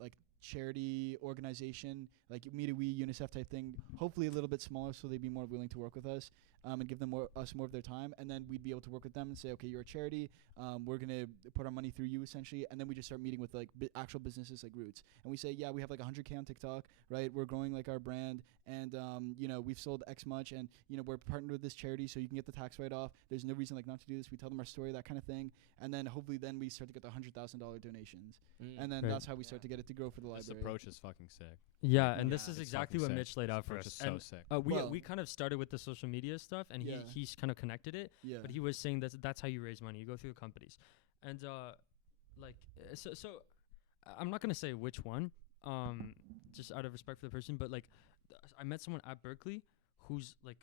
like charity organization like motv, UNICEF type thing, hopefully a little bit smaller, so they'd be more willing to work with us, and give them more of their time, and then we'd be able to work with them and say, okay, you're a charity, we're gonna put our money through you essentially, and then we just start meeting with like actual businesses like Roots, and we say, yeah, we have like 100K on TikTok, right? We're growing like our brand, and we've sold X much, and we're partnered with this charity, so you can get the tax write-off. There's no reason like not to do this. We tell them our story, that kind of thing, and then hopefully then we start to get the $100,000 donations, and then Right. that's how we start to get it to grow for the This library. approach is fucking sick. Yeah, and Yeah, this is It's exactly fucking what sick. Mitch laid This out for approach us. is so And sick. Well- we kind of started with the social media stuff, and Yeah. he's kind of connected it. Yeah. But he was saying that's how you raise money. You go through the companies, and so I'm not gonna say which one, just out of respect for the person. But like, I met someone at Berkeley who's like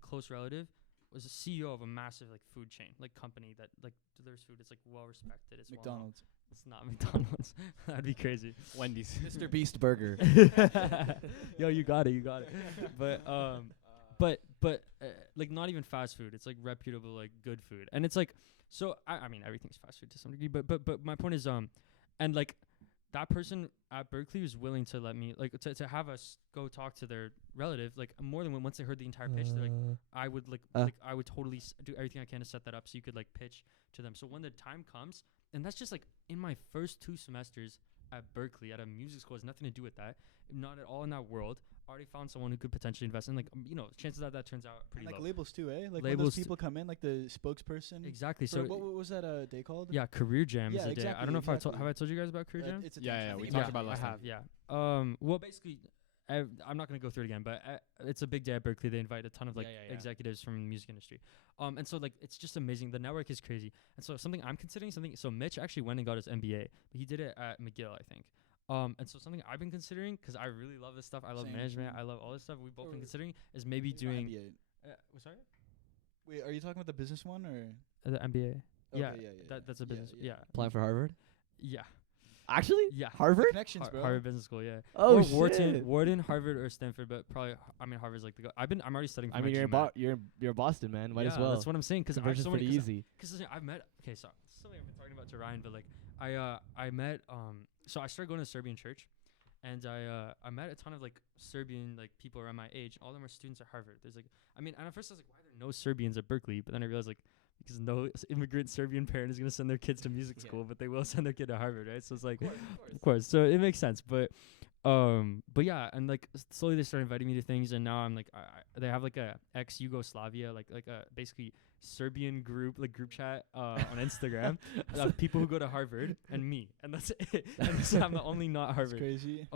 close relative, was a CEO of a massive like food chain, like company that like delivers food. It's like well respected. It's well-known. McDonald's. It's not McDonald's. That'd be crazy. Wendy's. Mr. Beast Burger. Yo, you got it. But like not even fast food. It's like reputable, like good food. And it's like, so I mean everything's fast food to some degree. But my point is and like that person at Berkeley was willing to let me like to have us go talk to their relative like more than once they heard the entire pitch. They're like, I would like I would totally do everything I can to set that up so you could like pitch to them. So when the time comes, and that's just like in my first 2 semesters at Berkeley at a music school, has nothing to do with that, not at all in that world. Already found someone who could potentially invest in, like chances that turns out pretty And like low. labels too, eh? Like when Labels those people come in, like the spokesperson. Exactly. For So what was that day called? yeah, Career Jam Yeah, is a day. I exactly, don't know if exactly. have I told you guys about Career Jam? It's a Yeah, thing. yeah, I we think talked it's- about it last I time. have, yeah. Well, basically, I'm not gonna go through it again, but it's a big day at Berkeley. They invite a ton of like executives from the music industry. And so like it's just amazing. The network is crazy. And so something I'm considering So Mitch actually went and got his MBA. But he did it at McGill, I think. And so something I've been considering, because I really love this stuff. I love Same. management. I love all this stuff. We've both been Or- considering is maybe It's not doing. MBA. Sorry. Wait, are you talking about the business one or? The MBA. Yeah, Okay, that's a business. Yeah. Applying for Harvard? Yeah. Actually? Yeah. Harvard? Connections, bro. Harvard Business School, yeah. Oh, Or shit. Wharton, Harvard, or Stanford, but probably Harvard's like the go. I'm already studying. For I mean, my you're in GMAT. you're in Boston, man. Might as Yeah, well. That's what I'm saying. Because Conversion's pretty easy. Because I've met. Okay, so something I've been talking about to Ryan, but like I met. So I started going to Serbian church, and I met a ton of like Serbian like people around my age. All of them are students at Harvard. There's like, I mean, and at first I was like, why are there no Serbians at Berkeley? But then I realized like, because no immigrant Serbian parent is gonna send their kids to music school, but they will send their kid to Harvard, right? So it's like, of course. So it makes sense. But But yeah, and like slowly they started inviting me to things, and now I'm like, they have like a ex Yugoslavia, like a basically Serbian group chat on Instagram of people who go to Harvard and me, and that's it. And so I'm the only not That's Harvard. crazy.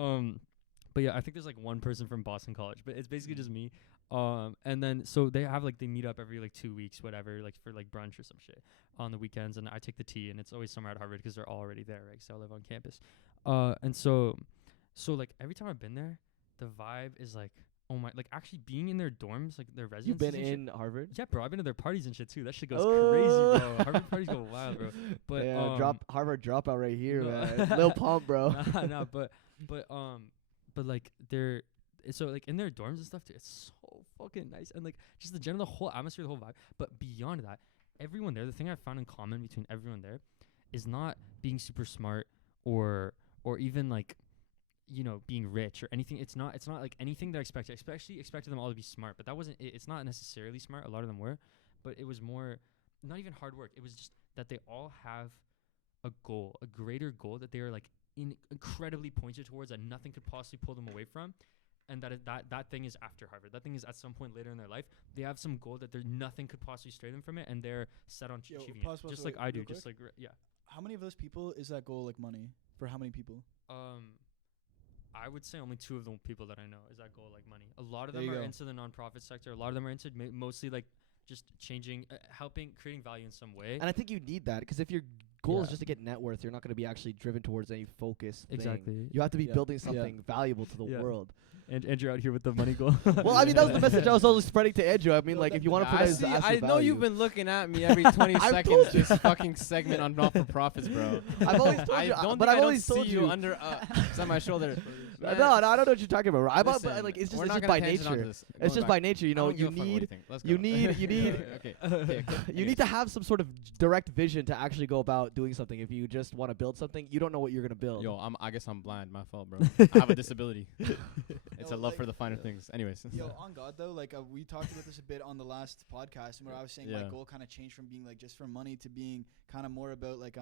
But yeah, I think there's like one person from Boston College, but it's basically just me. And then so they have like they meet up every like 2 weeks, whatever, like for like brunch or some shit on the weekends, and I take the tea, and it's always somewhere at Harvard because they're already there, right? So I live on campus. And so like every time I've been there, the vibe is like, oh my, like actually being in their dorms, like their residences. You've been and shit. in Harvard? Yeah, bro. I've been to their parties and shit too. That shit goes crazy, bro. Harvard parties go wild, bro. But yeah, Harvard dropout right here, no. man. Lil Pump, bro. Nah, but like they're so like in their dorms and stuff too. It's so fucking nice, and like just the general, the whole atmosphere, the whole vibe. But beyond that, everyone there, the thing I found in common between everyone there, is not being super smart or even like, you know, being rich or anything. It's not like anything that I expected. I especially expected them all to be smart, but that wasn't it. It's not necessarily smart. A lot of them were, but it was more not even hard work. It was just that they all have a goal, a greater goal that they are like incredibly pointed towards, that nothing could possibly pull them away from, and that thing is after Harvard. That thing is at some point later in their life. They have some goal that nothing could possibly stray them from it, and they're set on achieving it, just like I do. Just like yeah. How many of those people is that goal like money? For how many people? I would say only 2 of the people that I know is that goal like money. A lot of There them you are go. into the nonprofit sector. A lot of them are into mostly like just changing, helping, creating value in some way. And I think you need that, because if your goal is Yeah. just to get net worth, you're not going to be actually driven towards any focus thing. Exactly. You have to be Yeah. building Yeah. something valuable to the Yeah. world. And Andrew out here with the money goal. Well, I mean, that was the message I was always spreading to Andrew. I mean, Yo, like, that- if you want to I provide see. asset I know value. you've been looking at me every 20 I've seconds. told you. This fucking segment on not-for-profits, bro. I've always told I you, don't but think I've I always don't told see you. you under on my shoulder. No, I don't know what you're talking about. Bro. But Listen, like, it's we're just not gonna by tangent onto nature. this. It's Going just back. by nature. You I know, don't you give a fuck what you need think. Let's you go. need Okay. you need to have some sort of direct vision to actually go about doing something. If you just want to build something, you don't know what you're gonna build. Yo, I guess I'm blind. My fault, bro. I have a disability. It's a love for the finer things. Anyways. Yo, on God though, like we talked about this a bit on the last podcast, where I was saying my Yeah. goal kind of changed from being like just for money to being kind of more about like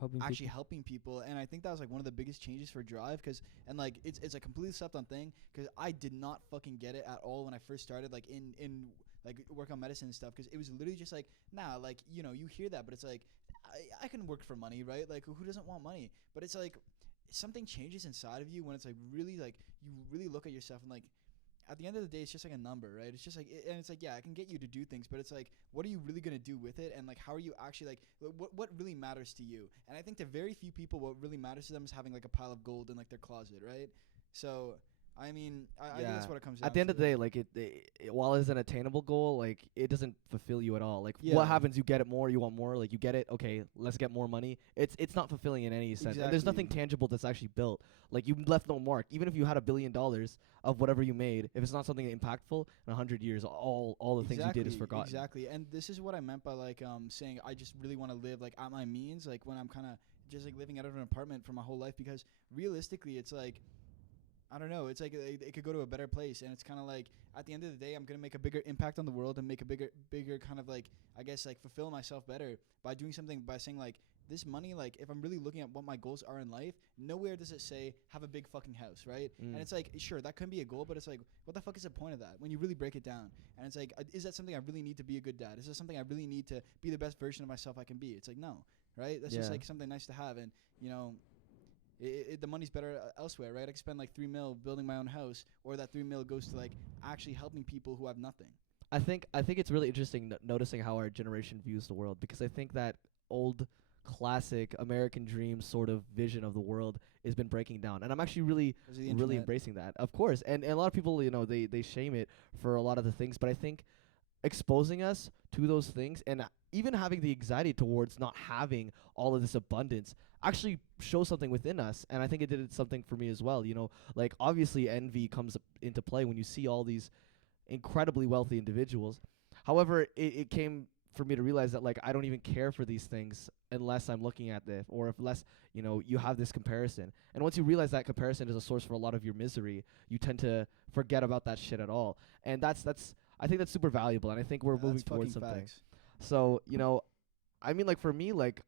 Helping actually people. helping people. And I think that was like one of the biggest changes for Drive, and like it's a completely slept on thing, because I did not fucking get it at all when I first started like in like work on medicine and stuff, because it was literally just like, nah, like, you know, you hear that, but it's like I can work for money, right? Like who doesn't want money? But it's like something changes inside of you when it's like really like you really look at yourself, and like at the end of the day, it's just like a number, right? It's just like, and it's like, yeah, I can get you to do things, but it's like, what are you really gonna do with it? And like, how are you actually like, what really matters to you? And I think to very few people, what really matters to them is having like a pile of gold in like their closet, right? So, I mean, I think that's what it comes down to. At the end of the day, like it while it's an attainable goal, like it doesn't fulfill you at all. Like Yeah. what happens? You get it more, you want more. Like you get it, okay, let's get more money. It's not fulfilling in any sense. And there's Exactly. nothing tangible that's actually built. Like you left no mark. Even if you had $1 billion of whatever you made, if it's not something impactful, in 100 years, all the things you did is forgotten. Exactly, and this is what I meant by like saying I just really want to live like at my means, like when I'm kind of just like living out of an apartment for my whole life, because realistically, it's like, I don't know. It's like it could go to a better place, and it's kind of like at the end of the day, I'm gonna make a bigger impact on the world and make a bigger kind of like, I guess, like fulfill myself better by doing something, by saying like, this money, like if I'm really looking at what my goals are in life, nowhere does it say have a big fucking house, right? And it's like, sure, that can be a goal, but it's like, what the fuck is the point of that when you really break it down? And it's like, is that something I really need to be a good dad? Is that something I really need to be the best version of myself I can be? It's like, no, right? That's just Yeah. like something nice to have, and you know. The money's better elsewhere, right? I could spend like $3 million building my own house, or that $3 million goes to like actually helping people who have nothing. I think it's really interesting noticing how our generation views the world, because I think that old classic American dream sort of vision of the world has been breaking down, and I'm actually really embracing that, of course. And a lot of people, you know, they shame it for a lot of the things, but I think exposing us to those things, and even having the anxiety towards not having all of this abundance, actually shows something within us. And I think it did something for me as well. You know, like obviously envy comes into play when you see all these incredibly wealthy individuals. However, it came for me to realize that like I don't even care for these things unless I'm looking at them, or if less, you know, you have this comparison. And once you realize that comparison is a source for a lot of your misery, you tend to forget about that shit at all. And that's I think that's super valuable, and I think we're moving towards something. Facts. So, you know, I mean, like for me, like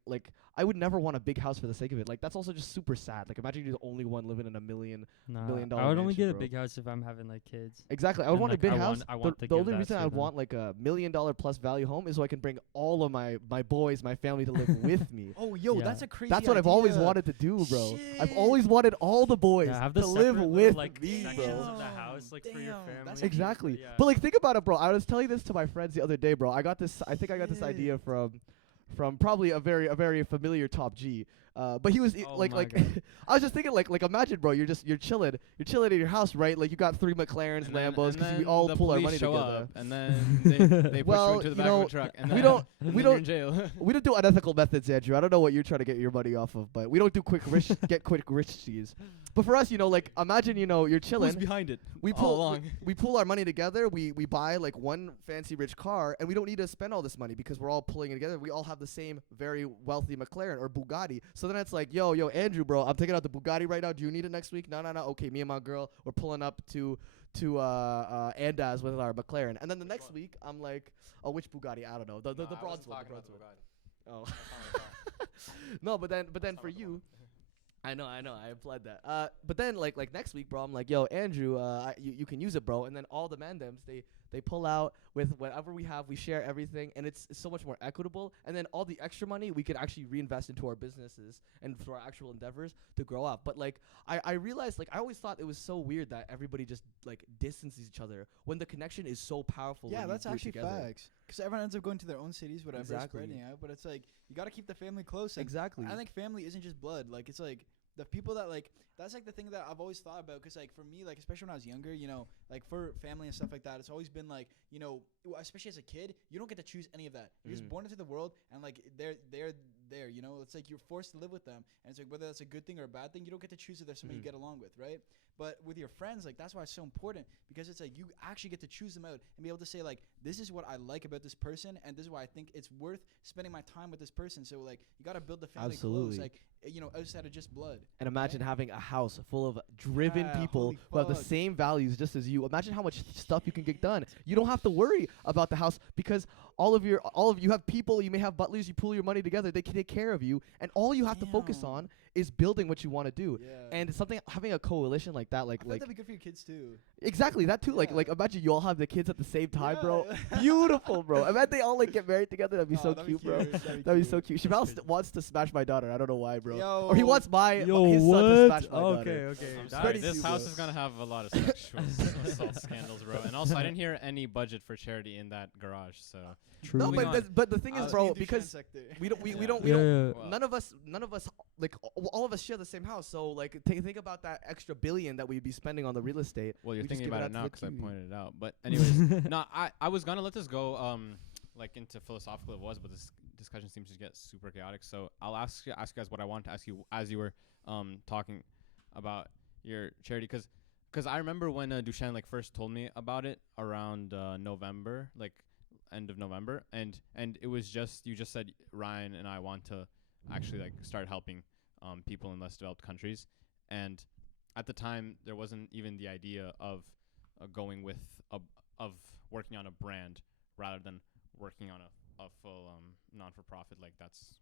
I would never want a big house for the sake of it. Like that's also just super sad. Like imagine you're the only one living in a $1 million I would only mansion, get a bro. big house if I'm having like kids. Exactly. I would And, want a like, big I house. want to The only give that reason to I would them. want like a $1 million plus value home is so I can bring all of my boys, my family to live with me. Oh, yo, Yeah. that's a crazy. That's what I've always idea. wanted to do, bro. I've Shit. always wanted all the boys Yeah, have the to live separate with little, like me, sections bro. of the house, like for your Damn, family. that's Exactly. Yeah. But like think about it, bro. I was telling this to my friends the other day, bro. I got this idea from probably a very familiar top G. But he was Oh like my like God. I was just thinking like imagine, bro, you're chilling in your house, right? Like you got 3 McLarens, Lambos, because we all pull our money show together. up, and then they push Well, you into the you back know, of a truck, and we then don't- and we then you're don't- in jail. We don't do unethical methods, Andrew. I don't know what you're trying to get your money off of, but we don't do quick rich cheese. But for us, like imagine, you're Who's chilling. behind it? We all pull along. we pull our money together. We buy like one fancy rich car, and we don't need to spend all this money because we're all pulling it together. We all have the same very wealthy McLaren or Bugatti. So then it's like, yo, Andrew, bro, I'm taking out the Bugatti right now. Do you need it next week? No. Okay, me and my girl, we're pulling up to Andaz with our McLaren, and then the next week I'm like, oh, which Bugatti? I don't know. The bronze one. Oh. No, but then for you. I know, I implied that. But then like next week, bro, I'm like, yo, Andrew, you can use it, bro. And then all the mandems, they pull out with whatever we have, we share everything, and it's so much more equitable. And then all the extra money we could actually reinvest into our businesses and for our actual endeavors to grow up. But like I realized, like I always thought it was so weird that everybody just like distances each other when the connection is so powerful. Yeah, when you that's do it actually together. facts. Because everyone ends up going to their own cities, whatever, Exactly. spreading out. But it's like you gotta keep the family close. And Exactly. I think family isn't just blood. Like it's like the people that like that's like the thing that I've always thought about. Because like for me, like especially when I was younger, like for family and stuff like that, it's always been like especially as a kid, you don't get to choose any of that. You're just born into the world, and like they're there. It's like you're forced to live with them, and it's like whether that's a good thing or a bad thing, you don't get to choose if there's somebody you get along with, right? But with your friends, like that's why it's so important, because it's like you actually get to choose them out and be able to say like, this is what I like about this person, and this is why I think it's worth spending my time with this person. So like you got to build the family Absolutely. close, like outside of just blood. And imagine having a house full of driven Yeah, people holy who have the fuck. same values just as you. Imagine how much stuff you can get done. You don't have to worry about the house because all of you have people. You may have butlers. You pool your money together. They can take care of you, and all you have to focus Damn. on is building what you want to do. Yeah. And something having a coalition like that, I like feel like that'd be good for your kids too. exactly that too. Like Yeah. imagine you all have the kids at the same time, bro. Yeah. Beautiful, bro. I bet they all like get married together. That'd be so that'd cute, bro. That'd That'd be so cute. Shabal wants to smash my daughter. I don't know why, bro. Yo. Or he wants his son to smash my daughter. Okay. I'm Pretty sorry, this super. house is gonna have a lot of sexual assault scandals, bro. And also, I didn't hear any budget for charity in that garage, so. True. No, Moving on. but the thing is, Dusan bro, because sector. we don't Yeah. Well, none of us like all of us share the same house. So like think about that extra billion that we'd be spending on the real estate. Well, you're We just thinking give it about out it to now the because I community. pointed it out. But anyways, no, I was gonna let this go like into philosophical it was, but this discussion seems to get super chaotic. So I'll ask you guys what I want to ask you as you were talking about your charity, because I remember when Dusan like first told me about it around November, like end of November, and it was you just said Ryan and I want to actually like start helping people in less developed countries, and at the time there wasn't even the idea of going with of working on a brand rather than working on a full non-for-profit, like that's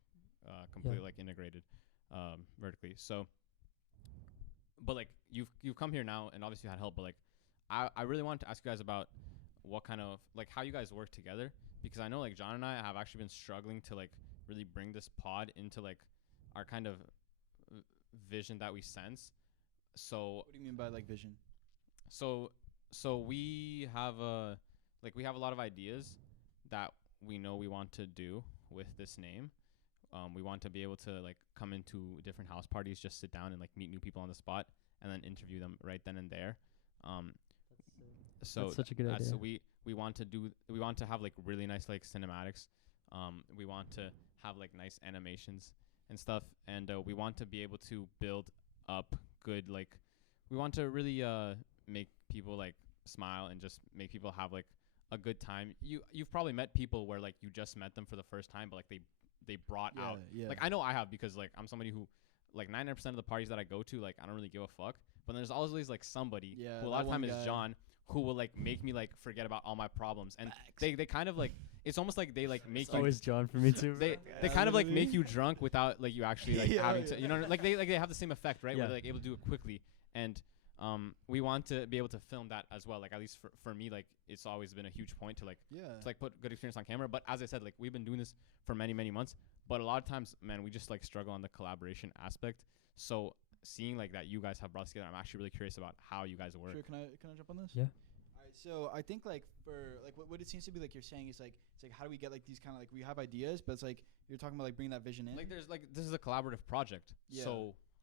completely like integrated vertically. So but like you've come here now and obviously you had help, but like I really wanted to ask you guys about what kind of like how you guys work together, because I know like John and I have actually been struggling to like really bring this pod into like our kind of vision that we sense. So What do you mean by like vision? so we have a lot of ideas that we know we want to do with this name. We want to be able to like come into different house parties, just sit down and like meet new people on the spot and then interview them right then and there. So That's such a good idea. So we want to have like really nice like cinematics. We want to have like nice animations and stuff, and we want to be able to build up good like we want to really make people like smile and just make people have like a good time. You've probably met people where like you just met them for the first time, but like they brought out like I know I have, because like I'm somebody who like 99% of the parties that I go to, like I don't really give a fuck, but there's always like somebody who a lot of time is John, who will like make me like forget about all my problems, and they kind of like it's almost like they like make It's you always John for me too. they kind of like make you drunk without like you actually like having to, you know, like they have the same effect, right? Where they're like able to do it quickly, and we want to be able to film that as well. Like at least for me, like it's always been a huge point to like put good experience on camera. But as I said, like we've been doing this for many months, but a lot of times, man, we just like struggle on the collaboration aspect. So seeing like that you guys have brought us together, I'm actually really curious about how you guys work. Sure, can I jump on this? Yeah. Alright, so I think like for like what it seems to be like you're saying is like it's like how do we get like these kind of like we have ideas, but it's like you're talking about like bringing that vision in. Like there's like this is a collaborative project. Yeah.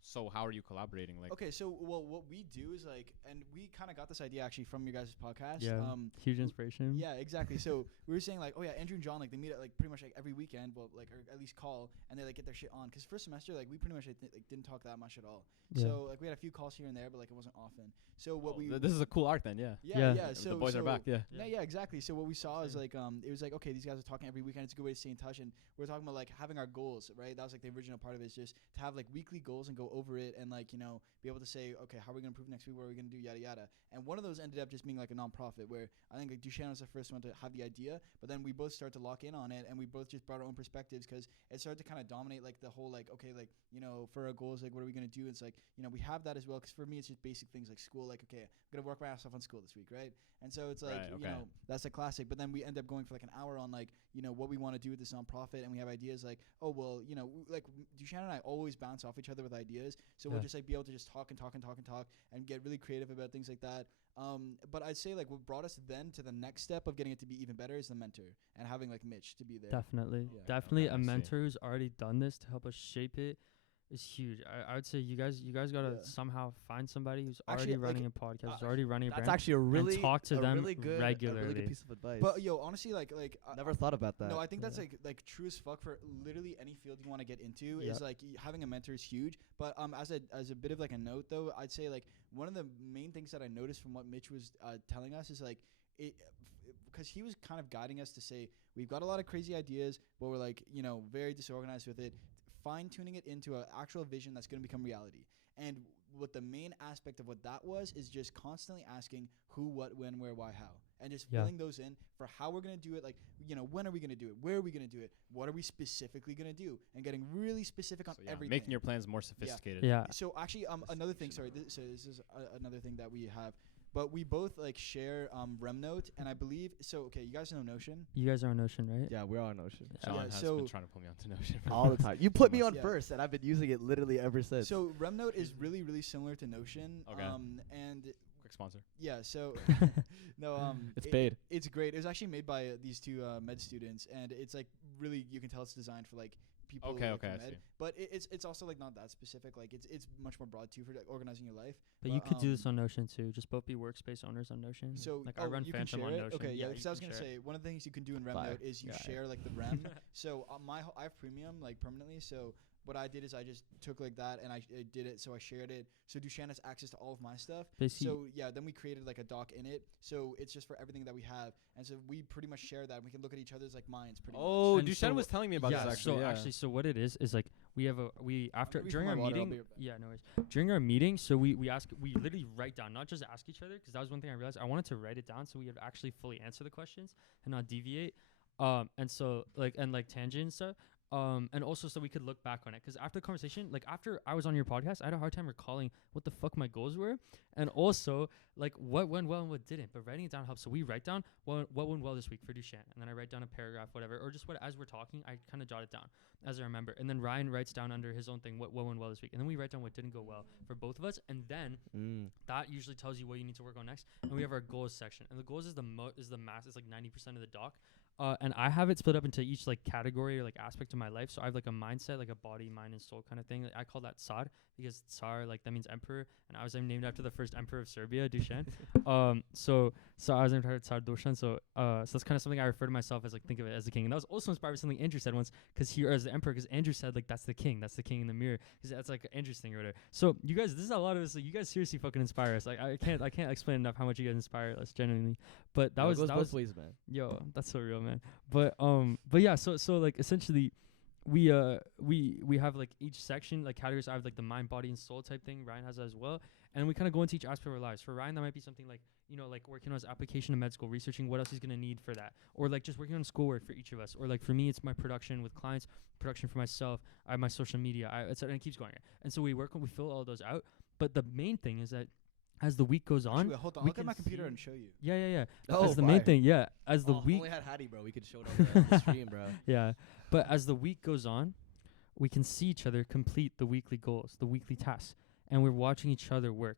So how are you collaborating? Like Okay, so well, what we do is like, and we kind of got this idea actually from your guys' podcast. Yeah. Huge inspiration. Yeah, exactly. So we were saying like, oh yeah, Andrew and John, like they meet at like pretty much like every weekend, well, like or at least call, and they like get their shit on. Cause first semester, like we pretty much like didn't talk that much at all. Yeah. So like we had a few calls here and there, but like it wasn't often. So what this is a cool arc then, yeah. Yeah. So the boys are back, yeah. Yeah, exactly. So what we saw is like it was like, okay, these guys are talking every weekend. It's a good way to stay in touch, and we're talking about like having our goals, right? That was like the original part of it, is just to have like weekly goals and go over it, and like be able to say, okay, how are we gonna improve next week? What are we gonna do? Yada yada. And one of those ended up just being like a nonprofit, where I think like Dusan was the first one to have the idea, but then we both started to lock in on it, and we both just brought our own perspectives, because it started to kind of dominate like the whole like, okay, like for our goals, like what are we gonna do? It's like we have that as well, because for me it's just basic things like school, like okay, I'm gonna work my ass off on school this week, right? And so it's like that's a classic. But then we end up going for like an hour on like what we want to do with this nonprofit, and we have ideas like, oh well, like Dusan and I always bounce off each other with ideas, so we'll just like be able to just talk and get really creative about things like that. But I'd say like what brought us then to the next step of getting it to be even better is the mentor, and having like Mitch to be there. Definitely Okay, a mentor who's already done this to help us shape it is huge. I would say you guys gotta somehow find somebody who's Actually, already running a podcast, who's already running a That's brand, actually a really and talk to them really good, regularly. A really good piece of advice. But yo, honestly, like never thought about that. No, I think that's like true as fuck for literally any field you want to get into. Is like having a mentor is huge. But as a bit of like a note though, I'd say like one of the main things that I noticed from what Mitch was telling us is like it, because he was kind of guiding us to say we've got a lot of crazy ideas, but we're like very disorganized with it. Fine-tuning it into an actual vision that's going to become reality. And what the main aspect of what that was is just constantly asking who, what, when, where, why, how, and just filling those in for how we're going to do it. Like, when are we going to do it? Where are we going to do it? What are we specifically going to do? And getting really specific on everything. Making your plans more sophisticated. Yeah. So actually, another thing. Sorry. This is another thing that we have. But we both like share Remnote, and I believe so. Okay, you guys know Notion. You guys are on Notion, right? Yeah, we're on Notion. Sean has been trying to pull me onto Notion all the time. You put me on first, and I've been using it literally ever since. So Remnote is really similar to Notion. Okay. And quick sponsor. Yeah. So no. It's paid. It's great. It was actually made by these two med students, and it's like really you can tell it's designed for like people. Okay. Like, I med. see. But it's also like not that specific. Like it's much more broad too for like, organizing your life. But you could do this on Notion too. Just both be workspace owners on Notion. So like I run you can Phantom share on it? Notion. Okay, yeah. you Because I was can gonna share say one of the things you can do in Fire. Remnote is you Yeah. share like the Rem. So I have premium like permanently. So what I did is I just took like that and I did it. So I shared it. So Dusan has access to all of my stuff. Basically, So yeah, then we created like a doc in it. So it's just for everything that we have, and so we pretty much share that. And we can look at each other's like minds pretty much. Oh, And Dusan so- was telling me about this actually. So what it is like we have after reach during for our my water, I'll meeting. be right back. Yeah, no worries. During our meeting, so we literally write down, not just ask each other, because that was one thing I realized. I wanted to write it down so we would actually fully answer the questions and not deviate. And so like tangent and stuff. And also so we could look back on it, because after the conversation, like after I was on your podcast, I had a hard time recalling what the fuck my goals were, and also like what went well and what didn't. But writing it down helps. So we write down what went well this week for Dusan, and then I write down a paragraph, whatever, or just what as we're talking, I kind of jot it down as I remember. And then Ryan writes down under his own thing what went well this week, and then we write down what didn't go well for both of us, and then that usually tells you what you need to work on next. And we have our goals section, and the goals is the mass. It's like 90% of the doc. And I have it split up into each like category or like aspect of my life. So I have like a mindset, like a body, mind, and soul kind of thing. I call that Tsar, because Tsar, like that means emperor, and I was named after the first emperor of Serbia, Dusan. So I was named after Tsar Dusan. So that's kind of something I refer to myself as, like think of it as the king. And that was also inspired by something Andrew said once, because he as the emperor, because Andrew said like that's the king in the mirror, because that's like Andrew's thing or whatever. So you guys, this is a lot of us. Like, you guys seriously fucking inspire us. Like I can't explain enough how much you guys inspire us genuinely. But that was both ways, man. Yo, that's so real, man. But yeah, so like essentially, we have like each section like categories. I have like the mind, body, and soul type thing. Ryan has that as well, and we kind of go into each aspect of our lives. For Ryan, that might be something like like working on his application to med school, researching what else he's gonna need for that, or like just working on schoolwork for each of us, or like for me, it's my production with clients, production for myself, I have my social media, and it keeps going. And so we fill all those out. But the main thing is that as the week goes on, Actually, hold on. we Look at can my computer see- and show you. yeah. Oh, As the main fire. thing, yeah. As the Oh, if week, only had Hattie, bro. We could show it on the stream, bro. yeah. But as the week goes on, we can see each other complete the weekly goals, the weekly tasks, and we're watching each other work.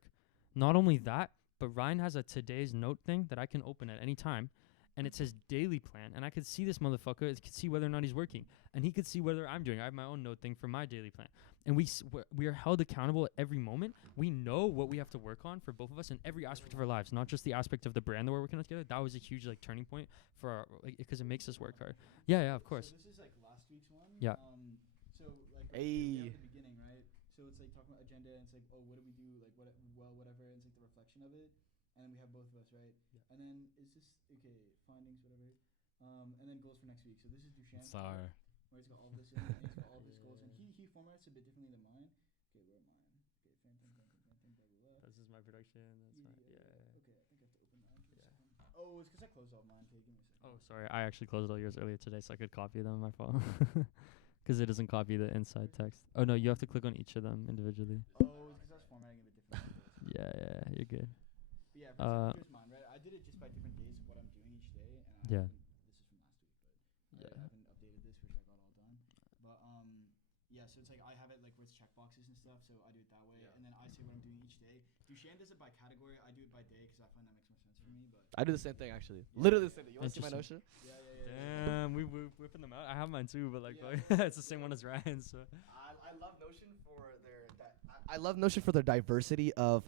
Not only that, but Ryan has a today's note thing that I can open at any time, and it says daily plan, and I could see this motherfucker. It could see whether or not he's working, and he could see whether I'm doing. I have my own note thing for my daily plan, and we are held accountable at every moment. We know what we have to work on for both of us in every aspect of our lives, not just the aspect of the brand that we're working on together. That was a huge like turning point for our because it makes us work hard. Yeah, of course. So this is like last week's one. Yeah. So like Hey. at the beginning, right? So it's like talking about agenda, and it's like, oh, what do we do? Like whatever. And it's like the reflection of it, and then we have both of us, right? Yeah. And then is this okay? Findings, whatever. And then goals for next week. So this is Dusan. Sorry. Where he's got all this in, and he's got all of his goals, and he formats a bit differently than mine. Okay, where am I? Okay, fan, blah, blah, blah. This is my production. That's my Okay, I think I have to open that. Give me a Yeah. second. Oh, it's because I closed all mine. Okay, give me a second. Oh, sorry. I actually closed all yours earlier today, so I could copy them on my phone. Because it doesn't copy the inside text. Oh no, you have to click on each of them individually. Oh, it's because I was formatting a bit differently. Yeah, you're good. But yeah, for here's mine, right? I did it just by different days of what I'm doing each day, and Yeah. this is from last week, but Yeah. I haven't updated this, which I got all done. But yeah, so it's like I have it like with check boxes and stuff, so I do it that way, and then I say what I'm doing each day. Dushan does it by category. I do it by day because I find that makes more sense for me. But I do the same thing, actually. Yeah. Literally the same thing. You want to see my Interesting. notion? yeah. Damn, we're whipping them out. I have mine too, but like Yeah. it's the same one as Ryan's. So. I love Notion for their I love Notion for their diversity of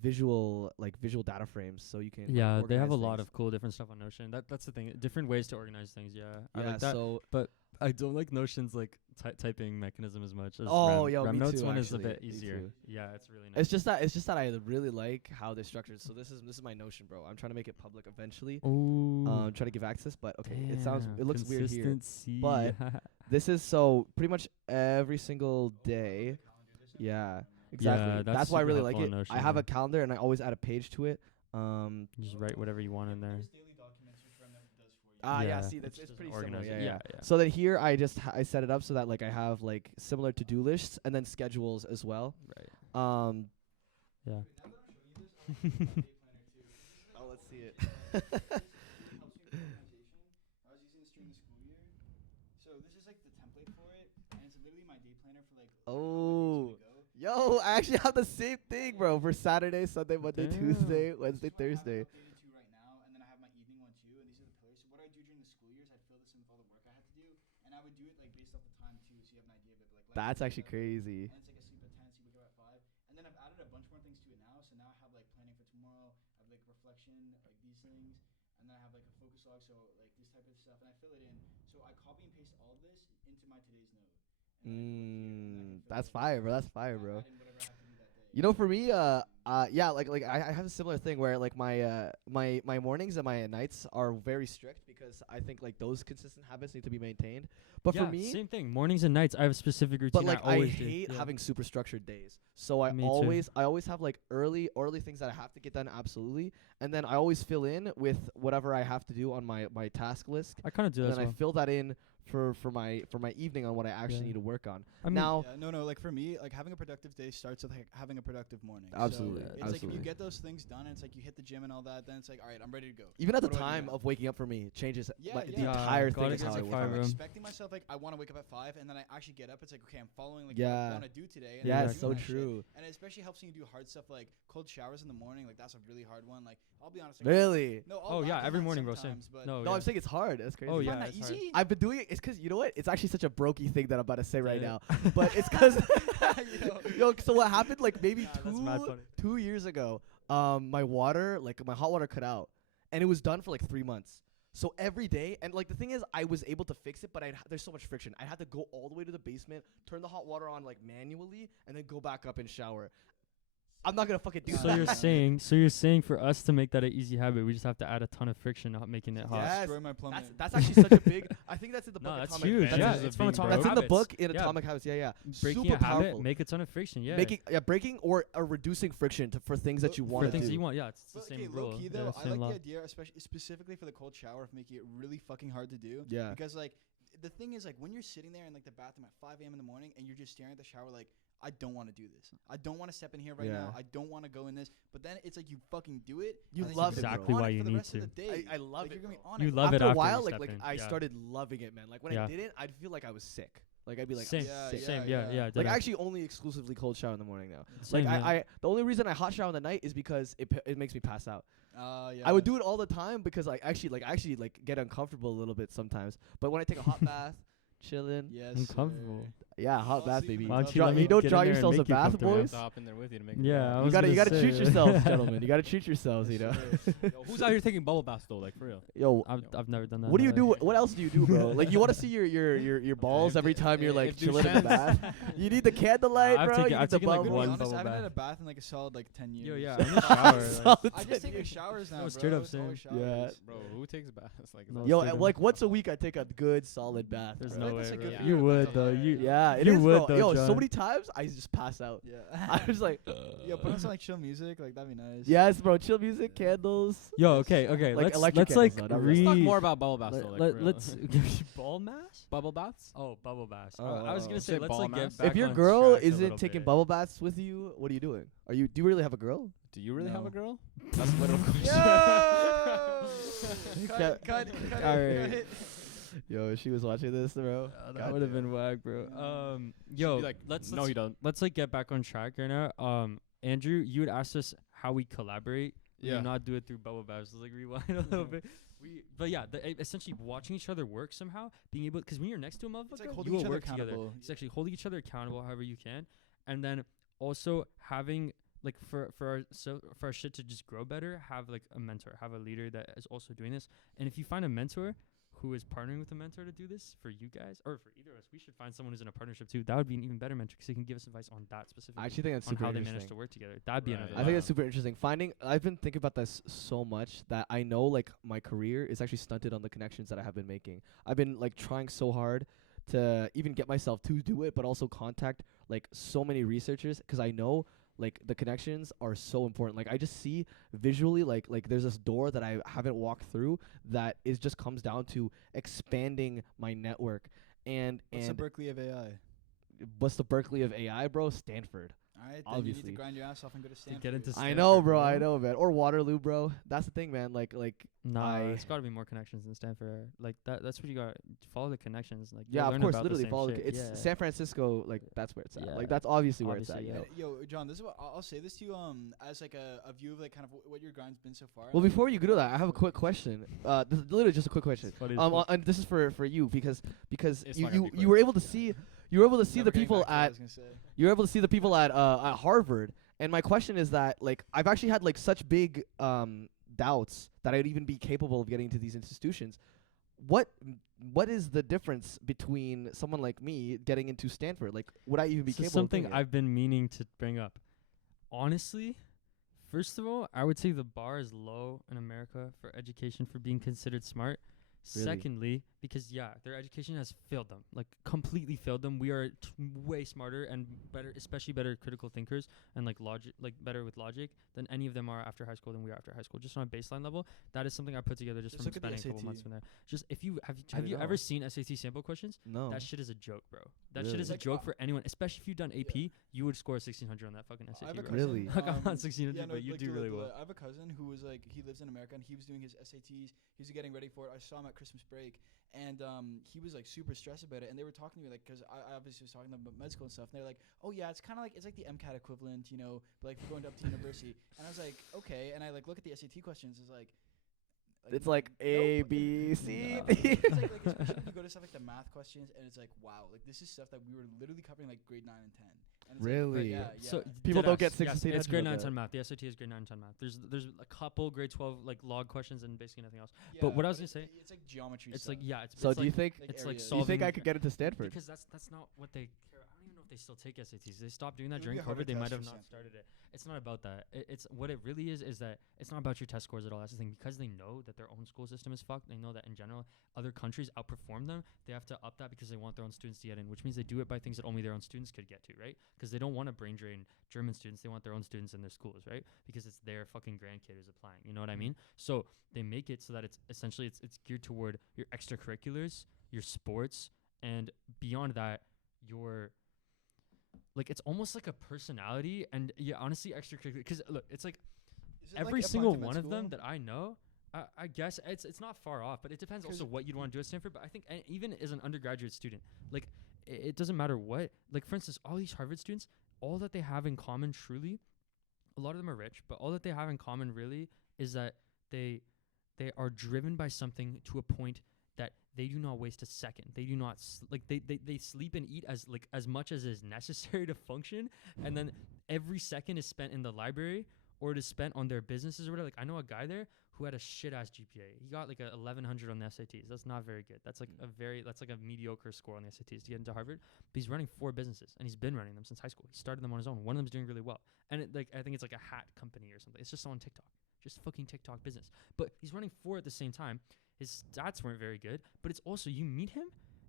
visual data frames, so you can Yeah, like, they have a organize lot things. of cool different stuff on Notion. That's the thing. Different ways to organize things. Yeah, I Yeah, like that. so But I don't like Notion's like typing mechanism as much as Oh, yo, me Notes too, one is a actually. bit Me easier. too. Yeah, it's really nice. it's just that I really like how they're structured. So this is my Notion, bro. I'm trying to make it public eventually. Oh, Try to give access, but okay, it looks weird here. Consistency. but This is so pretty much every single day. Yeah, exactly. Yeah, that's that's why I super really like helpful it. in Notion, I have yeah. a calendar and I always add a page to it. You just write whatever you want in there. There's daily documents, which Remnant does for you. Yeah, Yeah, see, it's it's just pretty similar. organized. Yeah. Yeah. So then here I just I set it up so that like I have like similar to-do lists and then schedules as well. Right. Now Yeah. that I'm showing you this, I want to use my day planner too. Oh, let's see it. Helps me with organization. I was using this during the school year. So this is like the template for it, and it's literally my day planner for like Oh. what days I'm gonna go. Yo, I actually have the same thing, bro, for Saturday, Sunday, Monday, Damn. Tuesday, Wednesday, This is what I have Thursday. updated to right now, and then I have my evening one too, and these are the pillars. So what I do during the school years, I'd fill this in with all the work I had to do, and I would do it like based off the time too, so you have an idea of it. But, like That's last actually week, whatever, crazy. And it's like I sleep at 10, so you wake up at 5, and then I've added a bunch more things to it now. So now I have like planning for tomorrow, I have like reflection, like these things, and then I have like a focus log, so like this type of stuff, and I fill it in. So I copy and paste all of this into my today's note. And then I go in here, and then I can fill That's it in. fire, bro. That's fire, I bro. add in whatever I have to do that day. You know, for me, yeah, like I have a similar thing where like my mornings and my nights are very strict because I think like those consistent habits need to be maintained. But yeah, for me, same thing. Mornings and nights, I have a specific routine. but like I always do. hate Yeah. having super structured days. So I Me too. always have like early things that I have to get done absolutely, and then I always fill in with whatever I have to do on my task list. I kind of do that And as then well. I fill that in for my evening on what I actually Yeah. need to work on. I mean, Now, Yeah, no, like for me, like having a productive day starts with like having a productive morning. Absolutely, So it's like if absolutely. you get those things done, and it's like you hit the gym and all that, then it's like, all right, I'm ready to go. even at the What do I do time now? of waking up for me changes Yeah, the yeah. entire Gotta thing is get how to I If work. five, I'm bro. expecting myself like I want to wake up at 5, and then I actually get up, it's like okay, I'm following like Yeah. what I want to do today. And Yeah, I'm it's doing so that shit. true. And it especially helps when you do hard stuff like cold showers in the morning. Like that's a really hard one. Like I'll be honest. Like, Really? No. Oh, yeah, every morning, bro, same. sometimes, But No, No, yeah. I'm saying it's hard. That's crazy. Oh, you yeah, find that it's hard. easy? I've been doing it. It's because you know what? It's actually such a brokey thing that I'm about to say right Yeah. now. But it's because Yo. yo. So what happened? Like maybe Nah, that's mad funny. 2 years ago, my hot water cut out, and it was done for like 3 months. So every day, and like the thing is, I was able to fix it, but there's so much friction. I had to go all the way to the basement, turn the hot water on like manually, and then go back up and shower. I'm not gonna fucking do So that. So you're saying for us to make that an easy habit, we just have to add a ton of friction, not making it hot. Yes. Destroy my plumbing. That's actually such a big. I think that's in the book. No, that's Atomic huge. Habits. Yeah, Advantages it's of from being Atomic broke. That's in the Habits. book in Yeah. Atomic Habits. Yeah. Breaking Super a habit, powerful. make a ton of friction. Yeah. Breaking or reducing friction for things that you For for want to things do. that you want. Yeah, it's the But, same okay, rule. low key Yeah, though, same I like law. the idea, especially specifically for the cold shower, of making it really fucking hard to do. Yeah. Because like the thing is, like when you're sitting there in like the bathroom at 5 a.m. in the morning and you're just staring at the shower, like I don't want to do this. I don't want to step in here right now. Yeah. I don't want to go in this. But then it's like you fucking do it. You and then love you're it, gonna be Exactly on why it you for the need rest of to. the day. I love Like, it. you're gonna be on You it. love it after a after while, you like step in. I Yeah. started loving it, man. Like when I Yeah. didn't, I'd feel like I was sick. Like I'd be like, Same, I'm Yeah, sick. same. yeah. Yeah. Like ditto. I actually only exclusively cold shower in the morning now. Same, Like yeah. I the only reason I hot shower in the night is because it makes me pass out. Yeah. I would do it all the time because I actually get uncomfortable a little bit sometimes. But when I take a hot bath, chilling, Yes. Uncomfortable. sir. yeah, hot I'll bath, sleep in baby. the Why tub. don't you let me You don't get draw in there and yourselves a make you bath, comfortable? I have boys. to hop in there with you to make. Yeah, I You was gotta gonna treat say. yourselves, gentlemen. You gotta treat yourselves, you know. Yo, who's out here taking bubble baths though? Like for real. Yo, I've never done that. what do in you my do? life. What else do you do, bro? Like you want to see your balls if every the- time you're like if chilling in the Dusan's- bath. You need the candlelight, I've bro. taken- You I've need the taken, like, To be bubbles. one honest, bubble I haven't had bath. a bath in like a solid like 10 years. Yo, yeah, I'm in the shower. Solid like, I 10 just take years. showers now, No, bro. straight up It's always same. Yeah. showers. Bro, who takes baths? Like, No, Yo, straight up. like once a week, I take a good solid bath. There's bro. no Like, way. that's like bro. a You beer, would that's though. all You right. Yeah, it You is, would bro. though, Yo, so John. many times I just pass out. Yeah. I was like, Yo, put on some like chill music, like that'd be nice. yes, bro. Chill music, candles. Yo, okay. Like Let's electric like candles, though, not let's really. talk re. more about bubble baths though. Like, for real. Let's ball mass. bubble baths. Oh, bubble baths. Oh, I was oh. gonna Say say let's ball like mass. get If back If your on girl track a isn't little taking bit. bubble baths with you, what are you doing? Do you really have a girl? Do you really have No. a girl? That's a little question. Cut, cut, cut All it, right. cut it. Yo, if she was watching this, bro. That would have been whack, bro. She'd Yo, be like, let's no, you don't. let's like get back on track right now. Andrew, you had asked us how we collaborate. We Yeah. do not do it through bubble baths. Let's like rewind a little bit. But yeah, essentially watching each other work somehow, being able, because when you're next to a motherfucker, It's like you holding will each other work together. accountable. It's actually holding each other accountable however you can, and then also having like for our shit to just grow better, have like a mentor, have a leader that is also doing this. And if you find a mentor who is partnering with a mentor to do this for you guys or for either of us, we should find someone who's in a partnership too. That would be an even better mentor because they can give us advice on that specific. I actually think that's on super how they interesting. managed to work together. That'd be Right. another. I think Wow. that's super interesting. I've been thinking about this so much that I know like my career is actually stunted on the connections that I have been making. I've been like trying so hard to even get myself to do it, but also contact like so many researchers because I know like the connections are so important. Like I just see visually like there's this door that I haven't walked through that is just comes down to expanding my network. And What's the Berkeley of AI? what's the Berkeley of AI, bro? Stanford. All right, then you Obviously. need to grind your ass off and go to Stanford. get into I Stanford, know, bro. bro. I know, man. Or Waterloo, bro. That's the thing, man. Like Nah, I- it's got to be more connections than Stanford. Like that's what you got. Follow the connections. Like yeah, you'll of learn course. about the Literally same follow. shit. It's Yeah. San Francisco. Like that's where it's at. Yeah. Like that's obviously where it's at. Obviously, You know? yeah. Yo, John, this is what I'll say this to you as like a view of like kind of what your grind's been so far. Well, before you go to that, I have a quick question. This is literally just a quick question. It's funny as fuck. And this is for you because It's you not gonna you, be you quick. were able to see you were able to see Never the getting people back to what I at was gonna say. you were able to see the people at Harvard. And my question is that like I've actually had like such big doubts that I'd even be capable of getting into these institutions. What is the difference between someone like me getting into Stanford? Like, would I even be This is capable? something of doing it? I've been meaning to bring up. Honestly, first of all, I would say the bar is low in America for education for being considered smart. Really? Secondly, because their education has failed them, like completely failed them. We are way smarter and better, especially better critical thinkers and like logic, like better with logic than any of them are after high school than we are after high school. Just on a baseline level, that is something I put together just Just from look at the spending a couple SAT. months from there. Just if you I have you know. ever seen SAT sample questions? No. That shit is a joke, bro. That Really? shit is a Like, joke for anyone, especially if you've done AP. You would score 1600 on that fucking I SAT. have a bro. cousin, Really? Like, I'm not um, 1600, yeah, no, but you like, do really Dula. well. I have a cousin who was like he lives in America and he was doing his SATs. He was getting ready for it. I saw him at Christmas break. And he was like super stressed about it, and they were talking to me like, because I obviously was talking to them about med school and stuff. And they're like, "Oh yeah, it's kind of like the MCAT equivalent, you know, but like for going up to university." And I was like, "Okay." And I like look at the SAT questions. It's like A, nope. B, C, No. D. It's like especially when you go to stuff like the math questions, and it's like, wow, like this is stuff that we were literally covering like grade 9 and 10. And it's Really? Like, yeah, So yeah. People don't get Yes, 1600 it's grade on 9 that. 10 math. The SAT is grade 9 10 math. There's a couple grade 12 like log questions and basically nothing else. but what I was gonna say- it's like geometry. It's stuff. like Mm. it's So it's do you like, think Like it's like areas. do you think solving I could get into Stanford? because that's not what they care. I don't even know if they still take SATs. They stopped doing that It would be during a harder COVID. They might test have for not some started it. It's not about that. It's what it really is that it's not about your test scores at all. That's the thing. Because they know that their own school system is fucked. They know that in general other countries outperform them. They have to up that because they want their own students to get in, which means they do it by things that only their own students could get to, right? Because they don't want to brain drain German students. They want their own students in their schools, right? Because it's their fucking grandkid who's applying. You know what I mean? So they make it so that it's essentially it's geared toward your extracurriculars, your sports, and beyond that, your like it's almost like a personality and honestly extracurricular. Because look, it's like Is it every like single Appalachian one of them school? that I know. I guess it's not far off, but it depends also what you'd want to do at Stanford. But I think even as an undergraduate student, like it doesn't matter what. Like for instance, all these Harvard students, all that they have in common, truly, a lot of them are rich, but all that they have in common really is that they are driven by something to a point that they do not waste a second. They do not they sleep and eat as much as is necessary to function, and then every second is spent in the library or it is spent on their businesses or whatever. Like I know a guy there who had a shit ass GPA. He got like a 1100 on the SATs. That's not very good. That's like that's like a mediocre score on the SATs to get into Harvard. But he's running 4 businesses and he's been running them since high school. He started them on his own. One of them's doing really well. And I think it's like a hat company or something. It's just on TikTok. Just fucking TikTok business. But he's running 4 at the same time. His stats weren't very good, but it's also you meet him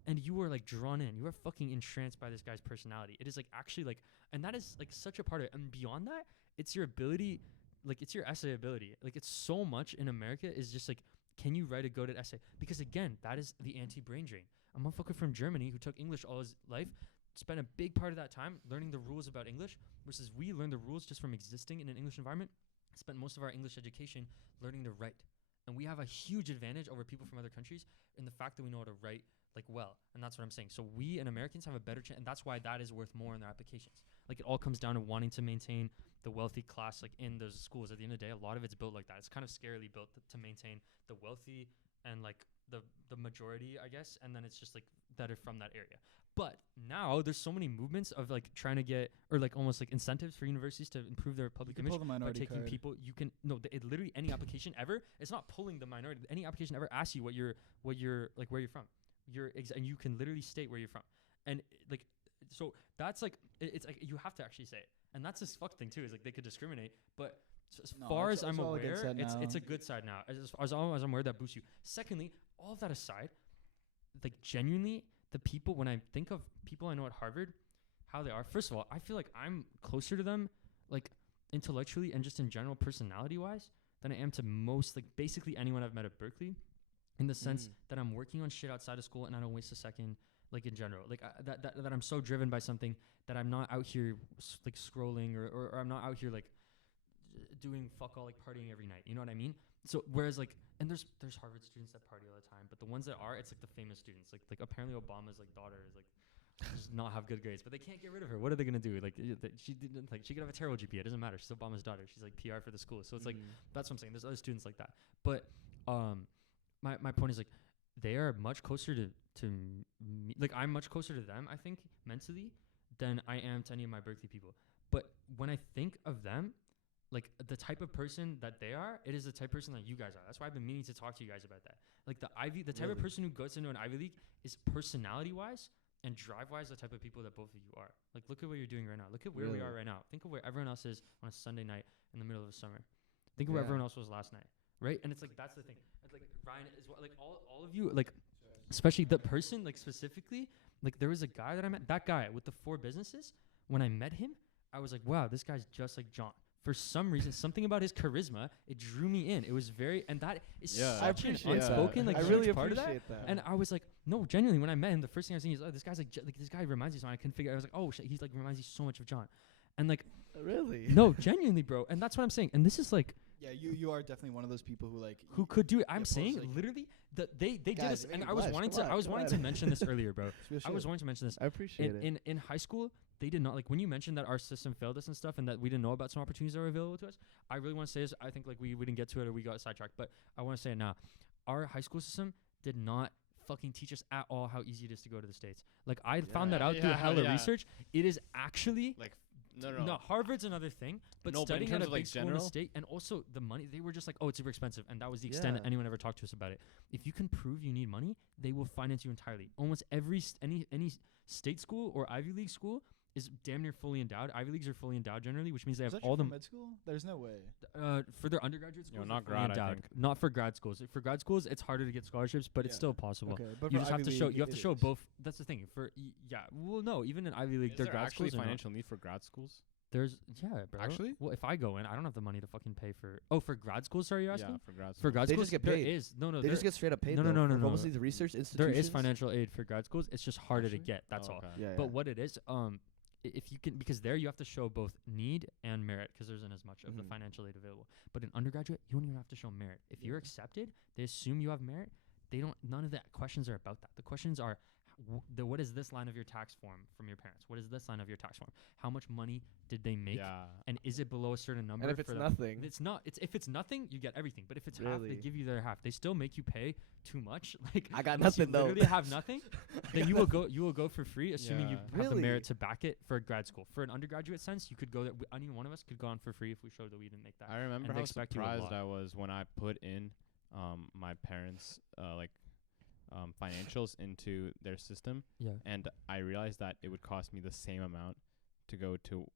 and you are like drawn in. You are fucking entranced by this guy's personality. It is like actually like, and that is like such a part of it. And beyond that, it's your ability, like it's your essay ability. Like it's so much in America is just like, can you write a goated essay? Because again, that is the anti-brain drain. A motherfucker from Germany who took English all his life spent a big part of that time learning the rules about English versus we learn the rules just from existing in an English environment. Spent most of our English education learning to write. And we have a huge advantage over people from other countries in the fact that we know how to write like well. And that's what I'm saying. So we and Americans have a better chance. And that's why that is worth more in their applications. Like it all comes down to wanting to maintain the wealthy class like in those schools. At the end of the day, a lot of it's built like that. It's kind of scarily built to maintain the wealthy and like the majority, I guess. And then it's just like that are from that area. But now there's so many movements of like trying to get or like almost like incentives for universities to improve their public image pull the by minority taking card. people. You can it literally any application ever. It's not pulling the minority. Any application ever asks you what you're like where you're from. And you can literally state where you're from. And like so that's like it's like you have to actually say it. And that's this fuck thing too. Is like they could discriminate, but as far as I'm aware, it's a good side now. As I'm aware, that boosts you. Secondly, all of that aside, like genuinely. The people, when I think of people I know at Harvard, how they are, first of all, I feel like I'm closer to them, like intellectually and just in general personality-wise, than I am to most, like basically anyone I've met at Berkeley, in the sense that I'm working on shit outside of school and I don't waste a second, like in general. Like that I'm so driven by something that I'm not out here like scrolling or I'm not out here like doing fuck all, like partying every night. You know what I mean? So whereas like, and there's Harvard students that party all the time, but the ones that are, it's like the famous students. Like apparently Obama's like daughter is like does not have good grades, but they can't get rid of her. What are they gonna do? Like she didn't like she could have a terrible GPA. It doesn't matter. She's Obama's daughter. She's like PR for the school. So it's like that's what I'm saying. There's other students like that. But my point is like they are much closer to me. Like I'm much closer to them, I think, mentally than I am to any of my Berkeley people. But when I think of them, like the type of person that they are, it is the type of person that you guys are. That's why I've been meaning to talk to you guys about that. Like the type of person who goes into an Ivy League is personality-wise and drive-wise the type of people that both of you are. Like look at what you're doing right now. Look at where we are right now. Think of where everyone else is on a Sunday night in the middle of the summer. Think of where everyone else was last night, right? And it's like that's the thing. It's like Ryan is what, like all of you, like especially the person, like specifically, like there was a guy that I met. That guy with the 4 businesses. When I met him, I was like, wow, this guy's just like John. For some reason, something about his charisma, it drew me in. It was very, and that is such an unspoken, like, huge part of that. And I was like, no, genuinely, when I met him, the first thing I was thinking is, oh, this guy's like this guy reminds me of someone. I couldn't figure. I was like, oh shit, he's like reminds me so much of John, and like, really, no, genuinely, bro. And that's what I'm saying. And this is like, yeah, you are definitely one of those people who could do it. I'm saying like literally that they did Guys, this, and I was wanting to mention this earlier, bro. I was wanting to mention this. I appreciate it. In high school, they did not, like when you mentioned that our system failed us and stuff and that we didn't know about some opportunities that were available to us, I really want to say this. I think like we didn't get to it or we got sidetracked, but I want to say it now. Our high school system did not fucking teach us at all how easy it is to go to the States. Like I found that out through hella research. It is actually like no. Harvard's another thing, but No, but in studying terms at a of, big like, school in the general? state and also the money, they were just like, oh, it's super expensive, and that was the extent Yeah. anyone ever talked to us about it. If you can prove you need money, they will finance you entirely. Almost any state school or Ivy League school is damn near fully endowed. Ivy Leagues are fully endowed generally, which means they Is have that all true the for med school? There's no way. for their undergraduate Yo, schools. not they're fully grad, I endowed. think. Not for grad schools. For grad schools, it's harder to get scholarships, but it's Yeah. still possible. Okay, but You for just have Ivy to show. League, You have to it show is. both. That's the thing. Yeah. Well, no. Even in Ivy League, Is their there grad actually schools are not. financial need for grad schools? There's bro. Actually? Well, if I go in, I don't have the money to fucking pay for. Oh, for grad school? Sorry, you're asking. Yeah, for grad schools. For grad They schools, just get there paid. is no. They just get straight up paid. No, though, no, for no. mostly the research There institutions. is financial aid for grad schools. It's just harder to Actually? get. That's Oh, all. okay. Yeah, But yeah. what it is, if you can, because there you have to show both need and merit, because there isn't as much of the Mhm. financial aid available. But in undergraduate, you don't even have to show merit. If you're Yeah. accepted, they assume you have merit. They don't. None of the questions are about that. The questions are, what is this line of your tax form from your parents? What is this line of your tax form? How much money did they make? Yeah. And is it below a certain number? And if it's for them? nothing, It's not. If it's nothing, you get everything. But if it's half, they Really? give you their half. They still make you pay too much. Like I got unless nothing you though. literally have nothing, then you will go. You will go for free, assuming you Yeah. have the Really? merit to back it for a grad school. For an undergraduate sense, you could go there. Any one of us could go on for free if we showed that we didn't make that. I remember and they how expect you a surprised lot. I was when I put in my parents' financials into their system, Yeah. and I realized that it would cost me the same amount to go to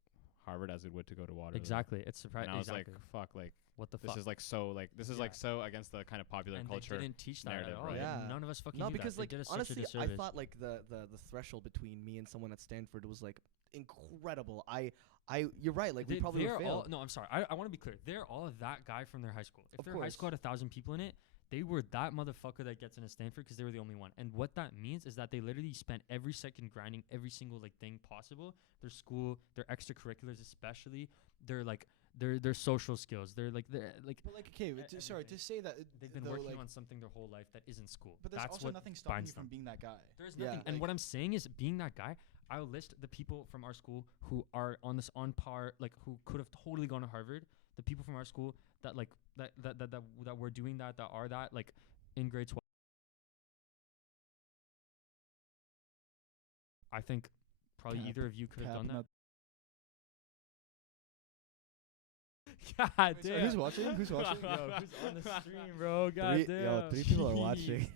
Harvard as it would to go to Waterloo. Exactly. It's surprising. And I was Exactly. like, "Fuck! Like what the this fuck? is like so like this is Yeah. like so against the kind of popular And culture." they didn't teach that at narrative, all. right? Yeah. None of us fucking no, knew because that. like They did us honestly, such a I disservice. thought like the threshold between me and someone at Stanford was like incredible. You're right. Like we probably they're would all fail. no. I'm sorry. I want to be clear. They're all that guy from their high school. If Of their high course. school had 1,000 people in it, they were that motherfucker that gets into Stanford because they were the only one. And what that means is that they literally spent every second grinding every single like thing possible. Their school, their extracurriculars, especially their social skills. They're like But like, okay, sorry everything. to say that they've been though, working like, on something their whole life that isn't school. But there's That's also what nothing stopping binds you from them. being that guy. There's Yeah. nothing. And Like- what I'm saying is, being that guy, I'll list the people from our school who are on par, like who could have totally gone to Harvard. The people from our school that like that were doing that are that like in grade 12. I think probably Cap- either of you could have done that. Cap, God Wait, sorry, damn. who's watching? Who's watching? Yo, who's on the stream, bro? God damn. Three people are watching.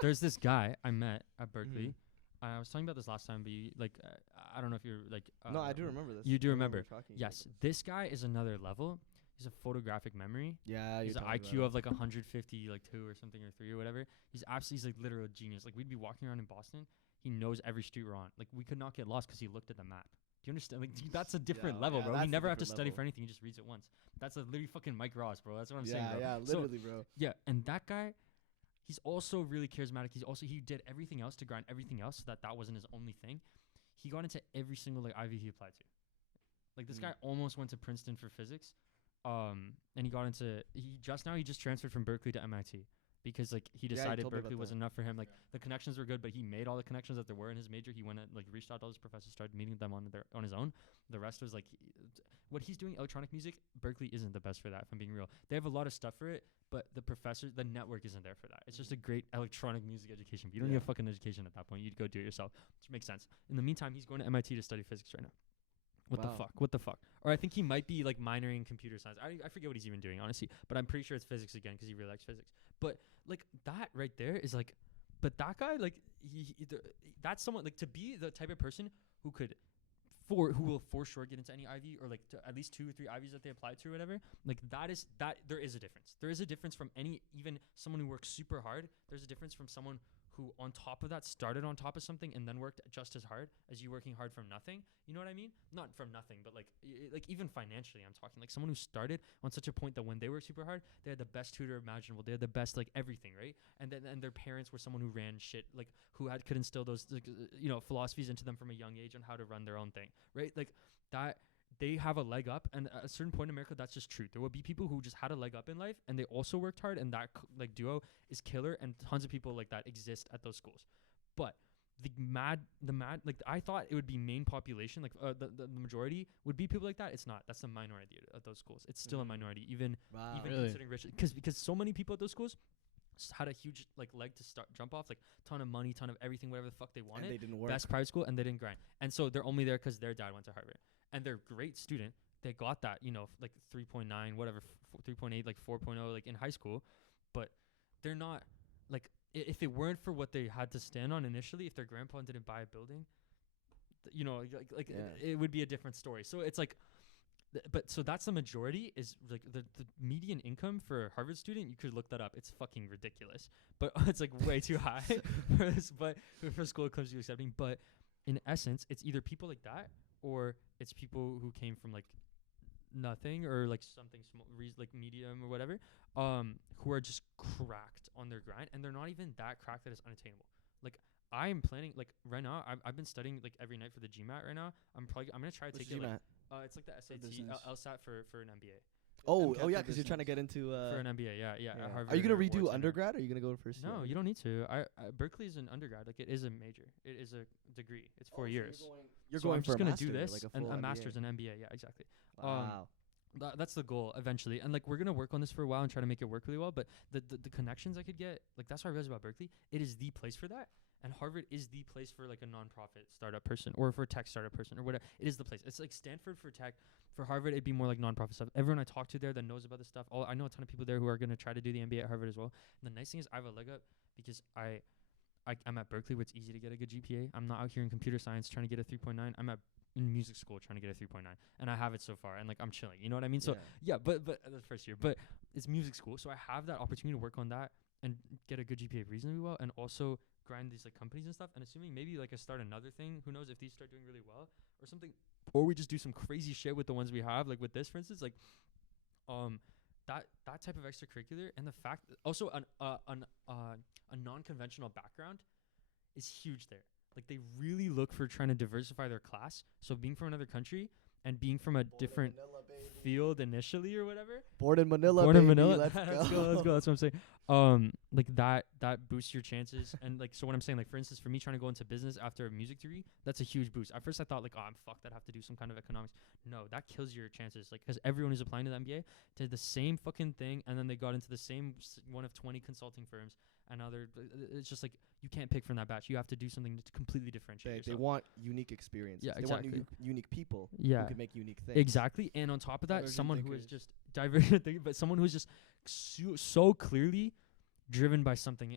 There's this guy I met at Berkeley. Mhm. I was talking about this last time, but I don't know if you're like. No, I do remember this. You do I remember. talking Yes, about this. this guy is another level. He's a photographic memory. Yeah, He's you're an talking IQ about of like 150, like 2 or something or 3 or whatever. He's like literal genius. Like we'd be walking around in Boston. He knows every street we're on. Like we could not get lost because he looked at the map. Do you understand? Like that's a different Yeah, level, yeah, bro. that's He a never have to different study level. for anything. He just reads it once. That's literally fucking Mike Ross, bro. That's what I'm saying, Yeah, bro. yeah, So, literally, bro. yeah, and that guy, he's also really charismatic. He did everything else to grind everything else so that wasn't his only thing. He got into every single like Ivy he applied to. Like this Mm. guy almost went to Princeton for physics. And he just transferred from Berkeley to MIT because like he Yeah, he decided told me about Berkeley was that. enough for him. Like the connections were good, but he made all the connections that there were in his major. He went and like reached out to all his professors, started meeting them on his own. The rest was like what he's doing electronic music. Berkeley isn't the best for that, if I'm being real. They have a lot of stuff for it, but the network isn't there for that. It's just a great electronic music education. But you don't need a Yeah. fucking education at that point. You'd go do it yourself, which makes sense. In the meantime, he's going to MIT to study physics right now. What Wow. the fuck? Or I think he might be like minoring in computer science. I forget what he's even doing, honestly. But I'm pretty sure it's physics again because he really likes physics. But like that right there is like, but that guy like that's someone like to be the type of person who will for sure get into any Ivy or like to at least 2 or 3 Ivies that they apply to or whatever. Like there is a difference. There is a difference from even someone who works super hard. There's a difference from someone who on top of that started on top of something and then worked just as hard as you working hard from nothing. You know what I mean? Not from nothing, but like like even financially, I'm talking like someone who started on such a point that when they worked super hard, they had the best tutor imaginable. They had the best like everything, right? And then their parents were someone who ran shit, like who could instill those like, philosophies into them from a young age on how to run their own thing, right? Like that. They have a leg up, and at a certain point in America, that's just true. There will be people who just had a leg up in life, and they also worked hard, and that like duo is killer, and tons of people like that exist at those schools. But the mad, like I thought it would be main population, like the majority would be people like that. It's not. That's the minority at those schools. It's still a minority, even Wow. Really? considering rich, because so many people at those schools had a huge like leg to jump off, like ton of money, ton of everything, whatever the fuck they wanted. And they didn't work. Best private school, and they didn't grind, and so they're only there because their dad went to Harvard, and they're a great student. They got that, like 3.9, whatever, 3.8, like 4.0, like in high school, but they're not like if it weren't for what they had to stand on initially, if their grandpa didn't buy a building, you know, like it would be a different story. So it's like, but so that's the majority is like the median income for a Harvard student. You could look that up. It's fucking ridiculous, but it's like way too high for this, but for school it comes to accepting. But in essence, it's either people like that or it's people who came from like nothing or like something like medium or whatever, who are just cracked on their grind, and they're not even that cracked that it's unattainable. Like I'm planning, like right now, I've been studying like every night for the GMAT right now. I'm gonna try to What's take it. GMAT? Like, it's like the SAT, business. LSAT for an MBA. Oh, MCAT yeah, for because you're trying to get into. For an MBA, yeah. yeah. At Harvard Are you gonna or redo Wharton or- undergrad? Or are you gonna go first? No, year? you don't need to. Berkeley is an undergrad. Like it is a major. It is a degree. It's 4 years. You're So going I'm for just a gonna master, do this like a and full a MBA. master's and MBA. Yeah, exactly. Wow. That's the goal eventually, and like we're gonna work on this for a while and try to make it work really well. But the connections I could get, like that's what I realized about Berkeley. It is the place for that, and Harvard is the place for like a nonprofit startup person or for a tech startup person or whatever. It is the place. It's like Stanford for tech. For Harvard, it'd be more like nonprofit stuff. Everyone I talk to there that knows about this stuff. I know a ton of people there who are gonna try to do the MBA at Harvard as well. And the nice thing is I have a leg up because I'm at Berkeley, where it's easy to get a good GPA. I'm not out here in computer science trying to get a 3.9. I'm in music school trying to get a 3.9, and I have it so far, and like I'm chilling. You know what I mean? So yeah, but the first year, but it's music school, so I have that opportunity to work on that and get a good GPA reasonably well, and also grind these like companies and stuff. And assuming maybe like I start another thing, who knows if these start doing really well or something, or we just do some crazy shit with the ones we have, like with this, for instance, like that type of extracurricular, and the fact also a non-conventional background is huge there. Like they really look for trying to diversify their class. So being from another country and being from a different field initially or whatever. Born in Manila, Born baby. in Manila. Let's Let's go. go. That's what I'm saying. Like that boosts your chances. And like, so what I'm saying, like for instance, for me trying to go into business after a music degree, that's a huge boost. At first I thought like, oh, I'm fucked. I'd have to do some kind of economics. No, that kills your chances. Like, cause everyone who's applying to the MBA did the same fucking thing. And then they got into the same one of 20 consulting firms. And now it's just like, you can't pick from that batch. You have to do something to completely differentiate They yourself. want unique experiences. Yeah, They want exactly. unique people Yeah. who can make unique things. Exactly. And on top of that, Divergent someone who is thinkers. just divergent thinker, but someone who is just so clearly driven by something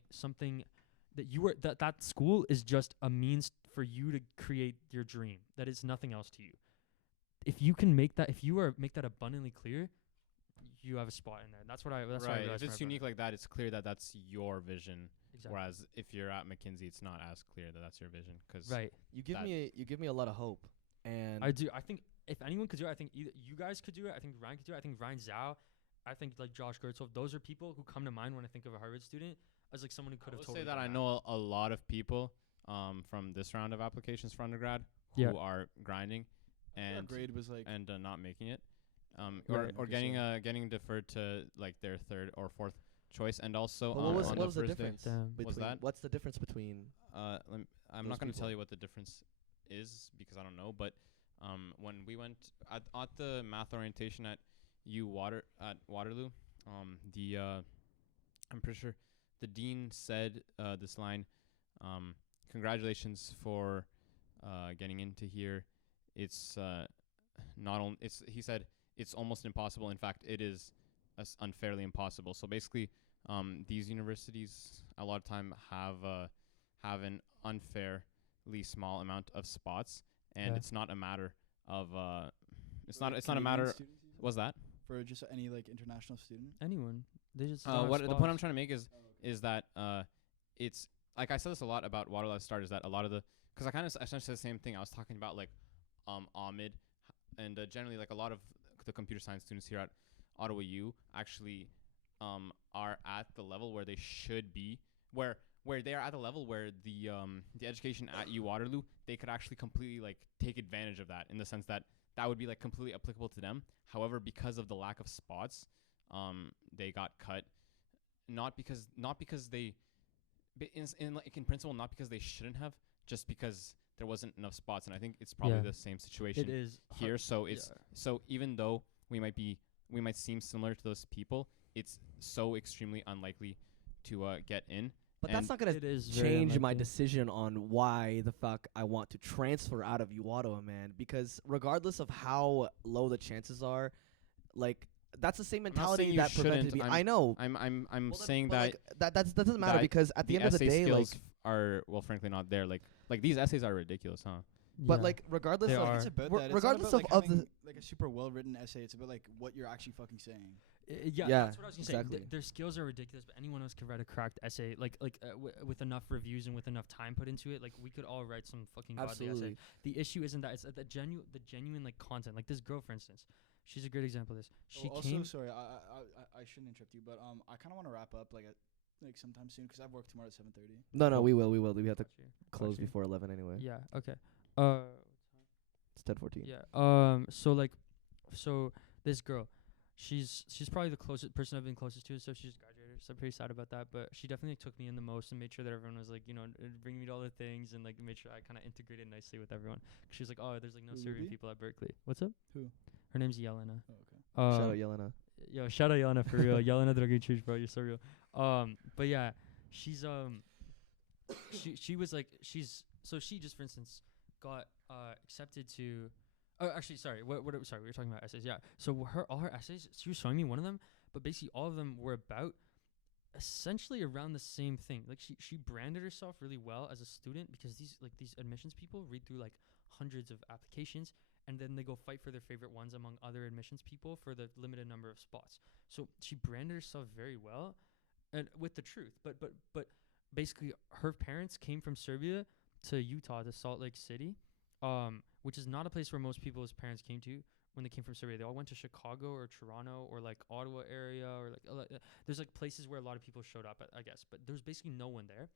that you were that school is just a means for you to create your dream. That is nothing else to you. If you can make that, make that abundantly clear, you have a spot in there. That's what I right. realized If when it's I unique like that, it's clear that that's your vision. exactly. Whereas if you're at McKinsey, it's not as clear that that's your vision. Cause Right. You give that- me a lot of hope. And I do. I think if anyone could do it, I think either you guys could do it. I think Ryan could do it. I think Ryan Zhao. I think like Josh Gertzhoff. Those are people who come to mind when I think of a Harvard student as like someone who could I have will totally say that done I know a lot of people from this round of applications for undergrad who Yeah. are grinding Our and grade was like not making it, Right. or getting deferred to like their third or fourth choice, and also But what was on what was the first day- difference? Damn. Between, that? What's the difference between? I'm those not going to people? tell you what the difference is because I don't know, but when we went at the math orientation at Waterloo, I'm pretty sure the dean said this line, congratulations for getting into here. It's not only he said it's almost impossible. In fact, it is unfairly impossible. So basically, these universities a lot of time have an unfairly small amount of spots, and Yeah. it's not a matter of it's for, not like, it's not a Canadian matter. students, you said? What's that? For just any like international student. Anyone. They just don't have What the point I'm spots. trying to make is that it's like I said this a lot about Waterloo at the start, is that a lot of because I kind of essentially said the same thing. I was talking about like Ahmed and generally like a lot of the computer science students here at Ottawa U actually are at the level where they should be, where they are at the level where the education at U Waterloo, they could actually completely like take advantage of that in the sense that would be like completely applicable to them. However, because of the lack of spots, they got cut, not because they in principle, not because they shouldn't have, just because there wasn't enough spots. And I think it's probably Yeah. the same situation It is here. So it's so even though we might seem similar to those people, it's so extremely unlikely to get in. But that's And not gonna It is very change my unlikely. decision on why the fuck I want to transfer out of UWaterwa, man. Because regardless of how low the chances are, like that's the same not mentality saying you that prevented shouldn't. me. I know. I'm Well, saying but, that like, that doesn't matter that because at the end of the essay day, like, skills are frankly not there. Like these essays are ridiculous, huh? but like regardless They of are. It's about Re- that. It's regardless not about, of like, the having, like a super well written essay. It's about like what you're actually fucking saying. Yeah, Yeah, that's what I was gonna exactly. say. Their skills are ridiculous, but anyone else could write a cracked essay, with enough reviews and with enough time put into it. Like we could all write some fucking godly essay. absolutely. The issue isn't that; it's the genuine like content. Like this girl, for instance, she's a great example of this. She also, came. sorry, I shouldn't interrupt you, but I kind of want to wrap up like sometime soon because I have work tomorrow at 7:30. No, we will. We have to Got you. close Got you. before 11 anyway. Yeah. Okay. It's 10:14. Yeah. So this girl, she's probably the closest person I've been closest to and stuff. She just graduated, so I'm pretty sad about that. But she definitely took me in the most and made sure that everyone was like, bringing me to all the things and like made sure I kind of integrated nicely with everyone. She was like, oh, there's like no Who, Serbian Ruby? people at Berkeley. What's up? Who? Her name's Yelena. Oh, okay. Shout out Yelena. Yo, shout out Yelena for real. Yelena Dragic, bro, you're so real. But yeah, she's she was like she just for instance got accepted to. Oh, actually, sorry. Sorry, we were talking about essays. Yeah. So all her essays, she was showing me one of them, but basically all of them were about essentially around the same thing. Like she branded herself really well as a student because these admissions people read through like hundreds of applications and then they go fight for their favorite ones among other admissions people for the limited number of spots. So she branded herself very well and with the truth. But basically her parents came from Serbia to Utah, to Salt Lake City, which is not a place where most people's parents came to when they came from Serbia. They all went to Chicago or Toronto or like Ottawa area or like there's like places where a lot of people showed up, I guess, but there's basically no one there.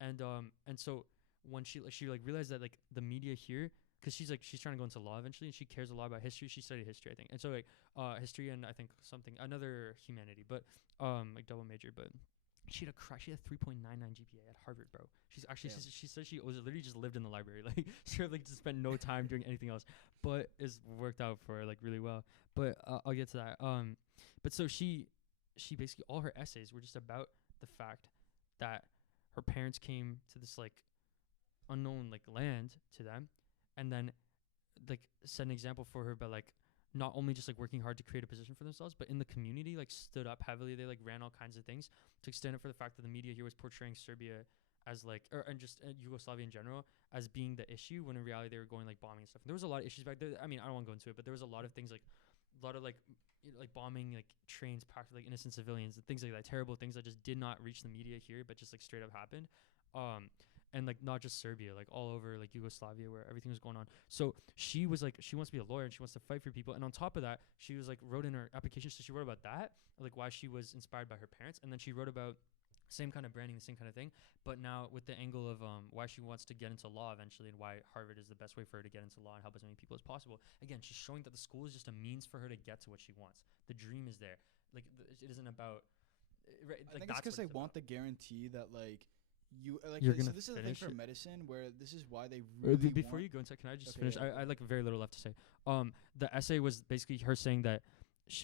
And so when she realized that like the media here, because she's trying to go into law eventually and she cares a lot about history. She studied history, I think, and so like history and I think another humanity, but like double major, but. She had a 3.99 GPA at Harvard, bro. She's actually she said she was literally just lived in the library, like she like just spent no time doing anything else, but it's worked out for her like really well. But I'll get to that. But so she basically all her essays were just about the fact that her parents came to this like unknown like land to them, and then like set an example for her by like not only just like working hard to create a position for themselves, but in the community like stood up heavily. They like ran all kinds of things to stand up for the fact that the media here was portraying Serbia as like and just Yugoslavia in general as being the issue when in reality they were going like bombing and stuff. And there was a lot of issues back there. I mean, I don't want to go into it, but there was a lot of things like a lot of like bombing like trains packed with like innocent civilians and things like that, terrible things that just did not reach the media here but just like straight up happened. And like not just Serbia, like all over like Yugoslavia where everything was going on. So she was like, she wants to be a lawyer and she wants to fight for people. And on top of that, she was like wrote in her application. So she wrote about that, like why she was inspired by her parents. And then she wrote about same kind of branding, the same kind of thing, but now with the angle of why she wants to get into law eventually and why Harvard is the best way for her to get into law and help as many people as possible. Again, she's showing that the school is just a means for her to get to what she wants. The dream is there. Like it isn't about. Right, I think it's because they want the guarantee that like. You're so gonna this is the thing finish for it? medicine where this is why they really before want you go into, can I just Okay, finish? yeah. I like very little left to say. The essay was basically her saying that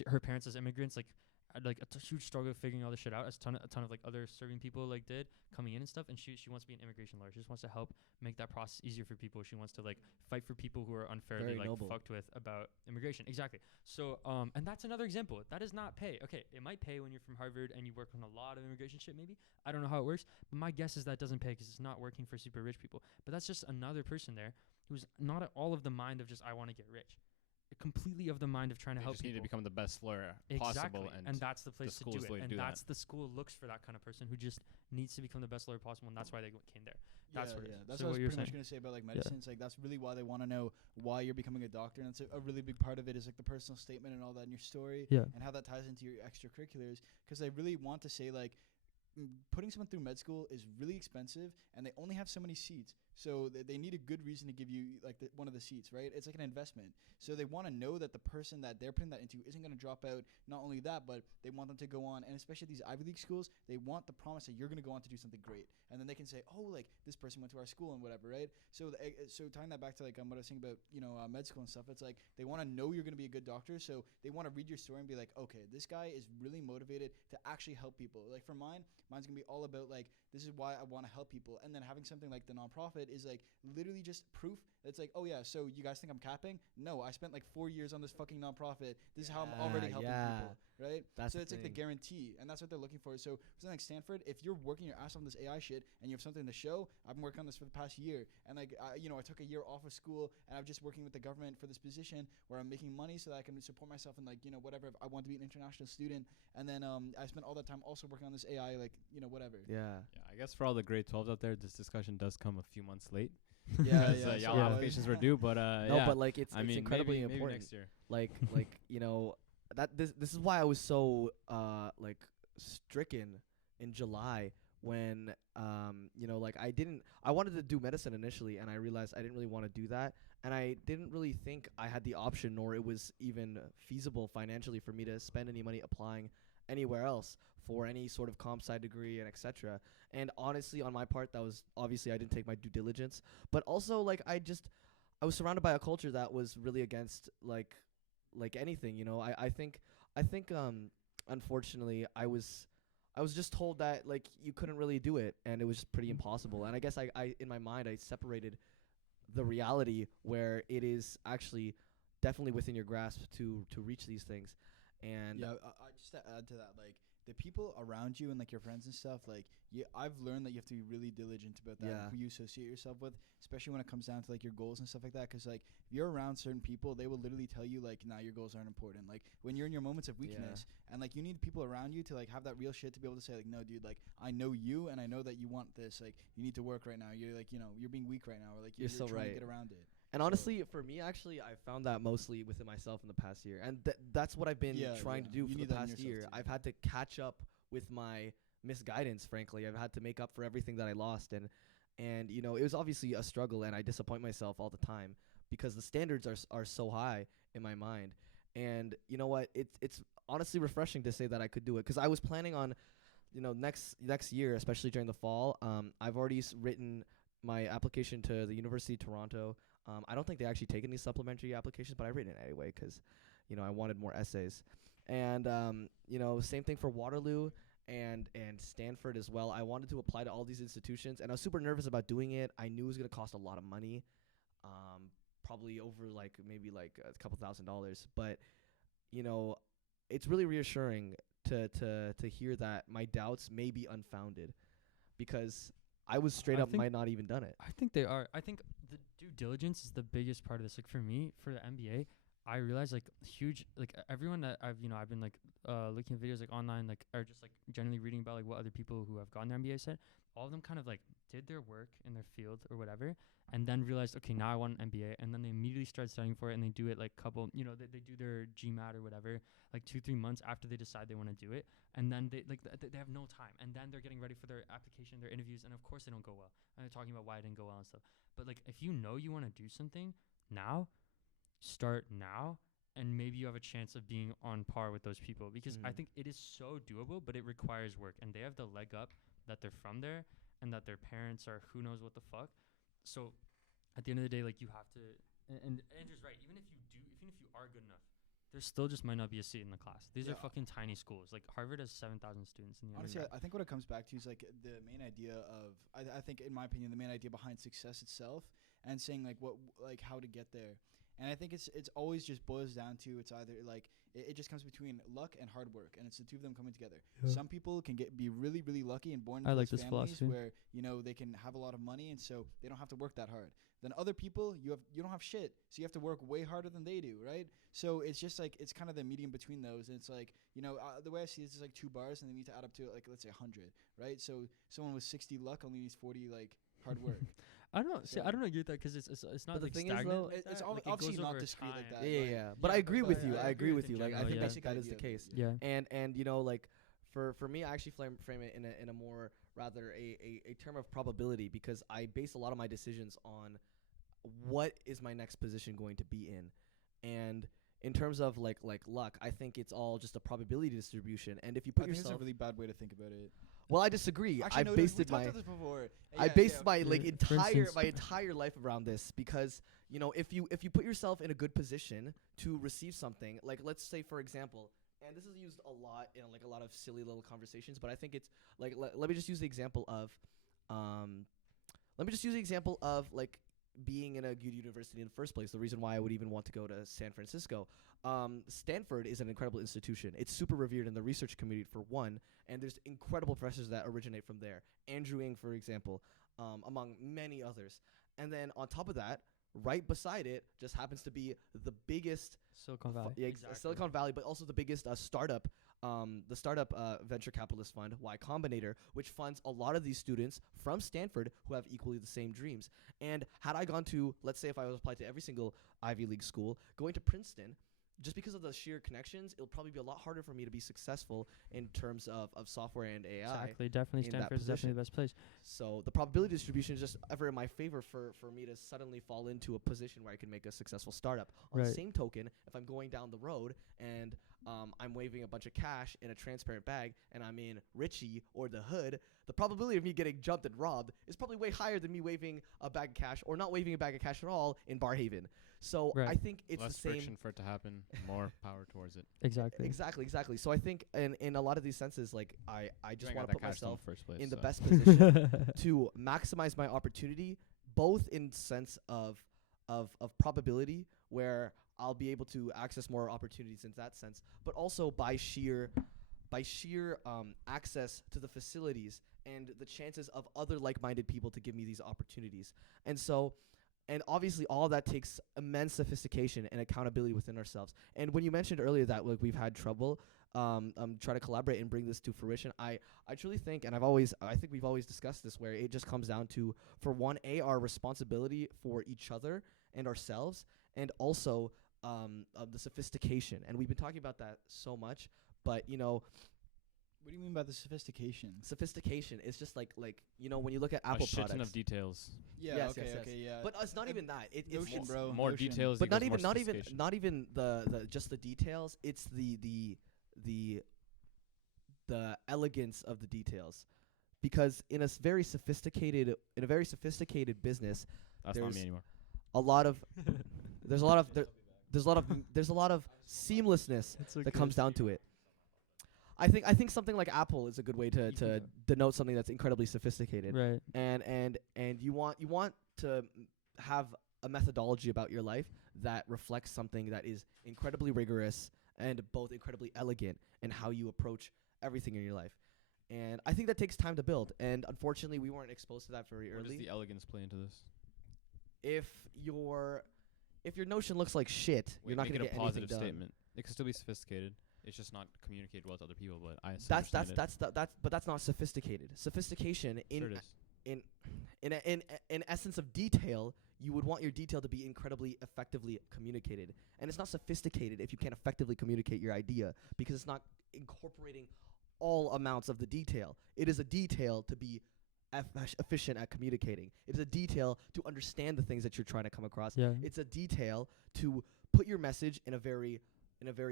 her parents as immigrants had like a huge struggle figuring all this shit out, as a ton of like other Serbian people like did coming in and stuff. And she wants to be an immigration lawyer. She just wants to help make that process easier for people. She wants to like fight for people who are unfairly Very like noble. fucked with about immigration. Exactly. So and that's another example. That does not pay. Okay, it might pay when you're from Harvard and you work on a lot of immigration shit. Maybe I don't know how it works, but my guess is that doesn't pay because it's not working for super rich people. But that's just another person there who's not at all of the mind of just I want to get rich. Completely of the mind of trying to They help just people. need to become the best lawyer Exactly. possible, And that's the place to school do is the way it. to And do that. that's the school looks for that kind of person who just needs to become the best lawyer possible, and that's why they came there. That's what it is. That's So what I what was you're pretty much saying. going to say about like medicine. It's like that's really why they want to know why you're becoming a doctor, and it's a really big part of it is like the personal statement and all that in your story, Yeah. and how that ties into your extracurriculars, because they really want to say like putting someone through med school is really expensive and they only have so many seats, so they need a good reason to give you like one of the seats, right? It's like an investment, so they want to know that the person that they're putting that into isn't going to drop out. Not only that, but they want them to go on, and especially these Ivy League schools, they want the promise that you're going to go on to do something great, and then they can say, oh, like this person went to our school and whatever, right? So so tying that back to like what I was saying about med school and stuff, it's like they want to know you're going to be a good doctor, so they want to read your story and be like, okay, this guy is really motivated to actually help people. Like for mine's gonna be all about like this is why I want to help people, and then having something like the nonprofit shit is like literally just proof. It's like, oh yeah, so you guys think I'm capping? No, I spent like 4 years on this fucking nonprofit. This is how I'm already helping people, right? That's so the it's like the thing. guarantee, and that's what they're looking for. So for something like Stanford, if you're working your ass off on this AI shit and you have something to show, I've been working on this for the past year, and like I took a year off of school, and I'm just working with the government for this position where I'm making money so that I can support myself and like whatever. If I want to be an international student, and then I spent all that time also working on this AI, like whatever. Yeah. Yeah, I guess for all the grade 12s out there, this discussion does come a few months late. Yeah, Because yeah. y'all so- applications were due, but No, yeah. but like it's I mean, incredibly maybe important. next year. Like that this is why I was so like stricken in July when like I wanted to do medicine initially, and I realized I didn't really want to do that, and I didn't really think I had the option, nor it was even feasible financially for me to spend any money applying anywhere else for any sort of comp sci degree and etc. And honestly, on my part, that was obviously I didn't take my due diligence, but also like I was surrounded by a culture that was really against like anything. I think unfortunately I was just told that like you couldn't really do it, and it was pretty impossible. And I guess I in my mind I separated the reality where it is actually definitely within your grasp to reach these things. And Yeah, I just to add to that, like the people around you and like your friends and stuff, like I've learned that you have to be really diligent about that, Yeah. who you associate yourself with, especially when it comes down to like your goals and stuff like that. Because like if you're around certain people, they will literally tell you like, nah, your goals aren't important. Like when you're in your moments of weakness, and like you need people around you to like have that real shit to be able to say like, no, dude, like I know you and I know that you want this. Like you need to work right now. You're like you're being weak right now, or like You're so trying right. to get around it. And honestly, for me, actually, I found that mostly within myself in the past year, and that's what I've been trying to do You for need the that in past yourself year. too. I've had to catch up with my misguidance. Frankly, I've had to make up for everything that I lost, and it was obviously a struggle, and I disappoint myself all the time because the standards are so high in my mind. And you know what? It's honestly refreshing to say that I could do it, because I was planning on, next year, especially during the fall. I've already written my application to the University of Toronto. I don't think they actually take any supplementary applications, but I've written it anyway because, I wanted more essays. And, same thing for Waterloo and Stanford as well. I wanted to apply to all these institutions, and I was super nervous about doing it. I knew it was going to cost a lot of money, probably over maybe a couple $1,000. But, it's really reassuring to hear that my doubts may be unfounded, because I was straight I up think- might not even done it. I think they are. I think the due diligence is the biggest part of this. Like for me, for the MBA, I realized everyone that I've been looking at videos like online, like, or just like generally reading about like what other people who have gotten their MBA said. All of them kind of like did their work in their field or whatever, and then realized, okay, now I want an MBA, and then they immediately start studying for it, and they do it like they do their GMAT or whatever like 2-3 months after they decide they want to do it, and then they they have no time, and then they're getting ready for their application, their interviews, and of course they don't go well, and they're talking about why it didn't go well and stuff. But like if you want to do something now, start now, and maybe you have a chance of being on par with those people, because I think it is so doable, but it requires work, and they have the leg up that they're from there and that their parents are who knows what the fuck. So at the end of the day, like you have to, and Andrew's right, even if you are good enough, there still just might not be a seat in the class. These are Yeah. fucking tiny schools. Like Harvard has 7,000 students in the Honestly, undergrad. I think what it comes back to is like the main idea of I think in my opinion the main idea behind success itself, and saying like how to get there. And I think it's always just boils down to it's either like it just comes between luck and hard work, and it's the two of them coming together. Yeah. Some people can be really really lucky and born I into like those this families philosophy. where they can have a lot of money, and so they don't have to work that hard. Then other people you don't have shit, so you have to work way harder than they do, right? So it's just like it's kind of the medium between those, and it's like the way I see it is like 2 bars, and they need to add up to like let's say 100, right? So someone with 60 luck only needs 40 like hard work. I don't know. See, So- I don't agree with that because it's not But the like thing is, stagnant. though, like it's that. ob- Like, it obviously goes not over discrete like time. that. Yeah. Like- But I agree with you. I I agree agree with with you. in Like I general, think yeah. Basic that is the idea, case. Yeah. And like for me, I actually frame it in a more rather a term of probability, because I base a lot of my decisions on what is my next position going to be in. And in terms of like luck, I think it's all just a probability distribution. And if you I put think it's a yourself, really bad way to think about it. well, I disagree. Actually, I no, based we it talked my about this before. I Yeah, based yeah, my okay. like Yeah, for entire instance- my entire life around this, because if you put yourself in a good position to receive something, like let's say for example, and this is used a lot in like a lot of silly little conversations, but I think it's like let me just use the example of let me just use the example of like being in a good university in the first place. The reason why I would even want to go to San Francisco. Stanford is an incredible institution. It's super revered in the research community for one, and there's incredible professors that originate from there. Andrew Ng, for example, among many others. And then on top of that, right beside it just happens to be the biggest Silicon Valley. Silicon Valley, but also the biggest startup, the startup venture capitalist fund, Y Combinator, which funds a lot of these students from Stanford who have equally the same dreams. And had I gone to, let's say if I was applied to every single Ivy League school, going to Princeton, just because of the sheer connections, it'll probably be a lot harder for me to be successful in terms of software and AI. Exactly. Definitely in that Stanford is definitely the best place. So the probability distribution is just ever in my favor for me to suddenly fall into a position where I can make a successful startup. On the Right. same token, if I'm going down the road and I'm waving a bunch of cash in a transparent bag and I'm in Richie or the Hood, the probability of me getting jumped and robbed is probably way higher than me waving a bag of cash or not waving a bag of cash at all in Barhaven. So Right. I think it's Less the same. friction for it to happen, more power towards it. Exactly. Exactly. So I think in a lot of these senses, like I just You ain't want got to that put cash in the myself first place, in the so. best position to maximize my opportunity, both in sense of probability, where I'll be able to access more opportunities in that sense, but also by sheer access to the facilities and the chances of other like-minded people to give me these opportunities. And obviously all of that takes immense sophistication and accountability within ourselves. And when you mentioned earlier that like we've had trouble try to collaborate and bring this to fruition, I truly think, and I think we've always discussed this, where it just comes down to, for one, our responsibility for each other and ourselves, and also of the sophistication. And we've been talking about that so much, but What do you mean by the sophistication? sophistication is just like when you look at Apple a shit ton products. of details. Yeah. Yes, okay. yes, yes. Okay. Yeah. But it's not even that. It's Notion, bro. More Notion. details, but not equals more even sophistication. not even the just the details. It's the elegance of the details, because in a very sophisticated business, That's not there's me anymore. a lot of there's a lot of seamlessness that comes down to it. I think something like Apple is a good way to denote something that's incredibly sophisticated. Right. And you want to have a methodology about your life that reflects something that is incredibly rigorous and both incredibly elegant in how you approach everything in your life. And I think that takes time to build. And unfortunately, we weren't exposed to that very Where does early. the elegance play into this? If your Notion looks like shit, you're not Make going to it get a anything positive done. statement. It can still be sophisticated. It's just not communicated well to other people. But I That's understand it. but that's not sophisticated. Sophistication Sure it is. in essence of detail, you would want your detail to be incredibly effectively communicated. And it's not sophisticated if you can't effectively communicate your idea, because it's not incorporating all amounts of the detail. It is a detail to be efficient at communicating. It is a detail to understand the things that you're trying to come across. Yeah. It's a detail to put your message in a very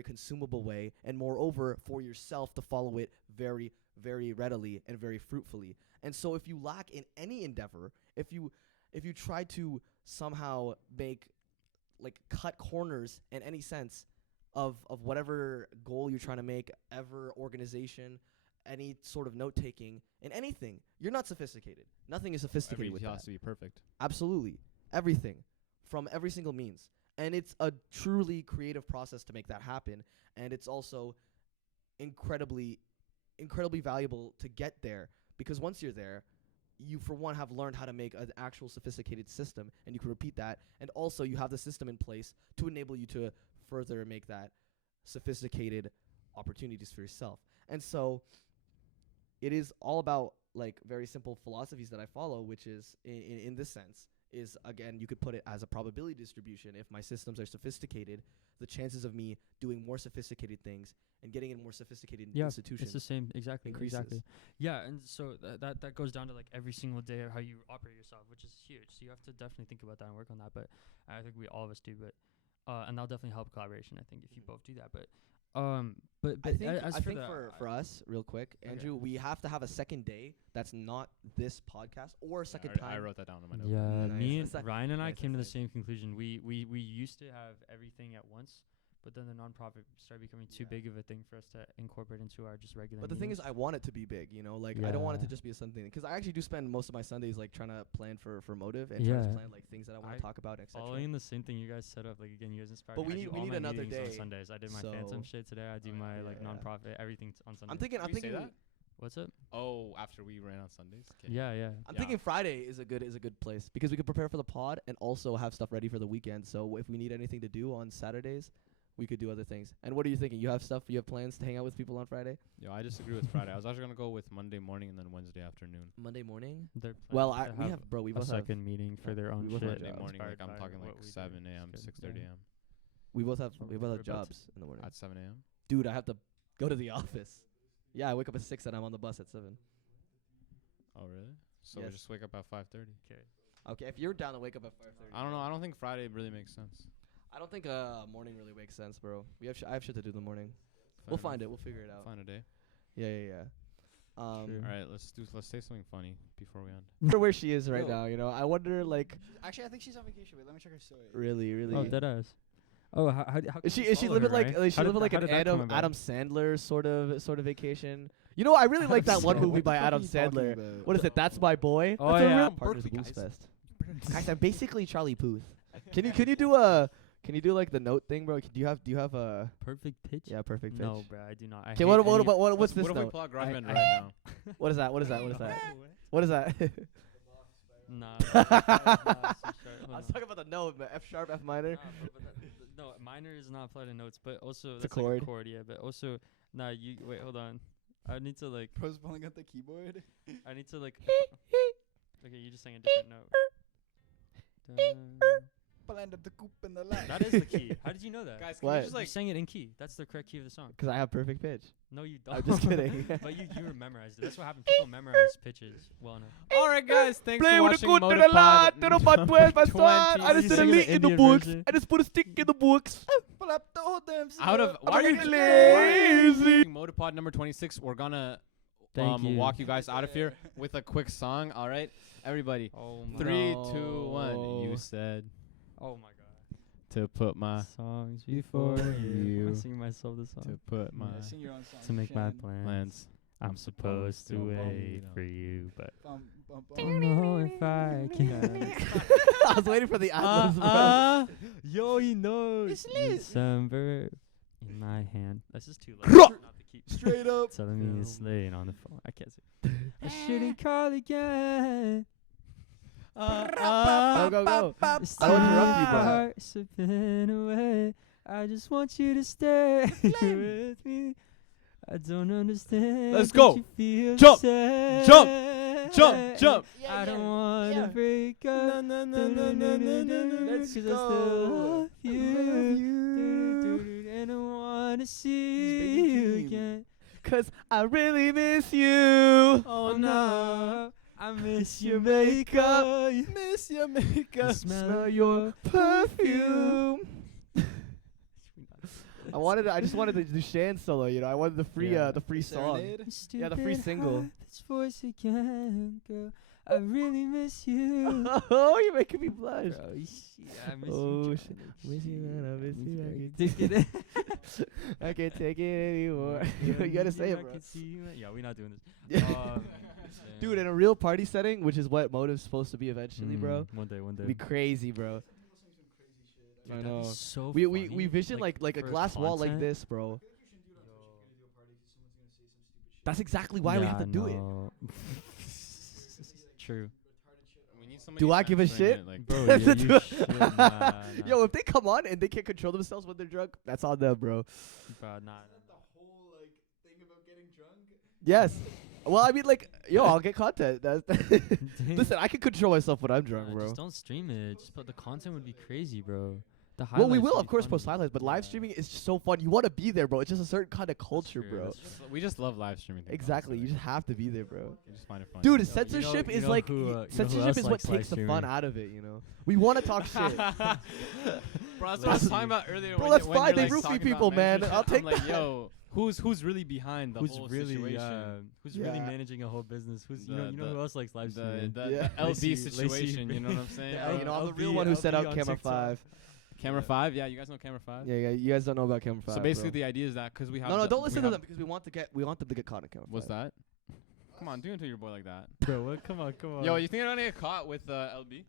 consumable way, and moreover for yourself to follow it very, very readily and very fruitfully. And so if you lack in any endeavor, if you try to somehow cut corners in any sense of whatever goal you're trying to make, ever organization, any sort of note taking in anything, you're not sophisticated. Nothing is sophisticated Every with detail that. has to be perfect. Absolutely. Everything. From every single means. And it's a truly creative process to make that happen. And it's also incredibly valuable to get there, because once you're there, you for one have learned how to make an actual sophisticated system, and you can repeat that. And also you have the system in place to enable you to further make that sophisticated opportunities for yourself. And so it is all about very simple philosophies that I follow, which is in this sense is, again, you could put it as a probability distribution. If my systems are sophisticated, the chances of me doing more sophisticated things and getting in more sophisticated institutions It's the same. Exactly. increases. Exactly. Yeah, and so that goes down to every single day of how you operate yourself, which is huge. So you have to definitely think about that and work on that. But I think all of us do. But and that'll definitely help collaboration, I think, if you both do that. But I think, as I for think the- for us, real quick, Okay. Andrew, we have to have a second day that's not this podcast, or a second I time. wrote that down in my notes. Yeah, Nice. me That's and a- Ryan and I nice, came to the that's same conclusion. We used to have everything at once, but then the nonprofit started becoming too Yeah. big of a thing for us to incorporate into our just regular. But the thing is, meetings. I want it to be big, you know. Like I don't want it to Yeah. just be a Sunday because I actually do spend most of my Sundays like trying to plan for Motive and trying to Yeah. plan like things that I want I to talk about, etc. following the same thing you guys set up, like again, you guys inspired But me. we I need- do we all need my another meetings day. on Sundays. I did my So- Phantom shit today. I do my like yeah. nonprofit, everything on Sundays. I'm thinking. Did we say that? What's up? Oh, after we ran on Sundays. 'Kay. Yeah, yeah. I'm Yeah. thinking Friday is a good place because we could prepare for the pod and also have stuff ready for the weekend. So if we need anything to do on Saturdays, we could do other things. And what are you thinking? You have stuff? You have plans to hang out with people on Friday? Yo, I disagree with Friday. I was actually gonna go with Monday morning and then Wednesday afternoon. Monday morning? They're Well, planning to we have have bro. We a both have. second meeting for their we own both have shit. Monday jobs. morning, like inspired I'm by talking like what we do. 7 a.m., It's good. 6:30 Yeah. a.m. We both have. So We both we're have about to- jobs in the morning. At 7 a.m. Dude, I have to go to the office. Yeah, I wake up at 6 and I'm on the bus at 7. Oh, really? So Yes. we just wake up at 5:30. Okay, if you're down to wake up at 5:30. I don't know. I don't think Friday really makes sense. I don't think morning really makes sense, bro. I have shit to do in the morning. Fair We'll enough. find it. We'll figure it out. Find a day. Yeah. True. All right, let's say something funny before we end. I wonder where she is right Yo. now. You know, I wonder like Actually, I think she's on vacation. Wait, let me check her story. really. Oh, deadass. Oh, how Is come she you is she follow living her, like right? is she How did living like how an did that come Adam about? Sandler sort of vacation? You know, I really like that one Sandler. movie What the by fuck are Adam you talking Sandler. about? What is it? That's My Boy. Oh, That's a yeah. real Partners Berkeley, Blues guys. Guys, I'm basically Charlie Puth. Can you do like the note thing, bro? Do you have a Perfect pitch? perfect pitch? No, bro, I do not. I Okay, hate what any- what's this What if we note? plug I- Rodman I- right now? What is that? What is that? What is that? What is that? Nah. I was talking about the note, but F sharp, F minor. No, minor is not applied to notes, but also It's a that's like chord. a chord, yeah. But also, nah. You wait, hold on. I need to like. Bro's pulling out the keyboard. I need to like. Okay, you just sang a different note. Dun. Pulling up the coop in the light. That is the key. How did you know that? Guys, can What? we just You like sang it in key. That's the correct key of the song. Because I have perfect pitch. No, you don't. I'm just kidding. But you memorized it. That's what happened. People memorize pitches well enough. All right, guys. Thanks Play for with the watching good to the lot, MOTVPOD to the butt 12, my son. I just You did a singing link the in the Indian books. version? I just put a stick in the books. Pull up the whole damn. Out of I'm why are you getting lazy. MOTVPOD number 26? We're gonna Thank you. walk you guys out of here with a quick song. All right, everybody. Oh my. 3, 2, 1. No. You said Oh my god. to put my Songs before before you. you. I'm singing myself this song. to put my Yeah, sing your own song. To make my Shan. plans. plans. I'm supposed to wait for you, but Bum, bum, don't bum. know if I can. I was waiting for the ad-libs, bro. Yo, he knows. It's lit. December in my hand. This is too low. Ruh. Not the key. Straight up. Telling me it's laying on the phone. I can't say. I shouldn't call again. Go, go, go. It's I don't interrupt you, bro. time slipping away. I just want you to stay with me. I don't understand. Let's but go. you feel the Jump. same. Jump. I don't wanna break up. Let's 'cause I go. still love you. And I wanna see you again. Cause I really miss you. Oh no, I miss your makeup. Miss your The makeup. smell your Perfume. I just wanted the Dusan solo, you know. I wanted the free Yeah. the free song. Serenade. Yeah, the free Stupid single. heart, this voice again, girl. I really miss you. Oh, you're making me blush. Bro, shit, I miss Oh, you. shit. Johnny. Miss you, man, I miss you, I Shit. can Take it. I can't take it anymore. you gotta say it, bro. Yeah, we're not doing this. Dude, in a real party setting, which is what Motive's supposed to be eventually, bro. One day. It'd be crazy, bro. Dude, I that'd be know. so We funny, vision like a for glass wall like content. this, bro. That's exactly why we have to do it. True. We need somebody Do I give a censoring shit? it, like, Bro, That's yeah, it. you should. Nah. Yo, if they come on and they can't control themselves when they're drunk, that's on them, bro. Bro, nah. The whole like thing about getting drunk. Yes. Well, I mean, like, yo, I'll get content. Listen, I can control myself when I'm drunk, bro. Just don't stream it. Just the content would be crazy, bro. The Well, we highlights will, would of be course, funny. post highlights, but live Yeah. streaming is just so fun. You want to be there, bro. It's just a certain kind of culture, true, bro. that's true. we just love live streaming. things, Exactly. You honestly. just have to be there, bro. We just find it fun. Dude, Yo, censorship you is know like who, you know who censorship else is what likes takes live the fun streaming? out of it. You know, we want to talk shit. Bro, that's what I was Listen. talking about earlier. Bro, when that's you- when fine. you're, They like, roofie talking about people, man. censorship. I'll take I'm like, that. yo, who's really behind the Who's whole really situation? who's really Yeah. managing a whole business? Who's you The- know the- who else likes live The, streaming? the, Yeah. the LB Lacy- situation, you know what I'm saying? Yeah, you know, I'm the real LB one who set LB out on camera TikTok. 5. Camera 5, yeah, you guys know Camera 5. Yeah, you guys don't know about camera 5. So basically, the idea is that because we have no, the- don't we listen to have- them because we want them to get caught on camera. What's 5. that? Come on, do it to your boy like that. Bro, what? Come on. Yo, you think I'm gonna get caught with LB?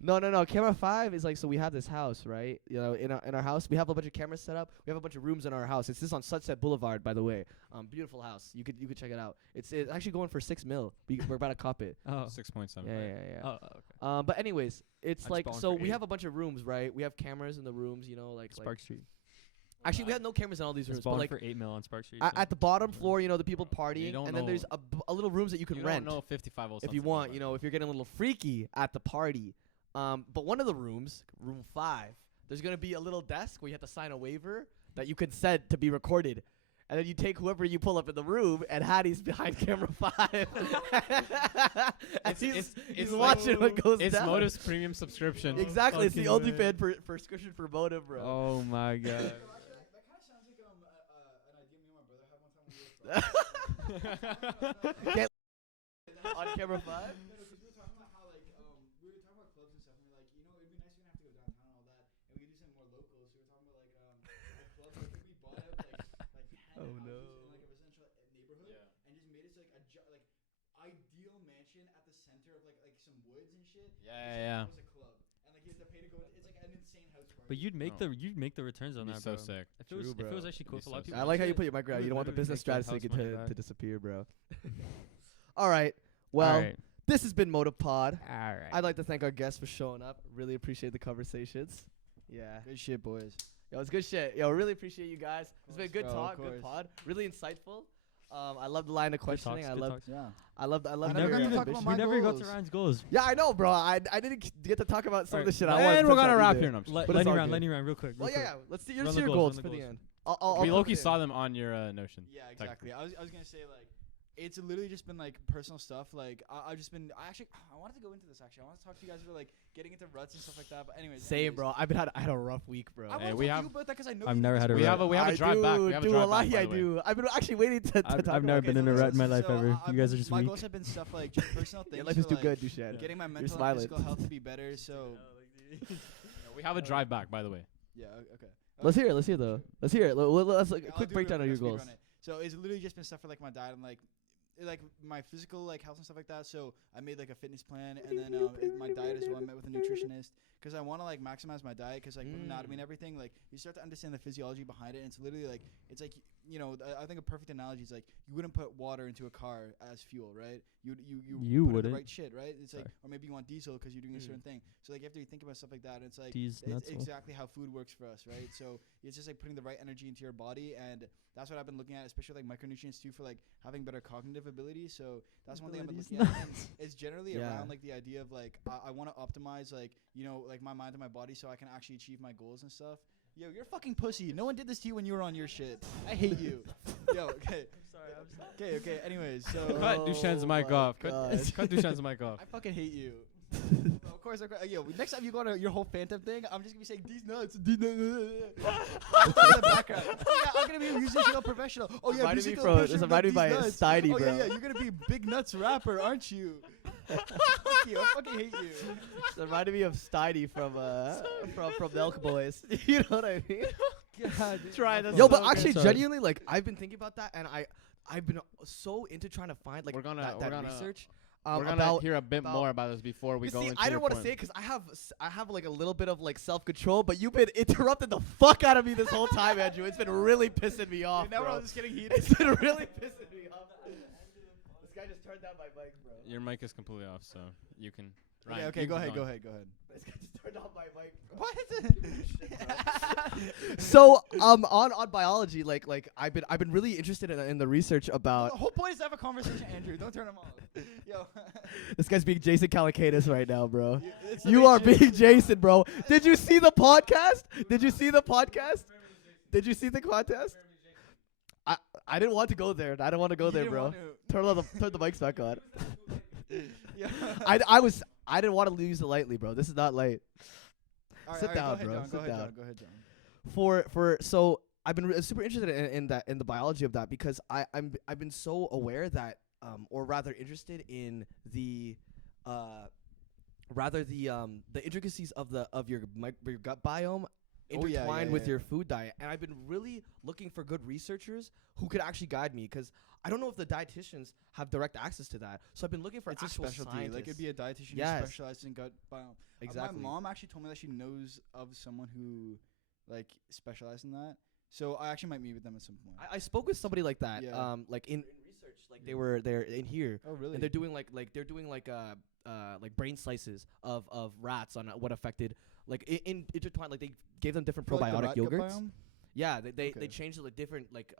No. Camera 5 is like, so we have this house, right? You know, in our house, we have a bunch of cameras set up. We have a bunch of rooms in our house. It's this on Sunset Boulevard, by the way. Beautiful house. You could check it out. It's actually going for $6 million. We're about to cop it. Oh. 6.7. Yeah. Oh, okay. But anyways, it's I'd like, spawn so for we 8. have a bunch of rooms, right? We have cameras in the rooms, you know, like Spark Street. actually we have no cameras in all these It's rooms, but balling like for $8 million on Spark Street. at the bottom floor, you know, the people partying, don't and then there's know- a little rooms that you can You rent don't know 55 volts if you want, you know, if you're getting a little freaky at the party. But one of the rooms, room 5, there's gonna be a little desk where you have to sign a waiver that you consent to be recorded. And then you take whoever you pull up in the room, and Hattie's behind camera 5. And he's watching what goes It's down. Motive's premium subscription. Exactly, it's the Fucking OnlyFans prescription for Motive, bro. Oh my god. That kind of sounds like an idea me and my brother had one time when we were Get on camera 5. No, because we were talking about how like we were talking about clubs and stuff, and we're like, you know, it'd be nice if we didn't have to go downtown and all that, and we could do something more local. So we were talking about like a club, like if we bought out like 10 Oh, houses no. in like a residential neighborhood, and just made it to like ideal mansion at the center of like some woods and shit. Yeah. It was a club, and like you have to pay to go. It's like an insane house party. But you'd make Oh. you'd make the returns on Be that, so bro. sick. If it was True, if it was bro. actually cool Be for a lot of so people. I like how you shit, put your mic around. would You don't want the literally business make that strategy house money to back. disappear, bro. All right. Well, Alright. this has been MotivePod. Alright. I'd like to thank our guests for showing up. Really appreciate the conversations. Yeah. Good shit, boys. Yo, it's good shit. Yo, really appreciate you guys. It's been a good bro, talk, of good course. pod. Really insightful. I love the line of questioning. I love Yeah. I love I your never got to ambition. talk about we my never got to goals. Ryan's goals. Yeah, I know, bro. I didn't get to talk about some of the shit I wanted. And to we're touch gonna on wrap either. here. No, I'm just But it's Lightning all round, good. lightning round, real quick. Well, real quick. yeah. Let's see Run your the goals, goals run for the the goals. end. I'll we come low-key in. saw them on your Notion. Yeah, exactly. I was gonna say like, it's literally just been like personal stuff. Like I've just been. I wanted to go into this actually. I want to talk to you guys about like getting into ruts and stuff like that. But anyways. Same, bro. I had a rough week, bro. I Hey, want we to talk have- to you about that because I know I've you never do had a this We work. have a drive back. We have a drive back, by I the way. do. I've been actually waiting to talk I've never about been it. in a so rut in my listen, life so ever. I've You guys been- are just my weak. goals have been stuff like just personal things. Your life so, is too like, good, Dusan. Getting my You're mental and smiling. physical health to be better. So We have a drive back, by the way. yeah, okay. Let's hear it. Let's hear it, though. Let's hear it. Let's like, Okay, a I'll quick do it breakdown of real your quick, goals. speed run it. So it's literally just been stuff for like my diet and like my physical like health and stuff like that. So I made like a fitness plan and then my diet as well. I met with a nutritionist because I want to like maximize my diet because like with anatomy and everything, like you start to understand the physiology behind it. And it's literally like it's like I think a perfect analogy is like you wouldn't put water into a car as fuel, right? You You put in wouldn't. the right shit, right? It's like Sorry. or maybe you want diesel because you're doing a certain thing. So like you have to think about stuff like that. And it's like These it's nuts. exactly how food works for us, right? So it's just like putting the right energy into your body, and that's what I've been looking at, especially like micronutrients too, for like having better cognitive ability. So that's one thing I've been These looking at. And it's generally Yeah. around like the idea of like I want to optimize like like my mind and my body so I can actually achieve my goals and stuff. Yo, you're a fucking pussy. No one did this to you when you were on your shit. I hate you. Yo, okay. I'm sorry. Okay. Anyways, so Cut Duchan's mic my off. God. Cut Duchan's mic off. I fucking hate you. Of course, yo, next time you go on your whole Phantom thing, I'm just gonna be saying these nuts. In the background. Yeah, I'm gonna be a musical professional. Oh yeah, Reminded me musical from- professional. this reminded me by these nuts. Steiny, Oh bro. yeah, you're gonna be big nuts rapper, aren't you? Fuck you, I fucking hate you. It reminded me of Steiny from the Elk Boys. You know what I mean? God, Try this. Yo, So but good. actually, Sorry. genuinely, like I've been thinking about that, and I've been so into trying to find like We're gonna- that we're gonna- research. We're gonna about hear a bit about- more about this before we You go see, into I your didn't want to point. say it because I have like a little bit of like self control, but you've been interrupting the fuck out of me this whole time, Andrew. It's been really pissing me off, now we're all bro. just getting heated. It's been really pissing me off. This guy just turned down my mic, bro. Your mic is completely off, so you can. Ryan, Okay, you go can ahead. keep going. This guy just turned off my mic. Bro. What? So on biology, like I've been really interested in the research The about whole point is to have a conversation, Andrew. Don't turn him off. Yo. this guy's being Jason Calacanis right now, bro. It's the You big are shit. being Jason, bro. Did you see the podcast? Did you see the podcast? Did you see the contest? I didn't want to go there. I don't want to go You there, didn't bro. want to. Turn the mics back on. Yeah. I didn't want to use it lightly, bro. This is not light. All right, Sit down, go ahead, bro. John. Sit Go ahead, down. John. Go ahead, John. For so I've been super interested in the biology of that because I've been so aware that or rather interested in the rather the intricacies of your your gut biome Oh, yeah, intertwined yeah, with yeah. your food diet. And I've been really looking for good researchers who could actually guide me, because I don't know if the dietitians have direct access to that. So I've been looking for It's a actual specialty. scientists. Like it'd be a dietitian Yes. who specializes in gut biome. Exactly. My mom actually told me that she knows of someone who like specialized in that. So I actually might meet with them at some point. I spoke with somebody like that. Yeah. Like in research, like they're in here. Oh really? And they're doing like brain slices of rats on what affected, like in intertwined, like they gave them different For, like, the probiotic rat gut yogurts. biome? Yeah, they Okay. changed like different like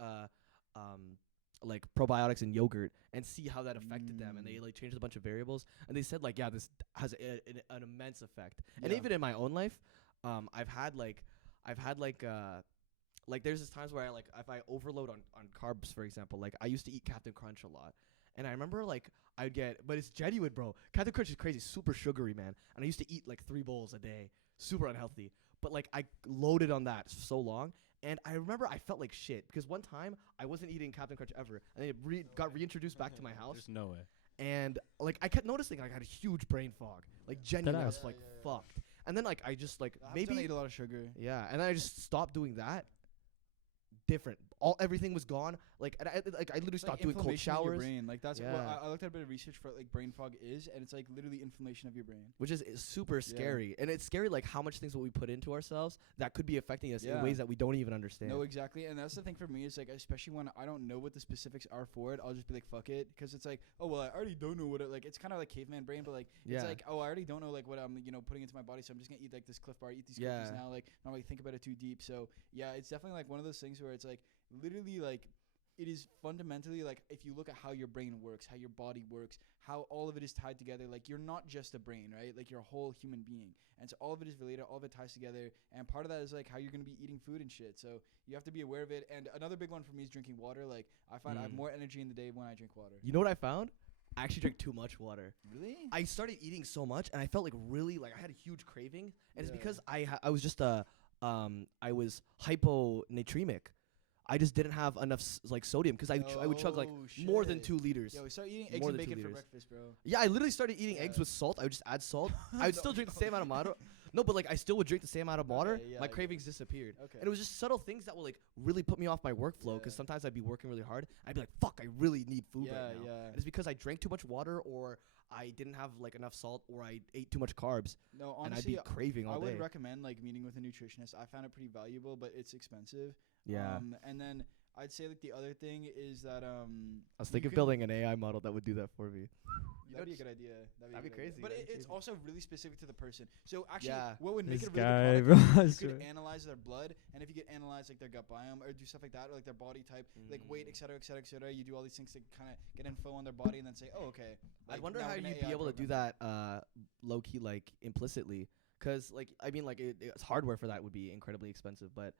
probiotics in yogurt and see how that affected them, and they like changed a bunch of variables, and they said like, yeah, this has an immense effect. And Yeah. even in my own life, I've had there's this times where I like, if I overload on carbs, for example, like I used to eat Captain Crunch a lot. And I remember like I'd get, but it's genuine, bro. Captain Crunch is crazy, super sugary, man. And I used to eat like 3 bowls a day, super unhealthy. But like I loaded on that so long, and I remember I felt like shit because one time I wasn't eating Captain Crunch ever, and it got reintroduced back to my house. There's no way. And like I kept noticing like I had a huge brain fog, like genuinely I was Deadass. like fucked. And then like I just like I ate maybe a lot of sugar. yeah, and then I just stopped doing that. Different. Everything was gone. Like I literally It's like stopped doing cold inflammation in your showers, brain. Like that's what Yeah. I looked at a bit of research for what, like brain fog is, and it's like literally inflammation of your brain. which is super scary. And it's scary like how much things what we put into ourselves that could be affecting us in Yeah. ways that we don't even understand. No, exactly, and that's the thing for me is like, especially when I don't know what the specifics are for it, I'll just be like, fuck it, because it's like, oh well, I already don't know what it like. It's kind of like caveman brain, but like Yeah. it's like, oh, I already don't know like what I'm putting into my body, so I'm just gonna eat like this Cliff Bar, eat these cookies Yeah. now, like not really think about it too deep. So yeah, it's definitely like one of those things where it's like literally like. It is fundamentally like if you look at how your brain works, how your body works, how all of it is tied together. Like you're not just a brain, right? Like you're a whole human being, and so all of it is related, all of it ties together. And part of that is like how you're gonna be eating food and shit. So you have to be aware of it. And another big one for me is drinking water. Like I find I have more energy in the day when I drink water. You know what I found? I actually drank too much water. Really? I started eating so much, and I felt like really like I had a huge craving, and it's Yeah. because I was just I was hyponatremic. I just didn't have enough like sodium because I would chug like more than shit. 2 liters. Yo, we start eating eggs More and than 2 bacon for liters. breakfast, bro. Yeah, I literally started eating eggs Yeah. with salt. I would just add salt. I would No, still drink the no. same amount of water. No, but like I still would drink the same amount of water. Okay, yeah, My I get cravings disappeared. Okay. And it was just subtle things that would like really put me off my workflow because Yeah. sometimes I'd be working really hard. I'd be like, fuck, I really need food yeah, right now. yeah. And it's because I drank too much water, or I didn't have like enough salt, or I ate too much carbs, No, and I'd honestly, be craving I all would day. recommend like meeting with a nutritionist. I found it pretty valuable, but it's expensive. Yeah. And then I'd say like the other thing is that I was you thinking of can- building an AI model that would do that for me. that'd be a good idea. That'd a be good idea. crazy, But that'd be it's crazy. also really specific to the person. So actually, Yeah. what would make This it a really guy, good bro. product I is you could swear. analyze their blood, and if you could analyze like their gut biome or do stuff like that, or like their body type, like weight, et cetera, et cetera, et cetera. You do all these things to kind of get info on their body, and then say, oh, okay. I like, wonder now how we're gonna you'd be AI able to do program that low key, like implicitly, because like I mean, like it's hardware for that would be incredibly expensive, but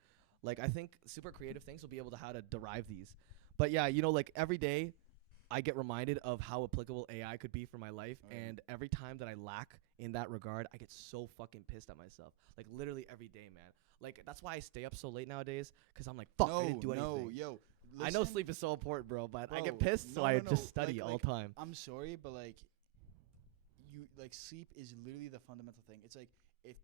like I think super creative things will be able to how to derive these. But yeah, like every day I get reminded of how applicable AI could be for my life, Oh, yeah. and every time that I lack in that regard, I get so fucking pissed at myself. Like literally every day, man. Like that's why I stay up so late nowadays, because I'm like, fuck, I didn't do anything. Yo, I know listen, sleep is so important, bro, but I get Bro, pissed, so no, I no, just no, study like- all like, the time. I'm sorry, but like you like sleep is literally the fundamental thing. It's like if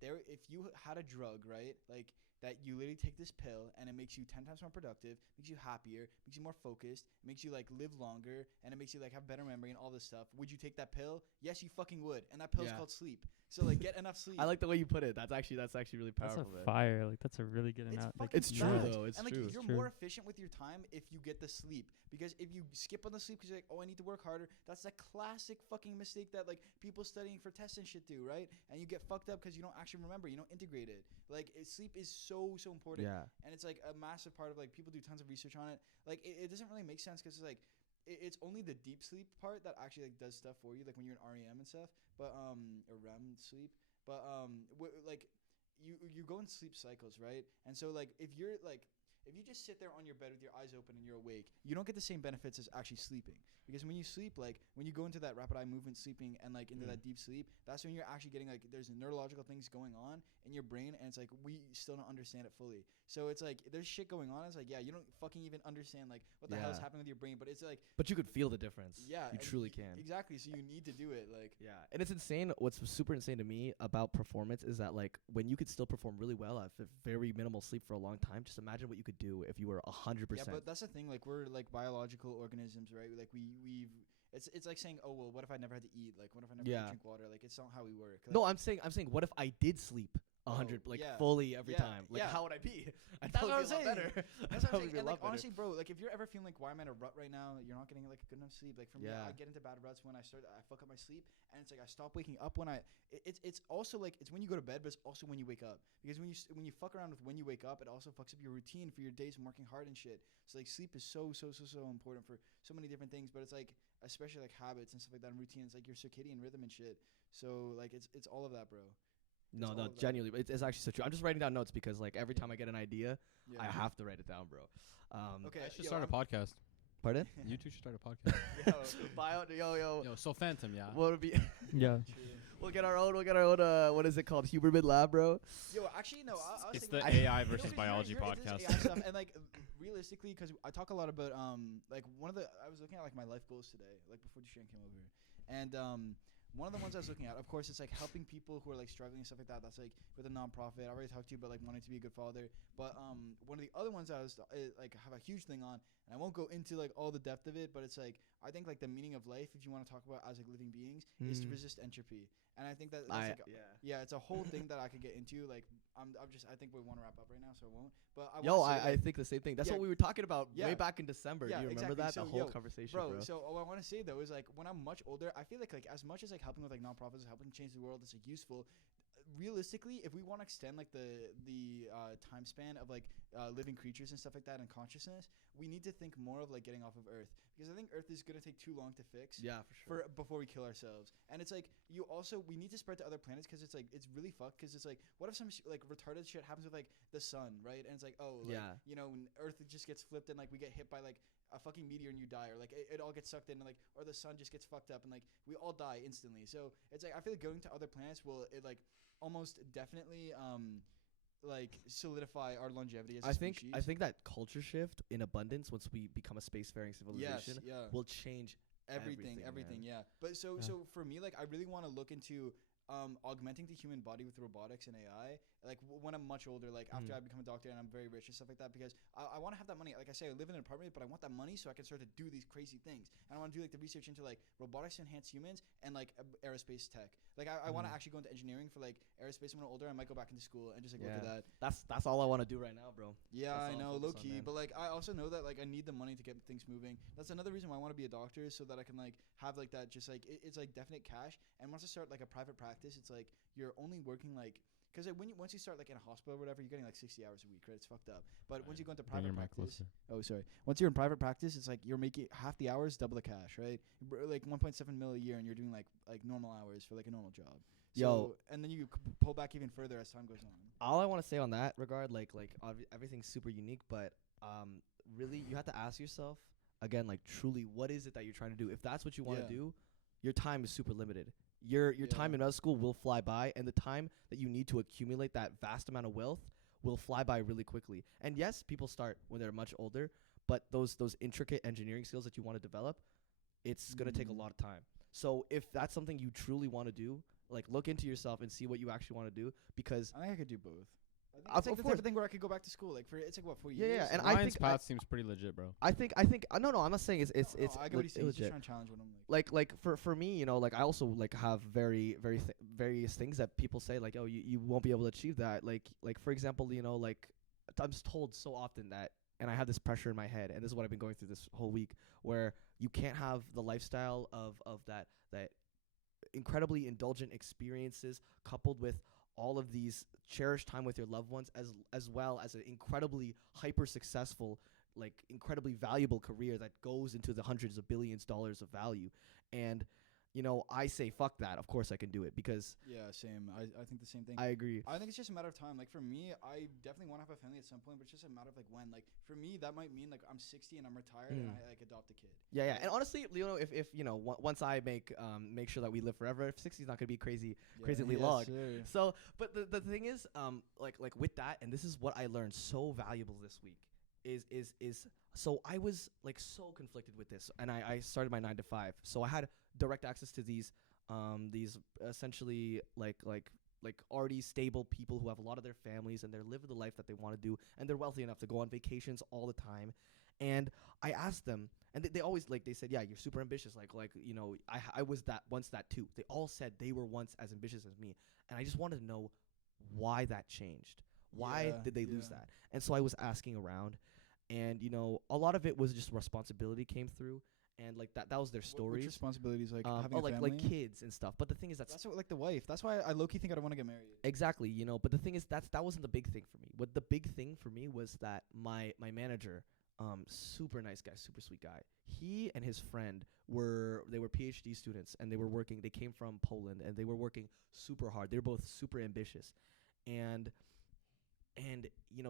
you had a drug, right? Like that you literally take this pill and it makes you 10 times more productive, makes you happier, makes you more focused, makes you like live longer, and it makes you like have better memory and all this stuff. Would you take that pill? Yes, you fucking would. And that pill's Yeah. called sleep. So like get enough sleep. I like the way you put it. That's actually really That's powerful. a man. fire. Like that's a really good It's analogy. fucking It's true, facts. though. It's and like true. you're It's more true. efficient with your time if you get the sleep. Because if you skip on the sleep because you're like, oh, I need to work harder, that's a classic fucking mistake that like people studying for tests and shit do, right? And you get fucked up because you don't actually remember, you don't integrate it. Like sleep is so important, Yeah. and it's like a massive part of like people do tons of research on it. Like it doesn't really make sense because it's like it's only the deep sleep part that actually like does stuff for you, like when you're in REM and stuff, but or REM sleep. But like you go in sleep cycles, right? And so like if if you just sit there on your bed with your eyes open and you're awake, you don't get the same benefits as actually sleeping. Because when you sleep, like when you go into that rapid eye movement sleeping and like into that deep sleep, that's when you're actually getting like there's neurological things going on in your brain, and it's like we still don't understand it fully. So it's like there's shit going on. It's like you don't fucking even understand like what the hell is happening with your brain, but it's like But you could feel the difference. yeah, you truly can. exactly. So you need to do it. Like Yeah, and it's insane. What's super insane to me about performance is that like when you could still perform really well at very minimal sleep for a long time. Just imagine what you could do if you were 100%. yeah, but that's the thing. Like we're like biological organisms, right? Like we've. It's like saying, oh well, what if I never had to eat? Like what if I never had to drink water? Like it's not how we work. Like, No, I'm saying what if I did sleep 100 fully every time? Like how would I be? That's what I'm saying. Better. That's what I'm saying. And like honestly, bro, like if you're ever feeling like why am I in a rut right now? You're not getting like good enough sleep. Like for me, I get into bad ruts when I fuck up my sleep, and it's like I stop waking up when it's also like it's when you go to bed, but it's also when you wake up, because when you fuck around with when you wake up, it also fucks up your routine for your days and working hard and shit. So like sleep is so important for so many different things, but it's like especially like habits and stuff like that and routines, like your circadian rhythm and shit. So like it's all of that, bro. No, genuinely, it's actually so true. I'm just writing down notes because like every time I get an idea, I have to write it down, bro. Okay, I should start a podcast. Pardon? You two should start a podcast. Yo. So Phantom, yeah. What would be? Yeah. We'll get our own. What is it called? Huberman Lab, bro. Yo, actually, no. I was It's thinking, the AI versus biology podcast. AI stuff, and like realistically, because I talk a lot about like I was looking at like my life goals today, like before Dusan came over, and one of the ones I was looking at, of course, it's like helping people who are like struggling and stuff like that. That's like with a nonprofit. I already talked to you about like wanting to be a good father, but one of the other ones I was like have a huge thing on, and I won't go into like all the depth of it, but it's like I think like the meaning of life, if you want to talk about as like living beings, is to resist entropy. And I think that's it's a whole thing that I could get into. Like I think we want to wrap up right now, so I won't. But I think the same thing. That's what we were talking about way back in December. Do you remember that? So, the whole conversation, bro. So what I want to say though is like when I'm much older, I feel like as much as like helping with like nonprofits, helping change the world is like useful. Realistically, if we want to extend like the time span of like living creatures and stuff like that and consciousness, we need to think more of like getting off of Earth, because I think Earth is gonna take too long to fix. Yeah, for sure. Before we kill ourselves, and it's like we need to spread to other planets, because it's like it's really fucked. Because it's like what if some like retarded shit happens with like the sun, right? And it's like you know, Earth just gets flipped and like we get hit by like a fucking meteor and you die, or like it all gets sucked in, and like or the sun just gets fucked up and like we all die instantly. So it's like I feel like going to other planets will almost definitely like solidify our longevity as a species. I think that culture shift in abundance, once we become a spacefaring civilization, will change everything. Yeah. But so for me, like I really want to look into augmenting the human body with robotics and AI, like when I'm much older, like after I become a doctor and I'm very rich and stuff like that, because I want to have that money. Like I say, I live in an apartment, but I want that money so I can start to do these crazy things. And I want to do like the research into like robotics to enhance humans and like aerospace tech. Like I want to actually go into engineering for like aerospace when I'm older. I might go back into school and just like look at that. That's all I want to do right now, bro. Yeah, I know, low key, but like I also know that like I need the money to get things moving. That's another reason why I want to be a doctor, so that I can like have like that, just like it's like definite cash. And once I start like a private practice, it's like you're only working like, because like once you start like in a hospital or whatever, you're getting like 60 hours a week, right? It's fucked up. But once you go into private practice, once you're in private practice, it's like you're making half the hours, double the cash, right? Like 1.7 mil a year, and you're doing like normal hours for like a normal job. So, and then you pull back even further as time goes on. All I want to say on that regard, like everything's super unique, but really you have to ask yourself again, like truly, what is it that you're trying to do? If that's what you want to do, your time is super limited. Your time in medical school will fly by, and the time that you need to accumulate that vast amount of wealth will fly by really quickly. And yes, people start when they're much older, but those intricate engineering skills that you want to develop, it's going to take a lot of time. So if that's something you truly want to do, like look into yourself and see what you actually want to do, because I think I could do both. It's like the type of thing where I could go back to school, like it's like what 4 years. Yeah, and Ryan's path seems pretty legit, bro. I think no, I'm not saying it's I get what he's saying. He's just trying to challenge what I'm like for me, you know, like I also like have various things that people say like, oh, you won't be able to achieve that. Like for example, you know, like I'm just told so often that, and I have this pressure in my head, and this is what I've been going through this whole week, where you can't have the lifestyle of that incredibly indulgent experiences coupled with all of these cherished time with your loved ones, as well as an incredibly hyper successful, like incredibly valuable career that goes into the hundreds of billions of dollars of value. And I say fuck that. Of course I can do it because Yeah, same. I think the same thing. I agree. I think it's just a matter of time. Like for me, I definitely want to have a family at some point, but it's just a matter of like when. Like for me, that might mean like I'm 60 and I'm retired and I like adopt a kid. Yeah. And honestly, if once I make sure that we live forever, if 60 is not gonna be crazily long. Sure. So, but the thing is, like with that, and this is what I learned so valuable this week, is so I was like so conflicted with this, and I started my 9 to 5, so I had direct access to these essentially like already stable people who have a lot of their families and they're living the life that they want to do, and they're wealthy enough to go on vacations all the time. And I asked them, and they always they said, yeah, you're super ambitious, I was that too. They all said they were once as ambitious as me, and I just wanted to know why that changed. Why did they lose that? And so I was asking around, and a lot of it was just responsibility came through, and like that was their stories. Which responsibilities, like having a like family? kids and stuff. But the thing is That's what, like the wife. That's why I low-key think I don't want to get married. exactly, but the thing is that wasn't the big thing for me. What the big thing for me was that my manager, super nice guy, super sweet guy. He and his friend were PhD students, and they came from Poland, and they were working super hard. They were both super ambitious. And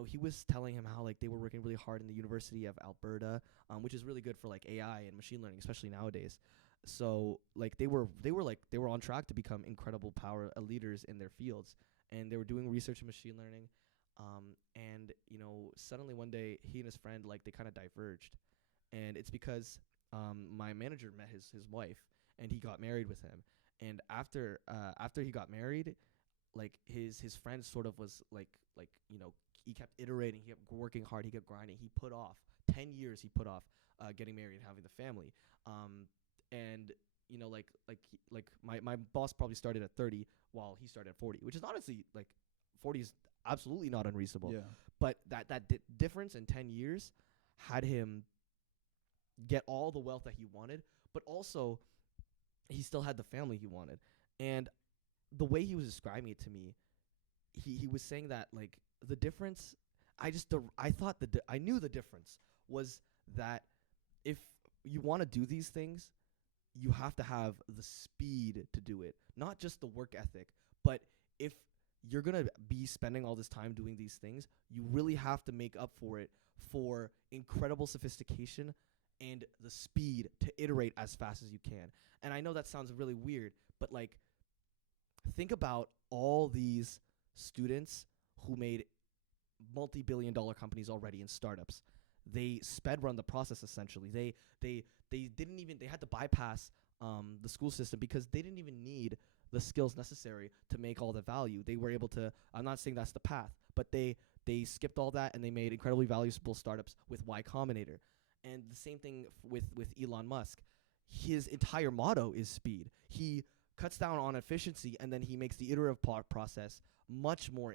he was telling him how like they were working really hard in the University of Alberta, which is really good for like AI and machine learning, especially nowadays. So like they were on track to become incredible power leaders in their fields, and they were doing research in machine learning. And suddenly one day he and his friend they kind of diverged, and it's because my manager met his wife, and he got married with him. And after he got married, his friend sort of was he kept iterating, he kept working hard, he kept grinding. He put off 10 years. He put off getting married and having the family. And my boss probably started at 30 while he started at 40, which is honestly 40 is absolutely not unreasonable. Yeah. But that difference in 10 years had him get all the wealth that he wanted, but also he still had the family he wanted. And the way he was describing it to me, he was saying that the difference, I knew the difference was that if you want to do these things, you have to have the speed to do it, not just the work ethic. But if you're going to be spending all this time doing these things, you really have to make up for it for incredible sophistication and the speed to iterate as fast as you can. And I know that sounds really weird, but think about all these students who made multi-billion-dollar companies already in startups. They sped run the process essentially. They had to bypass the school system because they didn't even need the skills necessary to make all the value. They were able to. I'm not saying that's the path, but they skipped all that and they made incredibly valuable startups with Y Combinator. And the same thing with Elon Musk. His entire motto is speed. He cuts down on efficiency, and then he makes the iterative process much more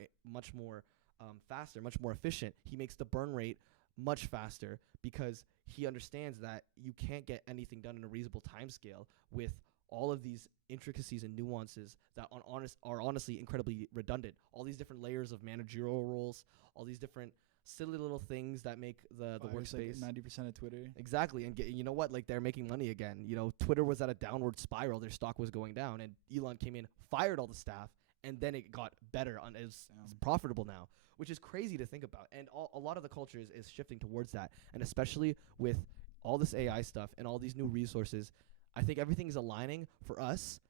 faster, much more efficient. He makes the burn rate much faster because he understands that you can't get anything done in a reasonable time scale with all of these intricacies and nuances that are honestly incredibly redundant. All these different layers of managerial roles, all these different silly little things that make the workspace. 90% of Twitter. Exactly. And you know what? They're making money again. Twitter was at a downward spiral. Their stock was going down, and Elon came in, fired all the staff, and then it got better. It's profitable now, which is crazy to think about. And a lot of the culture is shifting towards that. And especially with all this AI stuff and all these new resources, I think everything is aligning for us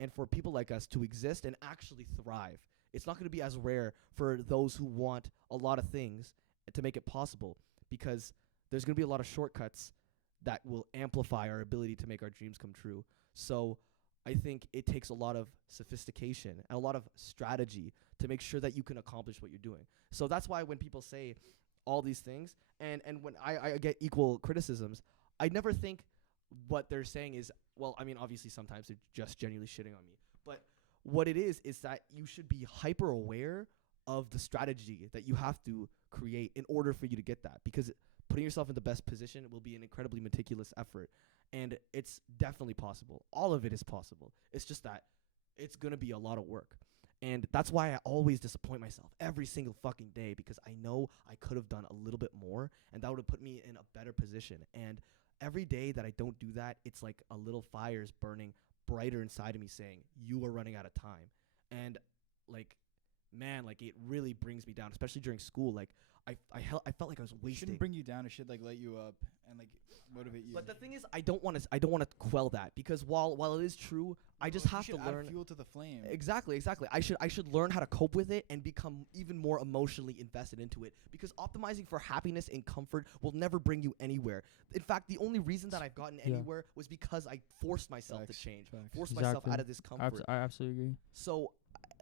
and for people like us to exist and actually thrive. It's not going to be as rare for those who want a lot of things to make it possible, because there's going to be a lot of shortcuts that will amplify our ability to make our dreams come true. So I think it takes a lot of sophistication and a lot of strategy to make sure that you can accomplish what you're doing. So that's why when people say all these things, and when I get equal criticisms, I never think what they're saying is, well, I mean, obviously sometimes they're just genuinely shitting on me. But what it is that you should be hyper aware of the strategy that you have to create in order for you to get that, because putting yourself in the best position will be an incredibly meticulous effort, and it's definitely possible. All of it is possible. It's just that it's going to be a lot of work. And that's why I always disappoint myself every single fucking day, because I know I could have done a little bit more, and that would have put me in a better position. And every day that I don't do that, it's like a little fire's burning brighter inside of me saying, you are running out of time. And like, man, like it really brings me down, especially during school. Like I felt like I was It wasting. shouldn't bring you down. It should like light you up and like motivate you. But the thing is, I don't want to quell that, because while it is true, I just have to learn. Add fuel to the flame. Exactly. I should learn how to cope with it and become even more emotionally invested into it, because optimizing for happiness and comfort will never bring you anywhere. In fact, the only reason that I've gotten anywhere was because I forced myself to change, forced myself out of this comfort. I absolutely agree. So,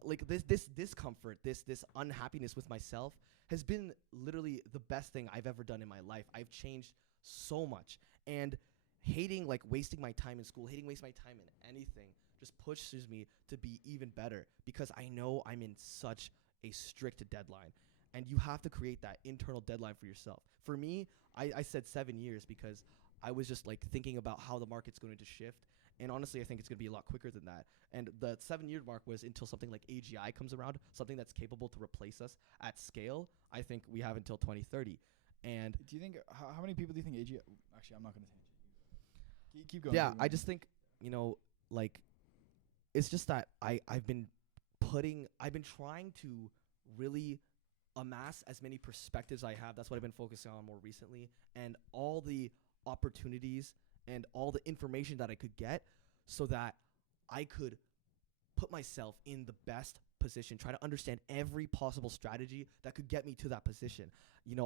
like this discomfort, this unhappiness with myself has been literally the best thing I've ever done in my life. I've changed so much, and hating like wasting my time in school, hating wasting my time in anything, just pushes me to be even better, because I know I'm in such a strict deadline, and you have to create that internal deadline for yourself. For me, I said 7 years because I was just like thinking about how the market's going to shift. And honestly, I think it's going to be a lot quicker than that. And the 7-year mark was until something like AGI comes around, something that's capable to replace us at scale. I think we have until 2030. And do you think how many people do you think AGI? Actually, I'm not going to tangent. Keep going. yeah, keep I going. just think, like, it's just that I've been trying to really amass as many perspectives I have. That's what I've been focusing on more recently, and all the opportunities and all the information that I could get, so that I could put myself in the best position, try to understand every possible strategy that could get me to that position.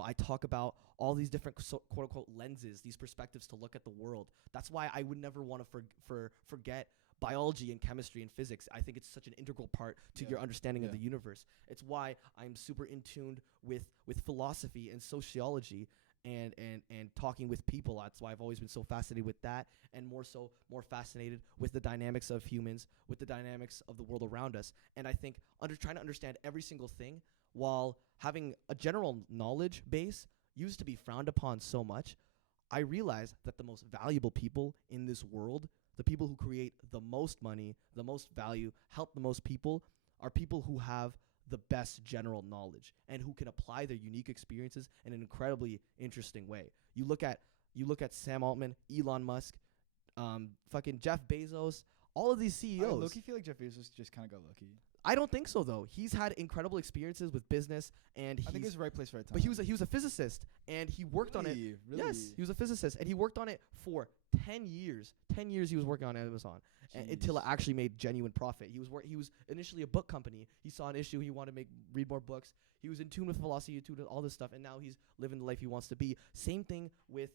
I talk about all these different quote unquote lenses, these perspectives to look at the world. That's why I would never want to forget biology and chemistry and physics. I think it's such an integral part to your understanding of the universe. It's why I'm super in tune with philosophy and sociology, and talking with people. That's why I've always been so fascinated with that, and more fascinated with the dynamics of humans, with the dynamics of the world around us. And I think trying to understand every single thing while having a general knowledge base used to be frowned upon so much. I realized that the most valuable people in this world, the people who create the most money, the most value, help the most people, are people who have the best general knowledge and who can apply their unique experiences in an incredibly interesting way. You look at Sam Altman, Elon Musk, fucking Jeff Bezos, all of these CEOs. I low-key feel like Jeff Bezos just kind of got lucky. I don't think so though. He's had incredible experiences with business, and I think it was the right place, right time. but he was a physicist, and he worked on it. Really? Yes, he was a physicist, and he worked on it for 10 years. 10 years he was working on Amazon, until it actually made genuine profit. He was initially a book company. He saw an issue. He wanted to read more books. He was in tune with philosophy, in tune with all this stuff, and now he's living the life he wants to be. Same thing with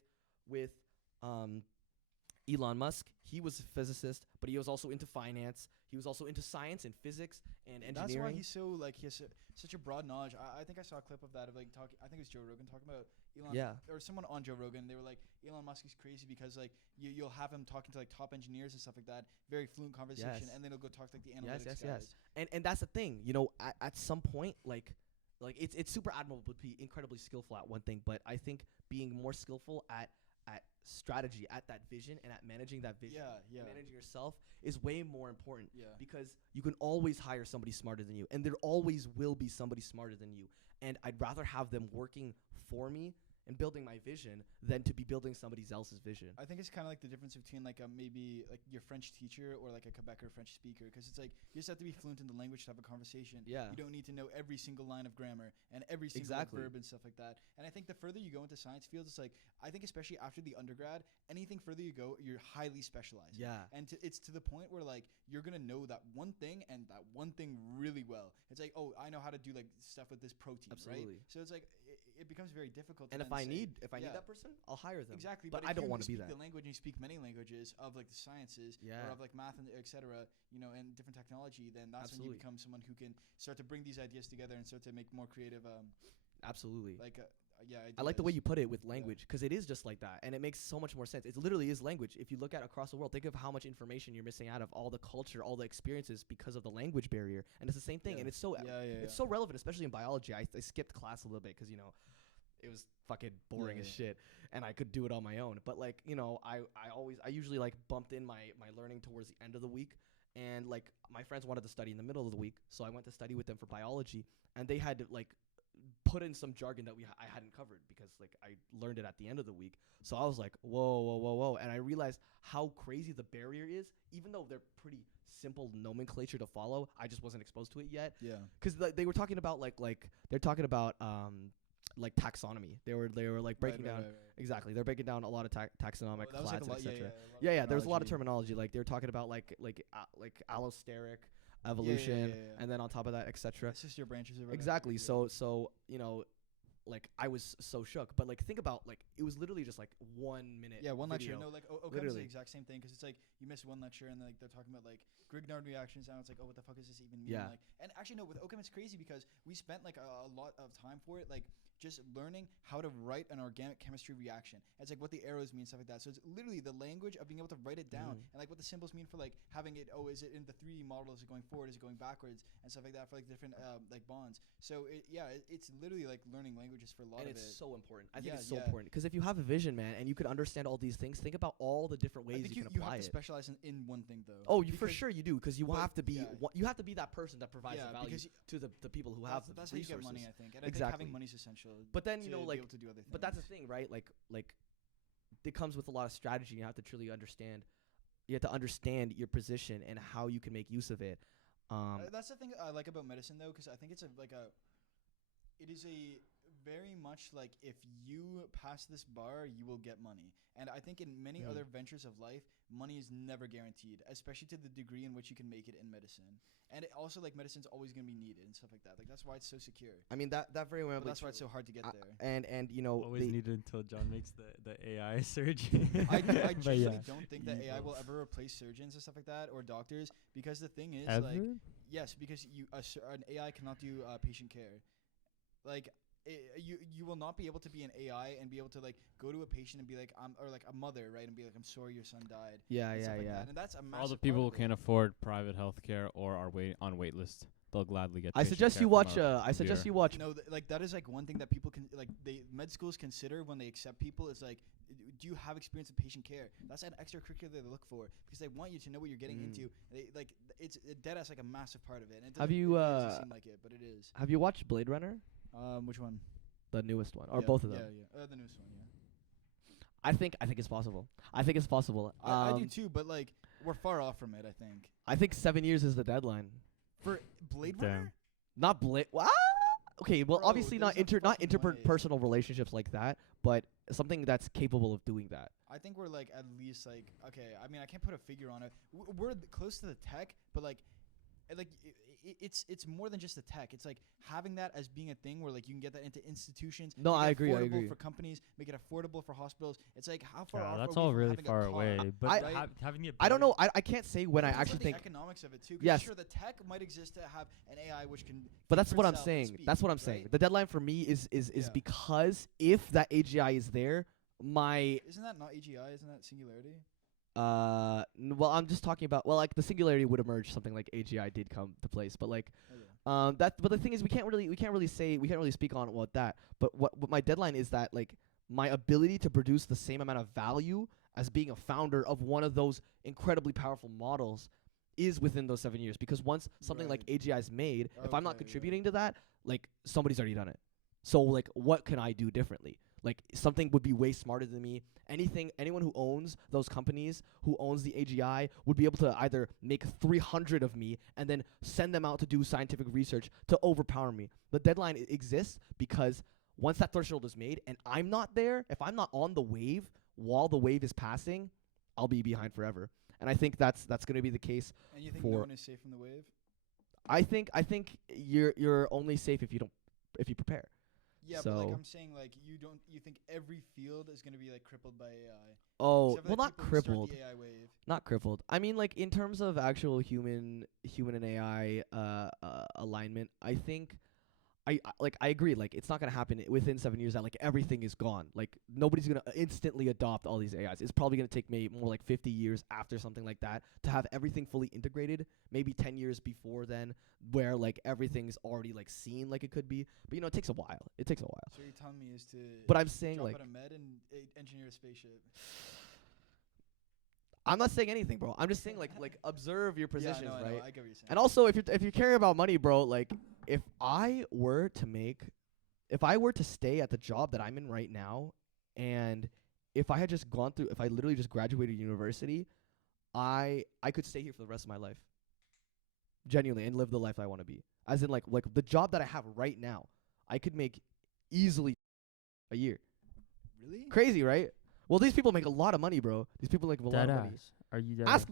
Elon Musk. He was a physicist, but he was also into finance. He was also into science and physics and engineering. That's why he's so like he has such a broad knowledge. I think I saw a clip of that of like talking. I think it was Joe Rogan talking about Elon. Yeah. Or someone on Joe Rogan. They were like, Elon Musk is crazy because like you'll have him talking to like top engineers and stuff like that. Very fluent conversation, Yes. and then he'll go talk to like the analytics guys. And that's the thing. At some point, like it's super admirable to be incredibly skillful at one thing, but I think being more skillful at strategy, at that vision, and at managing that vision, managing yourself is way more important. Yeah. Because you can always hire somebody smarter than you, and there always will be somebody smarter than you. And I'd rather have them working for me and building my vision than to be building somebody else's vision. I think it's kind of like the difference between like maybe like your French teacher or like a Quebecer French speaker, because it's like you just have to be fluent in the language to have a conversation. Yeah. You don't need to know every single line of grammar and every single verb and stuff like that. And I think the further you go into science fields, it's like I think especially after the undergrad, anything further you go, you're highly specialized. Yeah. And it's to the point where like you're gonna know that one thing and that one thing really well. It's like, oh, I know how to do like stuff with this protein, Absolutely. right? So it's like it becomes very difficult. And to if I then say- need that person, I'll hire them. Exactly, But if I don't you want to be speak that. the language and you speak many languages of like the sciences or of like math and etc. And different technology, then that's when you Absolutely. become someone who can start to bring these ideas together and start to make more creative. Absolutely. I like the way you put it with language, because it is just like that, and it makes so much more sense. It literally is language. If you look at across the world, think of how much information you're missing out of all the culture, all the experiences because of the language barrier. And it's the same thing, and it's so so relevant, especially in biology. I skipped class a little bit because it was fucking boring as shit, and I could do it on my own. But like I usually like bumped in my learning towards the end of the week, and like my friends wanted to study in the middle of the week, so I went to study with them for biology, and they had like put in some jargon that I hadn't covered because like I learned it at the end of the week. So I was like, whoa, and I realized how crazy the barrier is, even though they're pretty simple nomenclature to follow. I just wasn't exposed to it yet. Yeah. Because they were talking about like they're talking about like taxonomy. They were like breaking down exactly. They're breaking down a lot of taxonomic classes, etc. Yeah. There's a lot of terminology. Like they were talking about like allosteric evolution, and then on top of that, etc. Sister branches. Exactly. So like I was so shook. But like think about like it was literally just like 1 minute. Yeah, one video. lecture. No, like OCHEM's the exact same thing because it's like you miss one lecture and like they're talking about like Grignard reactions and it's like, oh, what the fuck does this even mean? Yeah. Like, and actually no, with OCHEM it's crazy because we spent like a lot of time for it, like just learning how to write an organic chemistry reaction. It's like what the arrows mean, stuff like that. So it's literally the language of being able to write it down and like what the symbols mean for like having it. Oh, is it in the 3D model? Is it going forward? Is it going backwards? And stuff like that for like different like bonds. So it's literally like learning languages for a lot of it. And it's so important. I think it's so important because if you have a vision, man, and you could understand all these things, think about all the different ways you can apply have to it. Specialize in one thing though. Oh, you for sure you do because you have to be you have to be that person that provides the value to the people who have the that's resources. how you get money, I think. And exactly. I think having money is essential. But then you know like be able to do other things. But that's the thing, right? Like it comes with a lot of strategy. You have to truly understand. You have to understand your position and how you can make use of it. That's the thing I like about medicine though, because I think it is a very much like if you pass this bar, you will get money. And I think in many other ventures of life, money is never guaranteed, especially to the degree in which you can make it in medicine. And it also like medicine's always going to be needed and stuff like that. Like that's why it's so secure. I mean that very well. But that's why it's so hard to get there. And you know always needed until John makes the AI surgeon. I genuinely don't think that AI will ever replace surgeons and stuff like that or doctors because the thing is like yes, because an AI cannot do patient care. Like you will not be able to be an AI and be able to like go to a patient and be like or like a mother, right, and be like, I'm sorry your son died. Yeah. And that's a massive all the people who part of can't it. afford private health care or are on wait list, they'll gladly get. I suggest you watch. No, like that is like one thing that people can like. Med schools consider when they accept people is like, do you have experience in patient care? That's an extracurricular they look for because they want you to know what you're getting into. They like it's dead ass like a massive part of it. And it have you? It doesn't seem like it, but it is. Have you watched Blade Runner? Which one? The newest one, or both of them? Yeah. The newest one. Yeah. I think it's possible. I think it's possible. I do too, but like we're far off from it. I think. I think 7 years is the deadline For Blade Runner? Not Blade. Okay, well, Bro, obviously not there's no fucking interpersonal relationships like that, but something that's capable of doing that. I think we're like at least like okay. I mean, I can't put a figure on it. We're close to the tech, but like it's more than just the tech. It's like having that as being a thing where like you can get that into institutions. No, I agree. Affordable for companies, make it affordable for hospitals. It's like how far off that's are we all from really having a far car? away. But I- having the I don't know. I can't say when I It's actually like think. the economics of it too. 'Cause Yes. sure, the tech might exist to have an AI which can. But that's think what for I'm itself and saying. speak, That's what I'm saying. right? The deadline for me is Yeah. because if that AGI is there, my Isn't that not AGI? Isn't that singularity? well, I'm just talking about like the singularity would emerge. Something like AGI did come to place, but like but the thing is we can't really speak on what that. But what my deadline is that like my ability to produce the same amount of value as being a founder of one of those incredibly powerful models is within those 7 years. Because once something like AGI is made, if I'm not contributing to that, like somebody's already done it. So like what can I do differently? Like something would be way smarter than me. Anyone who owns those companies, who owns the AGI, would be able to either make 300 of me and then send them out to do scientific research to overpower me. The deadline exists because once that threshold is made and I'm not there, if I'm not on the wave while the wave is passing, I'll be behind forever. And I think that's going to be the case. And you think no one is safe from the wave? I think you're only safe if you prepare. Yeah, but like I'm saying, like you think every field is gonna be like crippled by AI? Oh, Except for, well, like, not people who start crippled. the AI wave. Not crippled. I mean, like in terms of actual human and AI alignment, I think I agree. Like it's not gonna happen within 7 years that like everything is gone. Like nobody's gonna instantly adopt all these AIs. It's probably gonna take maybe more like 50 years after something like that to have everything fully integrated. Maybe 10 years before then, where like everything's already like seen like it could be. But you know, it takes a while. So you're telling me is to. But I'm saying drop like. out of med and engineer a spaceship. I'm not saying anything, bro. I'm just saying like observe your positions, I know, right? I get what you're saying. And also, if you care about money, bro, like if I were to make if I were to stay at the job that I'm in right now, and if I had just gone through, if I literally just graduated university, I could stay here for the rest of my life, genuinely, and live the life I want to be. As in, like the job that I have right now, I could make easily a year. Really? Crazy, right? Well, these people make a lot of money, bro. These people make a lot Dead of money. ass. Are you dead? Ask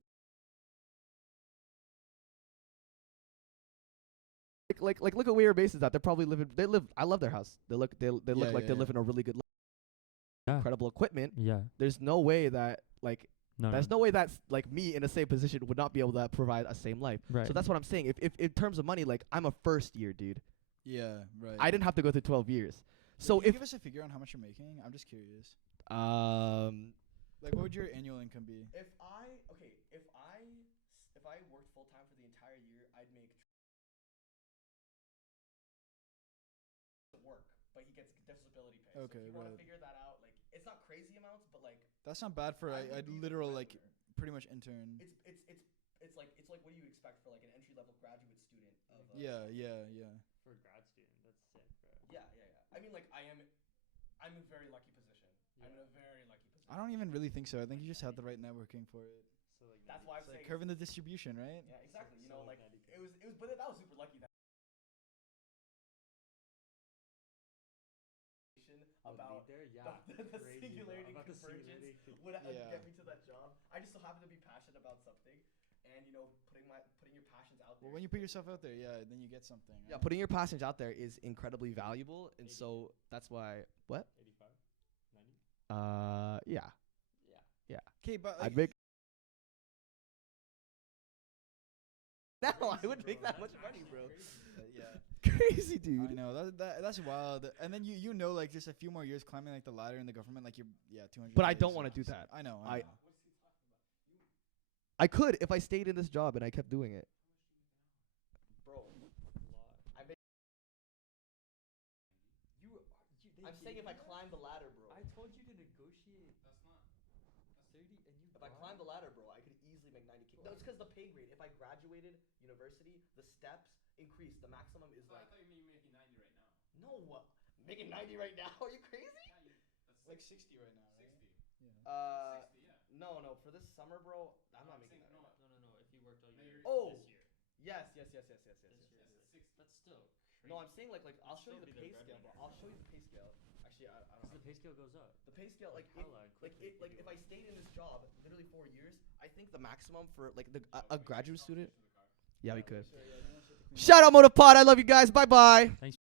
like look at where your base is at. They're probably living. I love their house. They look Yeah, like yeah, they yeah. live in a really good life. Yeah. Incredible equipment. Yeah. There's no way that No. there's no way that's like me in the same position would not be able to provide a same life. Right. So that's what I'm saying. If in terms of money, like I'm a first year dude. Yeah, right. I didn't have to go through 12 years. So Can you if give us a figure on how much you're making? I'm just curious. Like What would your annual income be? if I worked full time for the entire year, I'd make work, but he gets disability pay. Okay, so if you want right. to figure that out, like it's not crazy amounts, but like That's not bad for I a would be literal the like breadwinner. pretty much intern. It's like what do you expect for like an entry level graduate student of Yeah. For a grad student, that's sick, bro. yeah. I mean, like I'm in a very lucky position. I'm in a very lucky position. I don't even really think so. I think you just have the right networking for it. So like That's why I'm It's like saying curving the distribution, right? yeah, exactly. You know, So like 90K. it was, but that was super lucky. That about there, the singularity convergence would Yeah. get me to that job. I just so happen to be passionate about something, and you know, putting your passions out there. Well, when you put yourself out there, yeah, then you get something. yeah, right? putting your passions out there is incredibly valuable, and so that's why. What? 85, 90. Yeah. Yeah. Okay, but I'd like, make. No, I would make that much money, bro. yeah, Crazy, I dude. know that's wild. And then you know like just a few more years climbing like the ladder in the government, like you're 200. But I don't want to do that. I know. I could if I stayed in this job and I kept doing it. Bro, I make. I'm saying if I climb the ladder, bro. I told you to negotiate. That's not 30, and you. If I climb the ladder, bro, I could easily make 90K. No, it's because the pay grade. If I graduated university, the steps increase. The maximum is like. I thought you mean you're making 90 right now. No, making 90 right now? Are you crazy? Yeah, that's like 60 right now, right? 60. Yeah. 60, yeah. No. For this summer, bro, I'm not making that. No, Right now. No. If you worked all No, year. you're- Oh. This year. Yes. This year. Yes, it's 60. That's still crazy. No, I'm saying like I'll show you Still the be pay the scale, bro. breadwinner. I'll show you the pay scale. Actually, I don't Because know. the pay scale goes up. The pay scale, like Hella quickly if you if I work. stayed in this job literally 4 years, I think the maximum for like a graduate student. Yeah, we could. Sure, yeah, you wanna start the clean- Shout out MOTVPOD. I love you guys. Bye bye. Thanks.